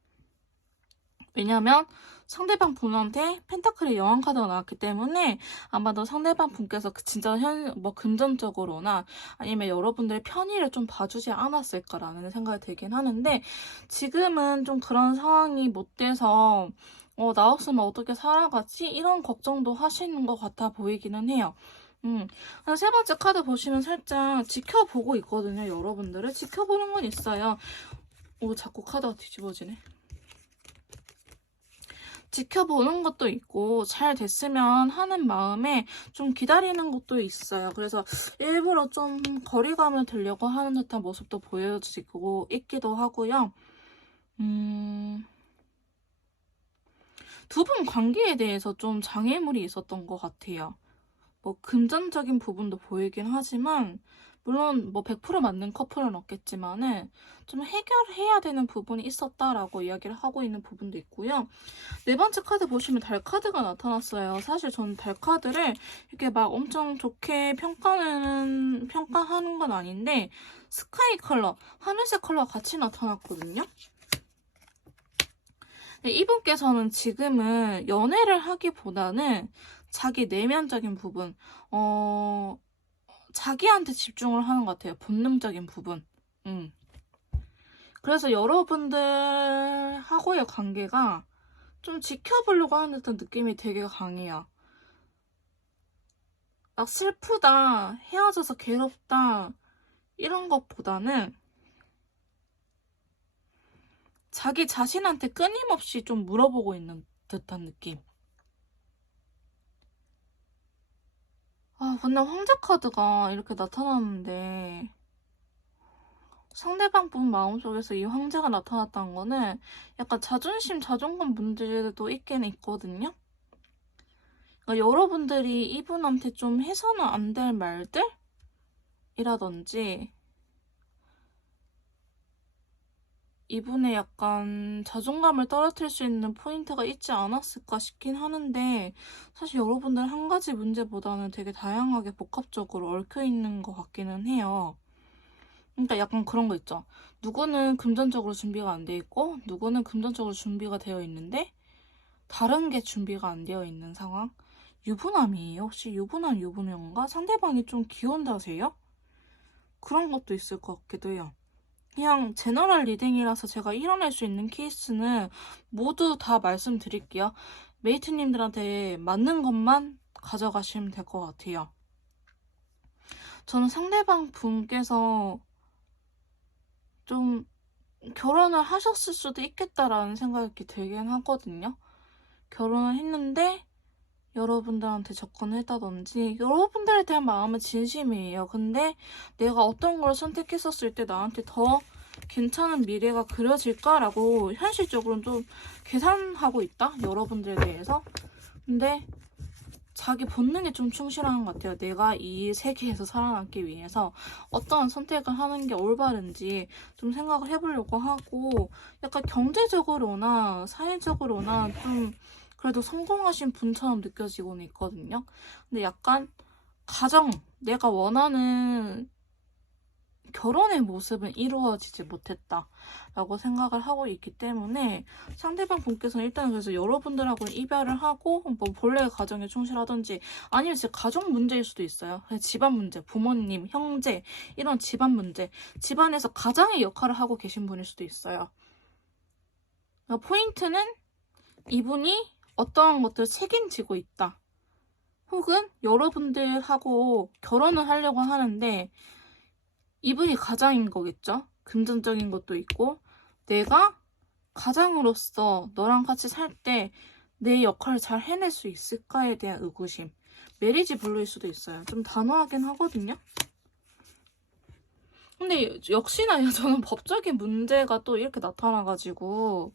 왜냐면 상대방 분한테 펜타클의 여왕 카드가 나왔기 때문에 아마도 상대방 분께서 진짜 금전적으로나 아니면 여러분들의 편의를 좀 봐주지 않았을까라는 생각이 들긴 하는데 지금은 좀 그런 상황이 못 돼서 나 없으면 어떻게 살아가지? 이런 걱정도 하시는 것 같아 보이기는 해요. 세 번째 카드 보시면 살짝 지켜보고 있거든요. 여러분들을 지켜보는 건 있어요. 자꾸 카드가 뒤집어지네. 지켜보는 것도 있고 잘 됐으면 하는 마음에 좀 기다리는 것도 있어요. 그래서 일부러 좀 거리감을 두려고 하는 듯한 모습도 보여지고 있기도 하고요. 두 분 관계에 대해서 좀 장애물이 있었던 것 같아요. 뭐 금전적인 부분도 보이긴 하지만 물론 뭐 100% 맞는 커플은 없겠지만은 좀 해결해야 되는 부분이 있었다라고 이야기를 하고 있는 부분도 있고요. 네 번째 카드 보시면 달 카드가 나타났어요. 사실 저는 달 카드를 이렇게 막 엄청 좋게 평가하는 건 아닌데 스카이 컬러, 하늘색 컬러가 같이 나타났거든요. 네, 이분께서는 지금은 연애를 하기보다는 자기 내면적인 부분, 자기한테 집중을 하는 것 같아요. 본능적인 부분. 그래서 여러분들하고의 관계가 좀 지켜보려고 하는 듯한 느낌이 되게 강해요. 막 슬프다, 헤어져서 괴롭다, 이런 것보다는 자기 자신한테 끊임없이 좀 물어보고 있는 듯한 느낌. 근데 황제 카드가 이렇게 나타났는데 상대방 분 마음속에서 이 황제가 나타났다는 거는 약간 자존심, 자존감 문제도 있긴 있거든요. 그러니까 여러분들이 이분한테 좀 해서는 안 될 말들이라든지 이분의 약간 자존감을 떨어뜨릴 수 있는 포인트가 있지 않았을까 싶긴 하는데 사실 여러분들 한 가지 문제보다는 되게 다양하게 복합적으로 얽혀있는 것 같기는 해요. 그러니까 약간 그런 거 있죠. 누구는 금전적으로 준비가 안 돼 있고 누구는 금전적으로 준비가 되어 있는데 다른 게 준비가 안 되어 있는 상황? 유부남이에요? 혹시 유부남, 유부녀인가? 상대방이 좀 기혼자세요? 그런 것도 있을 것 같기도 해요. 그냥 제너럴 리딩이라서 제가 이뤄낼 수 있는 케이스는 모두 다 말씀드릴게요. 메이트님들한테 맞는 것만 가져가시면 될 것 같아요. 저는 상대방 분께서 좀 결혼을 하셨을 수도 있겠다라는 생각이 들긴 하거든요. 결혼을 했는데 여러분들한테 접근했다든지 여러분들에 대한 마음은 진심이에요. 근데 내가 어떤 걸 선택했었을 때 나한테 더 괜찮은 미래가 그려질까라고 현실적으로는 좀 계산하고 있다. 여러분들에 대해서. 근데 자기 본능에 좀 충실한 것 같아요. 내가 이 세계에서 살아남기 위해서 어떠한 선택을 하는 게 올바른지 좀 생각을 해보려고 하고 약간 경제적으로나 사회적으로나 좀 그래도 성공하신 분처럼 느껴지고는 있거든요. 근데 약간 가정, 내가 원하는 결혼의 모습은 이루어지지 못했다라고 생각을 하고 있기 때문에 상대방 분께서는 일단 그래서 여러분들하고는 이별을 하고 뭐 본래의 가정에 충실하든지 아니면 진짜 가족 문제일 수도 있어요. 집안 문제, 부모님, 형제 이런 집안 문제, 집안에서 가장의 역할을 하고 계신 분일 수도 있어요. 그러니까 포인트는 이분이 어떠한 것들을 책임지고 있다. 혹은 여러분들하고 결혼을 하려고 하는데 이분이 가장인 거겠죠? 금전적인 것도 있고 내가 가장으로서 너랑 같이 살 때 내 역할을 잘 해낼 수 있을까에 대한 의구심. 메리지 블루일 수도 있어요. 좀 단호하긴 하거든요. 근데 역시나 저는 법적인 문제가 또 이렇게 나타나가지고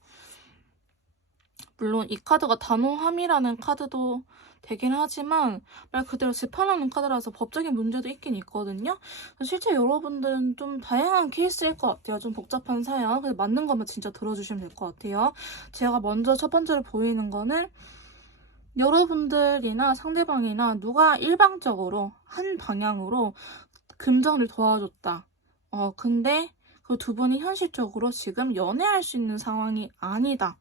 물론 이 카드가 단호함이라는 카드도 되긴 하지만 말 그대로 재판하는 카드라서 법적인 문제도 있긴 있거든요. 실제 여러분들은 좀 다양한 케이스일 것 같아요. 좀 복잡한 사연. 근데 맞는 것만 진짜 들어주시면 될 것 같아요. 제가 먼저 첫 번째로 보이는 거는 여러분들이나 상대방이나 누가 일방적으로 한 방향으로 금전을 도와줬다. 근데 그 두 분이 현실적으로 지금 연애할 수 있는 상황이 아니다.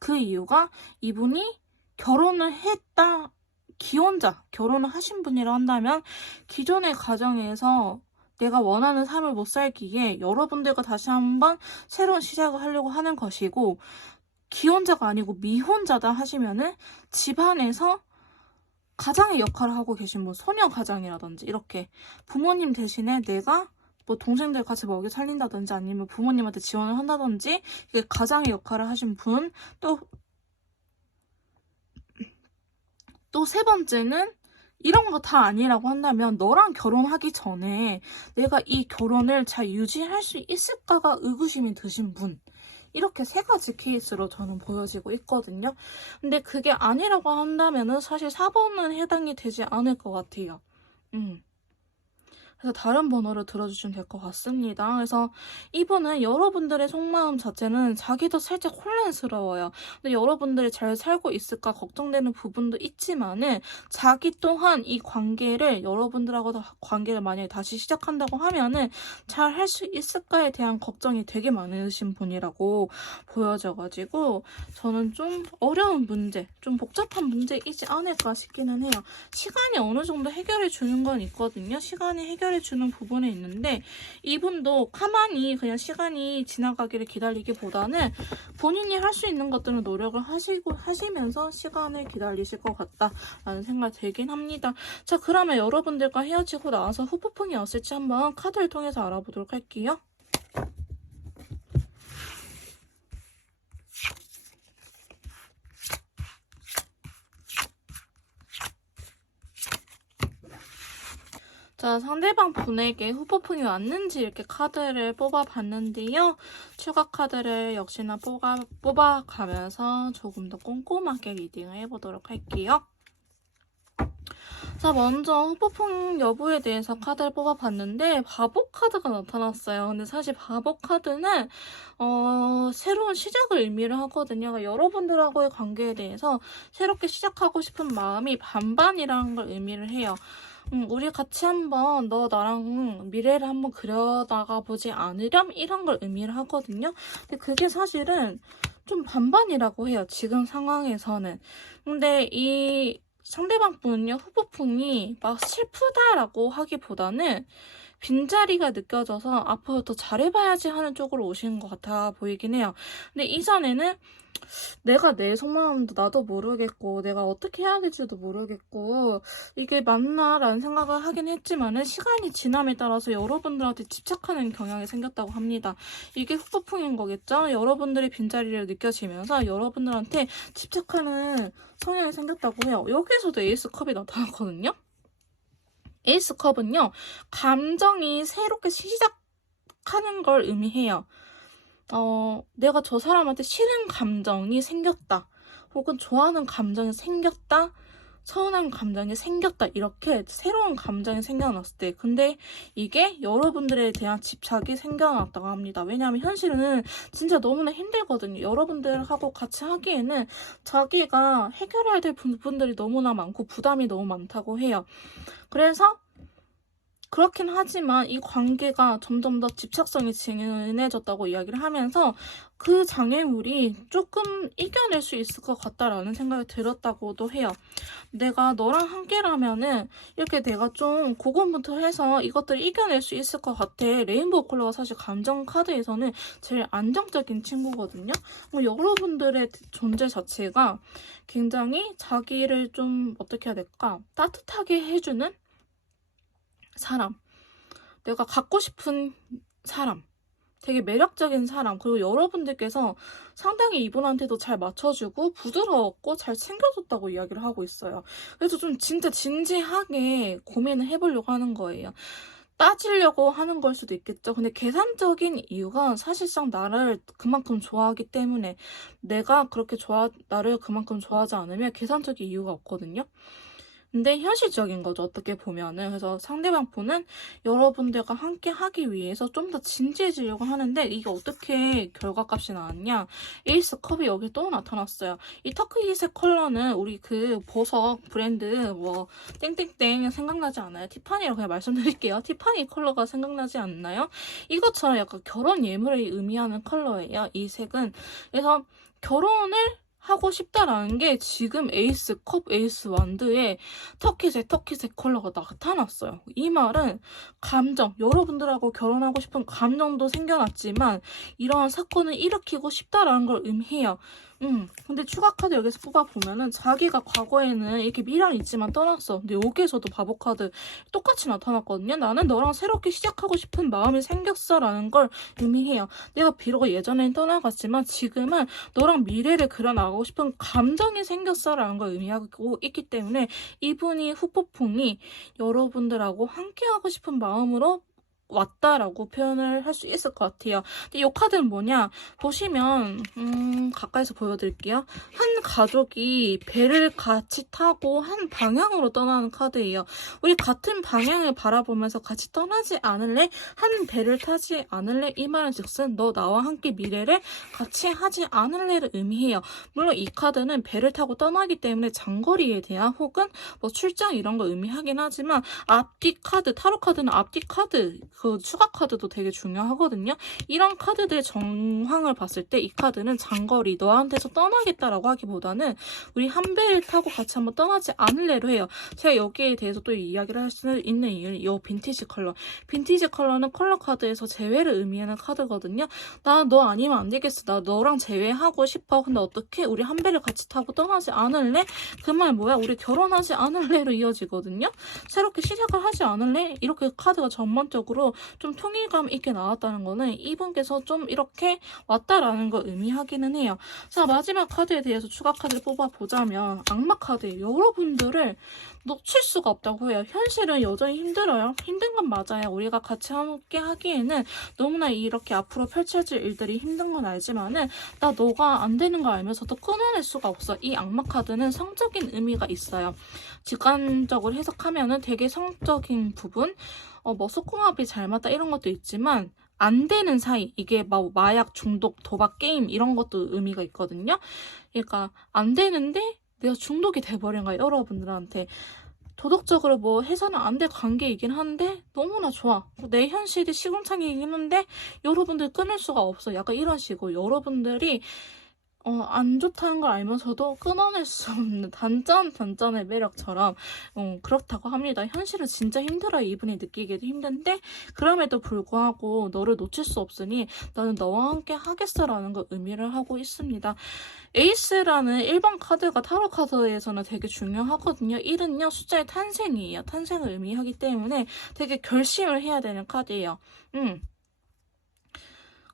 그 이유가 이분이 결혼을 했다, 기혼자, 결혼을 하신 분이라 한다면 기존의 가정에서 내가 원하는 삶을 못 살기에 여러분들과 다시 한번 새로운 시작을 하려고 하는 것이고 기혼자가 아니고 미혼자다 하시면은 집안에서 가장의 역할을 하고 계신 분, 소녀 가장이라든지 이렇게 부모님 대신에 내가 뭐 동생들 같이 먹여 살린다든지 아니면 부모님한테 지원을 한다든지 이게 가장의 역할을 하신 분, 또 또 세 번째는 이런 거 다 아니라고 한다면 너랑 결혼하기 전에 내가 이 결혼을 잘 유지할 수 있을까가 의구심이 드신 분. 이렇게 세 가지 케이스로 저는 보여지고 있거든요. 근데 그게 아니라고 한다면은 사실 4번은 해당이 되지 않을 것 같아요. 그래서 다른 번호를 들어주시면 될 것 같습니다. 그래서 이분은 여러분들의 속마음 자체는 자기도 살짝 혼란스러워요. 근데 여러분들이 잘 살고 있을까 걱정되는 부분도 있지만은 자기 또한 이 관계를 여러분들하고 관계를 만약에 다시 시작한다고 하면은 잘 할 수 있을까에 대한 걱정이 되게 많으신 분이라고 보여져가지고 저는 좀 어려운 문제, 좀 복잡한 문제이지 않을까 싶기는 해요. 시간이 어느 정도 해결해 주는 건 있거든요. 시간이 해결해주는 부분이 있는데 이분도 가만히 그냥 시간이 지나가기를 기다리기보다는 본인이 할 수 있는 것들은 노력을 하시면서 시간을 기다리실 것 같다라는 생각이 들긴 합니다. 자, 그러면 여러분들과 헤어지고 나서 후폭풍이 왔을지 한번 카드를 통해서 알아보도록 할게요. 자, 상대방 분에게 후폭풍이 왔는지 이렇게 카드를 뽑아봤는데요. 추가 카드를 역시나 뽑아가면서 조금 더 꼼꼼하게 리딩을 해보도록 할게요. 자, 먼저 후폭풍 여부에 대해서 카드를 뽑아봤는데 바보 카드가 나타났어요. 근데 사실 바보 카드는 새로운 시작을 의미를 하거든요. 그러니까 여러분들하고의 관계에 대해서 새롭게 시작하고 싶은 마음이 반반이라는 걸 의미를 해요. 우리 같이 한번 너 나랑 미래를 한번 그려나가 보지 않으렴? 이런 걸 의미를 하거든요. 근데 그게 사실은 좀 반반이라고 해요. 지금 상황에서는. 근데 이 상대방 분은요, 후보풍이 막 슬프다라고 하기보다는 빈자리가 느껴져서 앞으로 더 잘해봐야지 하는 쪽으로 오시는 것 같아 보이긴 해요. 근데 이전에는 내가 내 속마음도 나도 모르겠고 내가 어떻게 해야 될지도 모르겠고 이게 맞나라는 생각을 하긴 했지만은 시간이 지남에 따라서 여러분들한테 집착하는 경향이 생겼다고 합니다. 이게 후폭풍인 거겠죠? 여러분들의 빈자리를 느껴지면서 여러분들한테 집착하는 성향이 생겼다고 해요. 여기서도 에이스 컵이 나타났거든요. 에이스 컵은요, 감정이 새롭게 시작하는 걸 의미해요. 내가 저 사람한테 싫은 감정이 생겼다. 혹은 좋아하는 감정이 생겼다. 서운한 감정이 생겼다. 이렇게 새로운 감정이 생겨났을 때. 근데 이게 여러분들에 대한 집착이 생겨났다고 합니다. 왜냐하면 현실은 진짜 너무나 힘들거든요. 여러분들하고 같이 하기에는 자기가 해결해야 될 부분들이 너무나 많고 부담이 너무 많다고 해요. 그래서 그렇긴 하지만 이 관계가 점점 더 집착성이 진해졌다고 이야기를 하면서 그 장애물이 조금 이겨낼 수 있을 것 같다라는 생각이 들었다고도 해요. 내가 너랑 함께라면은 이렇게 내가 좀 고군분투해서 이것들을 이겨낼 수 있을 것 같아. 레인보우 컬러가 사실 감정 카드에서는 제일 안정적인 친구거든요. 여러분들의 존재 자체가 굉장히 자기를 좀 어떻게 해야 될까? 따뜻하게 해주는 사람, 내가 갖고 싶은 사람, 되게 매력적인 사람, 그리고 여러분들께서 상당히 이분한테도 잘 맞춰주고 부드러웠고 잘 챙겨줬다고 이야기를 하고 있어요. 그래서 좀 진짜 진지하게 고민을 해보려고 하는 거예요. 따지려고 하는 걸 수도 있겠죠. 근데 계산적인 이유가 사실상 나를 그만큼 좋아하기 때문에 내가 그렇게 나를 그만큼 좋아하지 않으면 계산적인 이유가 없거든요. 근데 현실적인 거죠, 어떻게 보면은. 그래서 상대방 분은 여러분들과 함께 하기 위해서 좀 더 진지해지려고 하는데 이게 어떻게 결과값이 나왔냐. 에이스 컵이 여기 또 나타났어요. 이 터키색 컬러는 우리 그 보석 브랜드 뭐 땡땡땡 생각나지 않아요? 티파니라고 그냥 말씀드릴게요. 티파니 컬러가 생각나지 않나요? 이것처럼 약간 결혼 예물을 의미하는 컬러예요, 이 색은. 그래서 결혼을 하고 싶다라는 게 지금 에이스 컵, 에이스 완드에 터키색 컬러가 나타났어요. 이 말은 감정, 여러분들하고 결혼하고 싶은 감정도 생겨났지만 이러한 사건을 일으키고 싶다라는 걸 의미해요. 근데 추가 카드 여기서 뽑아보면은 자기가 과거에는 이렇게 미련 있지만 떠났어. 근데 여기에서도 바보 카드 똑같이 나타났거든요. 나는 너랑 새롭게 시작하고 싶은 마음이 생겼어 라는 걸 의미해요. 내가 비록 예전엔 떠나갔지만 지금은 너랑 미래를 그려나가고 싶은 감정이 생겼어 라는 걸 의미하고 있기 때문에 이분이 후폭풍이 여러분들하고 함께하고 싶은 마음으로 왔다라고 표현을 할 수 있을 것 같아요. 근데 이 카드는 뭐냐? 보시면 가까이서 보여드릴게요. 한 가족이 배를 같이 타고 한 방향으로 떠나는 카드예요. 우리 같은 방향을 바라보면서 같이 떠나지 않을래? 한 배를 타지 않을래? 이 말은 즉슨 너 나와 함께 미래를 같이 하지 않을래를 의미해요. 물론 이 카드는 배를 타고 떠나기 때문에 장거리에 대한 혹은 뭐 출장 이런 걸 의미하긴 하지만 앞뒤 카드, 타로 카드는 앞뒤 카드 그 추가 카드도 되게 중요하거든요. 이런 카드들의 정황을 봤을 때 이 카드는 장거리 너한테서 떠나겠다라고 하기보다는 우리 한 배를 타고 같이 한번 떠나지 않을래로 해요. 제가 여기에 대해서 또 이야기를 할 수 있는 이유는 이 빈티지 컬러. 빈티지 컬러는 컬러 카드에서 재회를 의미하는 카드거든요. 나 너 아니면 안 되겠어. 나 너랑 재회하고 싶어. 근데 어떻게 우리 한 배를 같이 타고 떠나지 않을래? 그 말 뭐야? 우리 결혼하지 않을래로 이어지거든요. 새롭게 시작을 하지 않을래? 이렇게 카드가 전반적으로 좀 통일감 있게 나왔다는 거는 이분께서 좀 이렇게 왔다라는 걸 의미하기는 해요. 자, 마지막 카드에 대해서 추가 카드를 뽑아보자면 악마 카드예요. 여러분들을 놓칠 수가 없다고 해요. 현실은 여전히 힘들어요. 힘든 건 맞아요. 우리가 같이 함께 하기에는 너무나 이렇게 앞으로 펼쳐질 일들이 힘든 건 알지만은 나 너가 안 되는 걸 알면서도 끊어낼 수가 없어. 이 악마 카드는 성적인 의미가 있어요. 직관적으로 해석하면은 되게 성적인 부분, 뭐 속궁합이 잘 맞다 이런 것도 있지만 안 되는 사이, 이게 막 마약 중독, 도박 게임 이런 것도 의미가 있거든요. 그러니까 안 되는데 내가 중독이 돼버린 거야, 여러분들한테. 도덕적으로 뭐 해서는 안 될 관계이긴 한데 너무나 좋아. 내 현실이 시궁창이긴 한데 여러분들 끊을 수가 없어. 약간 이런 식으로 여러분들이 안 좋다는 걸 알면서도 끊어낼 수 없는 단짠의 매력처럼 그렇다고 합니다. 현실은 진짜 힘들어요. 이분이 느끼기도 힘든데 그럼에도 불구하고 너를 놓칠 수 없으니 나는 너와 함께 하겠어라는 걸 의미를 하고 있습니다. 에이스라는 1번 카드가 타로 카드에서는 되게 중요하거든요. 1은요 숫자의 탄생이에요. 탄생을 의미하기 때문에 되게 결심을 해야 되는 카드예요.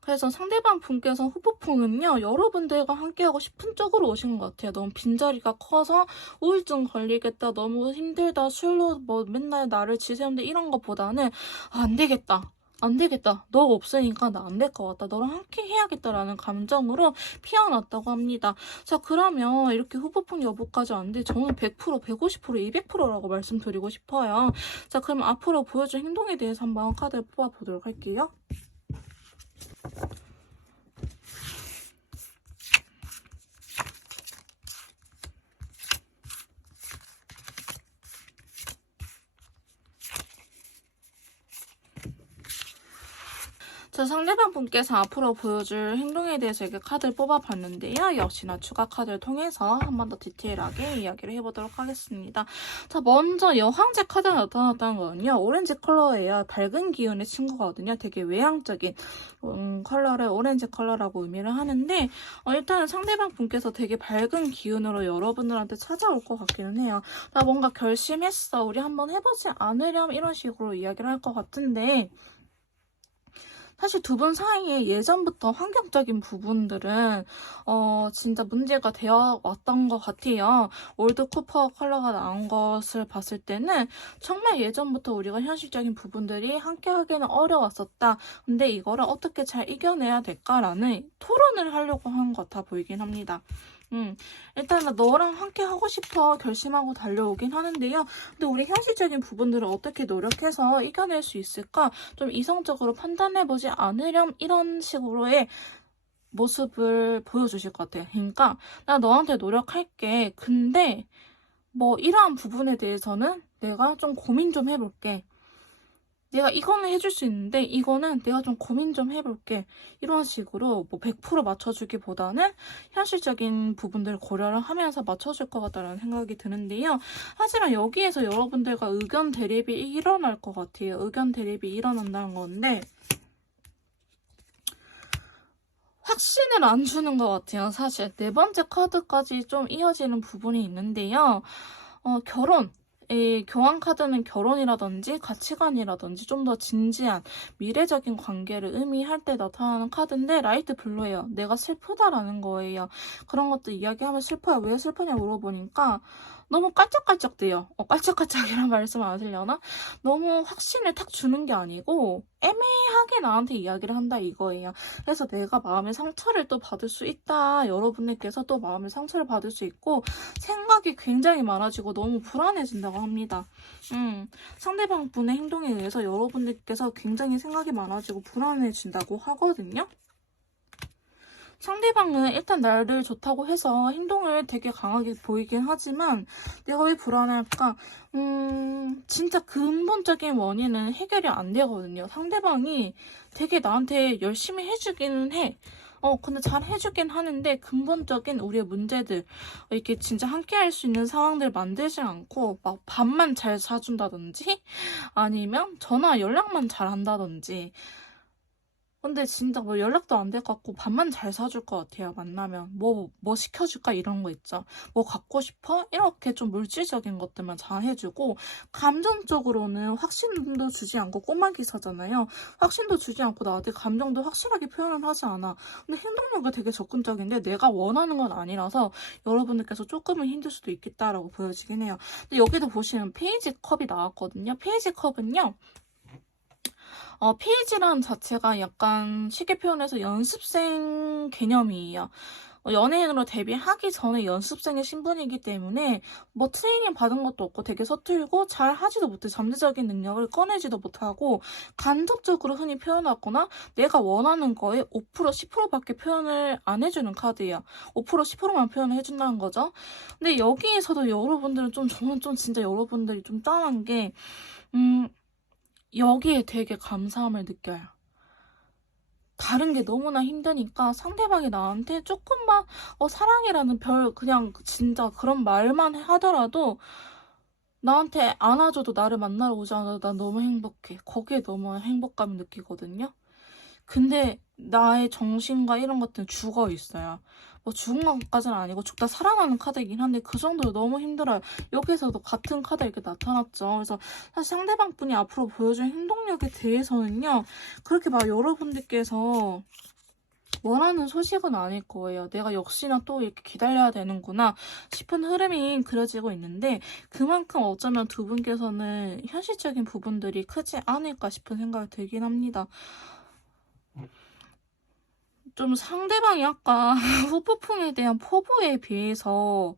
그래서 상대방 분께서 후폭풍은요, 여러분들과 함께하고 싶은 쪽으로 오신 것 같아요. 너무 빈자리가 커서 우울증 걸리겠다, 너무 힘들다, 술로 뭐 맨날 나를 지새운데 이런 것보다는 안 되겠다. 안 되겠다. 너가 없으니까 나 안 될 것 같다. 너랑 함께 해야겠다라는 감정으로 피어났다고 합니다. 자, 그러면 이렇게 후폭풍 여부까지 왔는데 저는 100%, 150%, 200%라고 말씀드리고 싶어요. 자, 그럼 앞으로 보여줄 행동에 대해서 한번 카드를 뽑아보도록 할게요. 자, 상대방 분께서 앞으로 보여줄 행동에 대해서 이렇게 카드를 뽑아봤는데요. 역시나 추가 카드를 통해서 한 번 더 디테일하게 이야기를 해보도록 하겠습니다. 자, 먼저 여황제 카드가 나타났다는 거는요. 오렌지 컬러예요. 밝은 기운의 친구거든요. 되게 외향적인 컬러를 오렌지 컬러라고 의미를 하는데 일단은 상대방 분께서 되게 밝은 기운으로 여러분들한테 찾아올 것 같기는 해요. 나 뭔가 결심했어. 우리 한번 해보지 않으렴 이런 식으로 이야기를 할 것 같은데 사실 두 분 사이에 예전부터 환경적인 부분들은 진짜 문제가 되어 왔던 것 같아요. 올드 쿠퍼 컬러가 나온 것을 봤을 때는 정말 예전부터 우리가 현실적인 부분들이 함께하기는 어려웠었다. 근데 이거를 어떻게 잘 이겨내야 될까라는 토론을 하려고 한 것 같아 보이긴 합니다. 일단은 너랑 함께 하고 싶어 결심하고 달려오긴 하는데요. 근데 우리 현실적인 부분들을 어떻게 노력해서 이겨낼 수 있을까? 좀 이성적으로 판단해보지 않으렴 이런 식으로의 모습을 보여주실 것 같아요. 그러니까 나 너한테 노력할게. 근데 뭐 이러한 부분에 대해서는 내가 좀 고민 좀 해볼게. 내가 이거는 해줄 수 있는데 이거는 내가 좀 고민 좀 해볼게. 이런 식으로 뭐 100% 맞춰주기보다는 현실적인 부분들을 고려를 하면서 맞춰줄 것 같다는 생각이 드는데요. 하지만 여기에서 여러분들과 의견 대립이 일어날 것 같아요. 의견 대립이 일어난다는 건데 확신을 안 주는 것 같아요. 사실 네 번째 카드까지 좀 이어지는 부분이 있는데요. 결혼. 이 교환 카드는 결혼이라든지 가치관이라든지 좀 더 진지한 미래적인 관계를 의미할 때 나타나는 카드인데 라이트 블루예요. 내가 슬프다라는 거예요. 그런 것도 이야기하면 슬퍼요. 왜 슬프냐 물어보니까 너무 깔짝깔짝돼요. 깔짝깔짝이란 말씀 안 하시려나? 너무 확신을 탁 주는 게 아니고 애매하게 나한테 이야기를 한다 이거예요. 그래서 내가 마음의 상처를 또 받을 수 있다. 여러분들께서 또 마음의 상처를 받을 수 있고 생각이 굉장히 많아지고 너무 불안해진다고 합니다. 상대방 분의 행동에 의해서 여러분들께서 굉장히 생각이 많아지고 불안해진다고 하거든요. 상대방은 일단 나를 좋다고 해서 행동을 되게 강하게 보이긴 하지만 내가 왜 불안할까? 진짜 근본적인 원인은 해결이 안 되거든요. 상대방이 되게 나한테 열심히 해주기는 해. 근데 잘 해주긴 하는데 근본적인 우리의 문제들 이렇게 진짜 함께 할 수 있는 상황들 만들지 않고 막 밥만 잘 사준다든지 아니면 전화 연락만 잘 한다든지 근데 진짜 뭐 연락도 안 될 것 같고 밥만 잘 사줄 것 같아요. 만나면 뭐 시켜줄까 이런 거 있죠. 뭐 갖고 싶어? 이렇게 좀 물질적인 것들만 잘 해주고 감정적으로는 확신도 주지 않고 꼬마 기사잖아요. 확신도 주지 않고 나한테 감정도 확실하게 표현을 하지 않아. 근데 행동력이 되게 적극적인데 내가 원하는 건 아니라서 여러분들께서 조금은 힘들 수도 있겠다라고 보여지긴 해요. 근데 여기도 보시면 페이지 컵이 나왔거든요. 페이지 컵은요. 페이지란 자체가 약간 쉽게 표현해서 연습생 개념이에요. 연예인으로 데뷔하기 전에 연습생의 신분이기 때문에 뭐 트레이닝 받은 것도 없고 되게 서툴고 잘 하지도 못해 잠재적인 능력을 꺼내지도 못하고 간접적으로 흔히 표현하거나 내가 원하는 거에 5% 10%밖에 표현을 안 해주는 카드예요. 5% 10%만 표현을 해준다는 거죠. 근데 여기에서도 여러분들은 저는 좀 진짜 여러분들이 좀 짠한 게 여기에 되게 감사함을 느껴요. 다른 게 너무나 힘드니까 상대방이 나한테 조금만 사랑이라는 그냥 진짜 그런 말만 하더라도 나한테 안아줘도 나를 만나러 오지 않아도 난 너무 행복해. 거기에 너무 행복감을 느끼거든요. 근데 나의 정신과 이런 것들은 죽어 있어요. 뭐 죽은 것까지는 아니고 죽다 살아나는 카드이긴 한데 그 정도로 너무 힘들어요. 여기서도 같은 카드 이렇게 나타났죠. 그래서 사실 상대방 분이 앞으로 보여줄 행동력에 대해서는요. 그렇게 막 여러분들께서 원하는 소식은 아닐 거예요. 내가 역시나 또 이렇게 기다려야 되는구나 싶은 흐름이 그려지고 있는데 그만큼 어쩌면 두 분께서는 현실적인 부분들이 크지 않을까 싶은 생각이 들긴 합니다. 좀 상대방이 아까 후폭풍에 대한 포부에 비해서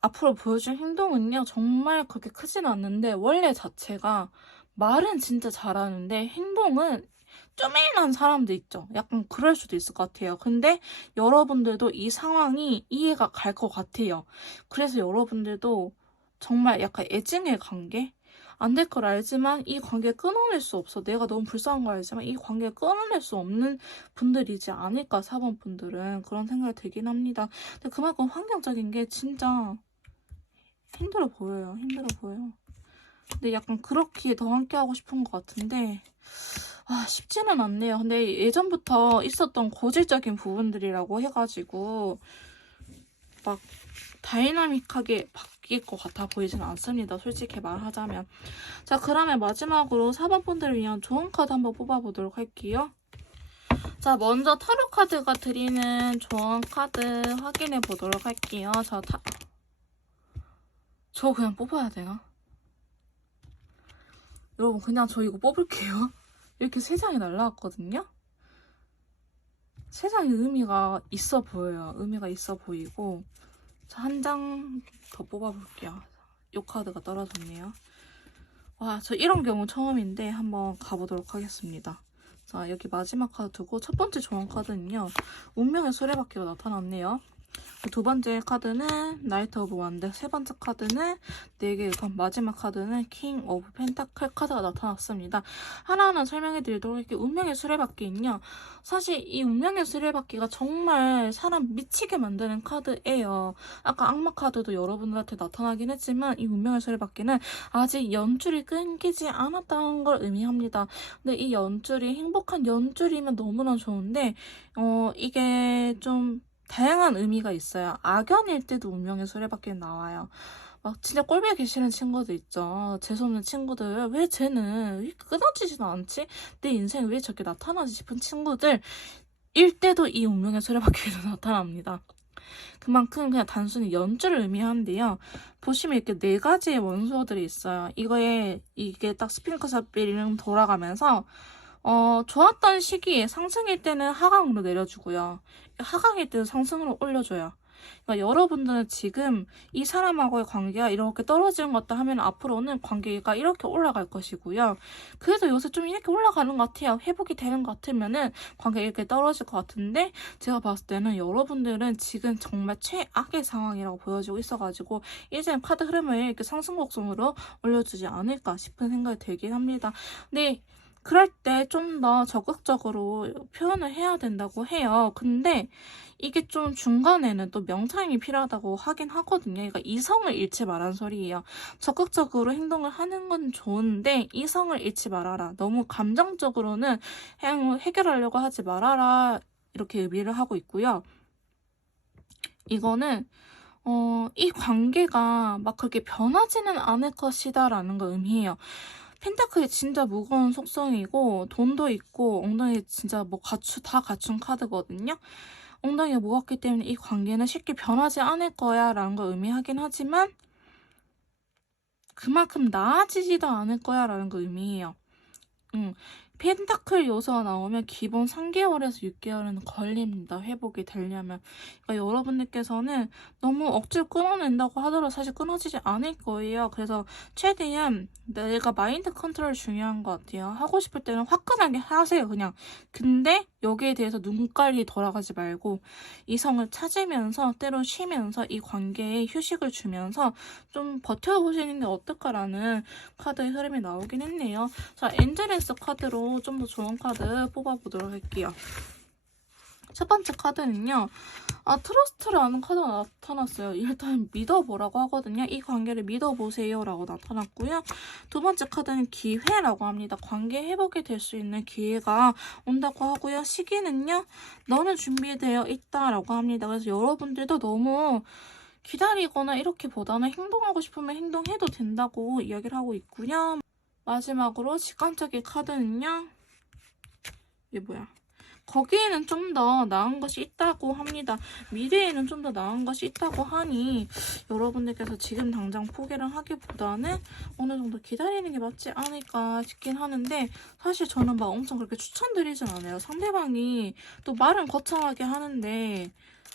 앞으로 보여줄 행동은요 정말 그렇게 크진 않는데 원래 자체가 말은 진짜 잘하는데 행동은 쪼매난 사람도 있죠. 약간 그럴 수도 있을 것 같아요. 근데 여러분들도 이 상황이 이해가 갈 것 같아요. 그래서 여러분들도 정말 약간 애증의 관계? 안 될 걸 알지만 이 관계 끊어낼 수 없어. 내가 너무 불쌍한 걸 알지만 이 관계 끊어낼 수 없는 분들이지 않을까, 4번 분들은. 그런 생각이 들긴 합니다. 근데 그만큼 환경적인 게 진짜 힘들어 보여요. 힘들어 보여요. 근데 약간 그렇게 더 함께하고 싶은 것 같은데 쉽지는 않네요. 근데 예전부터 있었던 고질적인 부분들이라고 해가지고 막 다이나믹하게 바뀔 것 같아 보이진 않습니다. 솔직히 말하자면. 자, 그러면 마지막으로 4번 분들을 위한 좋은 카드 한번 뽑아보도록 할게요. 자, 먼저 타로 카드가 드리는 좋은 카드 확인해 보도록 할게요. 저 그냥 뽑아야 돼요? 여러분, 그냥 저 이거 뽑을게요. 이렇게 3장이 날라왔거든요? 3장이 의미가 있어 보여요. 의미가 있어 보이고. 자, 한 장 더 뽑아볼게요. 요 카드가 떨어졌네요. 와, 저 이런 경우 처음인데 한번 가보도록 하겠습니다. 자, 여기 마지막 카드 두고 첫 번째 조언 카드는요. 운명의 수레바퀴가 나타났네요. 두 번째 카드는 나이트 오브 완드, 세 번째 카드는 4개 의견, 마지막 카드는 킹 오브 펜타클 카드가 나타났습니다. 하나하나 설명해드리도록 할게요. 운명의 수레바퀴는요. 사실 이 운명의 수레바퀴가 정말 사람 미치게 만드는 카드예요. 아까 악마 카드도 여러분들한테 나타나긴 했지만 이 운명의 수레바퀴는 아직 연줄이 끊기지 않았다는 걸 의미합니다. 근데 이 연줄이 행복한 연줄이면 너무나 좋은데 이게 좀 다양한 의미가 있어요. 악연일 때도 운명의 수레바퀴는 나와요. 막 진짜 꼴보기 싫은 친구들 있죠. 재수없는 친구들. 왜 쟤는 왜 끊어지지도 않지? 내 인생에 왜 저렇게 나타나지 싶은 친구들 일 때도 이 운명의 수레바퀴도 나타납니다. 그만큼 그냥 단순히 연주를 의미하는데요. 보시면 이렇게 4가지의 원소들이 있어요. 이게 딱 스핑크스 빌링 돌아가면서 좋았던 시기에 상승일 때는 하강으로 내려주고요. 하강일 때는 상승으로 올려줘요. 그러니까 여러분들은 지금 이 사람하고의 관계가 이렇게 떨어지는 것 같다 하면 앞으로는 관계가 이렇게 올라갈 것이고요. 그래도 요새 좀 이렇게 올라가는 것 같아요. 회복이 되는 것 같으면은 관계가 이렇게 떨어질 것 같은데 제가 봤을 때는 여러분들은 지금 정말 최악의 상황이라고 보여지고 있어가지고 이제 카드 흐름을 이렇게 상승 곡선으로 올려주지 않을까 싶은 생각이 들긴 합니다. 근데 그럴 때 좀 더 적극적으로 표현을 해야 된다고 해요. 근데 이게 좀 중간에는 또 명상이 필요하다고 하긴 하거든요. 그러니까 이성을 잃지 말란 소리예요. 적극적으로 행동을 하는 건 좋은데 이성을 잃지 말아라. 너무 감정적으로는 해결하려고 하지 말아라. 이렇게 의미를 하고 있고요. 이거는 이 관계가 막 그렇게 변하지는 않을 것이다 라는 걸 의미해요. 펜타클이 진짜 무거운 속성이고 돈도 있고 엉덩이 진짜 뭐 다 갖춘 카드거든요. 엉덩이가 무겁기 때문에 이 관계는 쉽게 변하지 않을 거야 라는 걸 의미하긴 하지만 그만큼 나아지지도 않을 거야 라는 걸 의미해요. 펜타클 요소가 나오면 기본 3개월에서 6개월은 걸립니다. 회복이 되려면. 그러니까 여러분들께서는 너무 억지로 끊어낸다고 하더라도 사실 끊어지지 않을 거예요. 그래서 최대한 내가 마인드 컨트롤 중요한 것 같아요. 하고 싶을 때는 화끈하게 하세요. 그냥. 근데 여기에 대해서 눈깔이 돌아가지 말고 이성을 찾으면서 때로 쉬면서 이 관계에 휴식을 주면서 좀 버텨보시는 게 어떨까라는 카드의 흐름이 나오긴 했네요. 자, 엔젤레스 카드로 좀 더 좋은 카드 뽑아보도록 할게요. 첫 번째 카드는요. 트러스트라는 카드가 나타났어요. 일단 믿어보라고 하거든요. 이 관계를 믿어보세요 라고 나타났고요. 두 번째 카드는 기회라고 합니다. 관계 회복이 될 수 있는 기회가 온다고 하고요. 시기는요. 너는 준비되어 있다라고 합니다. 그래서 여러분들도 너무 기다리거나 이렇게보다는 행동하고 싶으면 행동해도 된다고 이야기를 하고 있고요. 마지막으로 직관적인 카드는요. 이게 뭐야? 거기에는 좀 더 나은 것이 있다고 합니다. 미래에는 좀 더 나은 것이 있다고 하니 여러분들께서 지금 당장 포기를 하기보다는 어느 정도 기다리는 게 맞지 않을까 싶긴 하는데 사실 저는 막 엄청 그렇게 추천드리진 않아요. 상대방이 또 말은 거창하게 하는데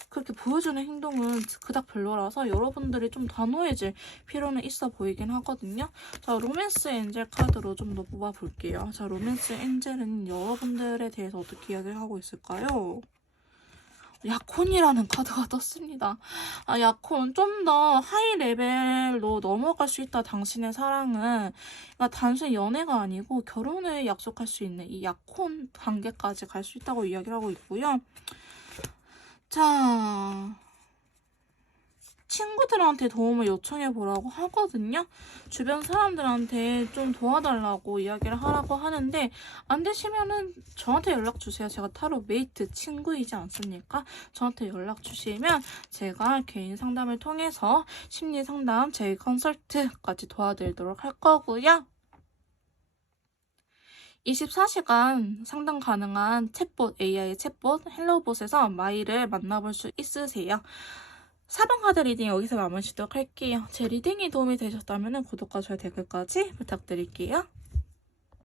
그렇게 보여주는 행동은 그닥 별로라서 여러분들이 좀 단호해질 필요는 있어 보이긴 하거든요. 자, 로맨스 엔젤 카드로 좀 더 뽑아볼게요. 자, 로맨스 엔젤은 여러분들에 대해서 어떻게 이야기를 하고 있을까요? 야콘이라는 카드가 떴습니다. 야콘 좀 더 하이 레벨로 넘어갈 수 있다. 당신의 사랑은 그러니까 단순히 연애가 아니고 결혼을 약속할 수 있는 이 야콘 단계까지 갈 수 있다고 이야기를 하고 있고요. 자, 친구들한테 도움을 요청해 보라고 하거든요. 주변 사람들한테 좀 도와달라고 이야기를 하라고 하는데 안 되시면은 저한테 연락 주세요. 제가 타로 메이트 친구이지 않습니까? 저한테 연락 주시면 제가 개인 상담을 통해서 심리 상담, 제 컨설트까지 도와드리도록 할 거고요. 24시간 상담 가능한 챗봇, AI 챗봇 헬로봇에서 마이를 만나볼 수 있으세요. 4번 카드 리딩 여기서 마무리하도록 할게요. 제 리딩이 도움이 되셨다면 구독과 좋아요, 댓글까지 부탁드릴게요.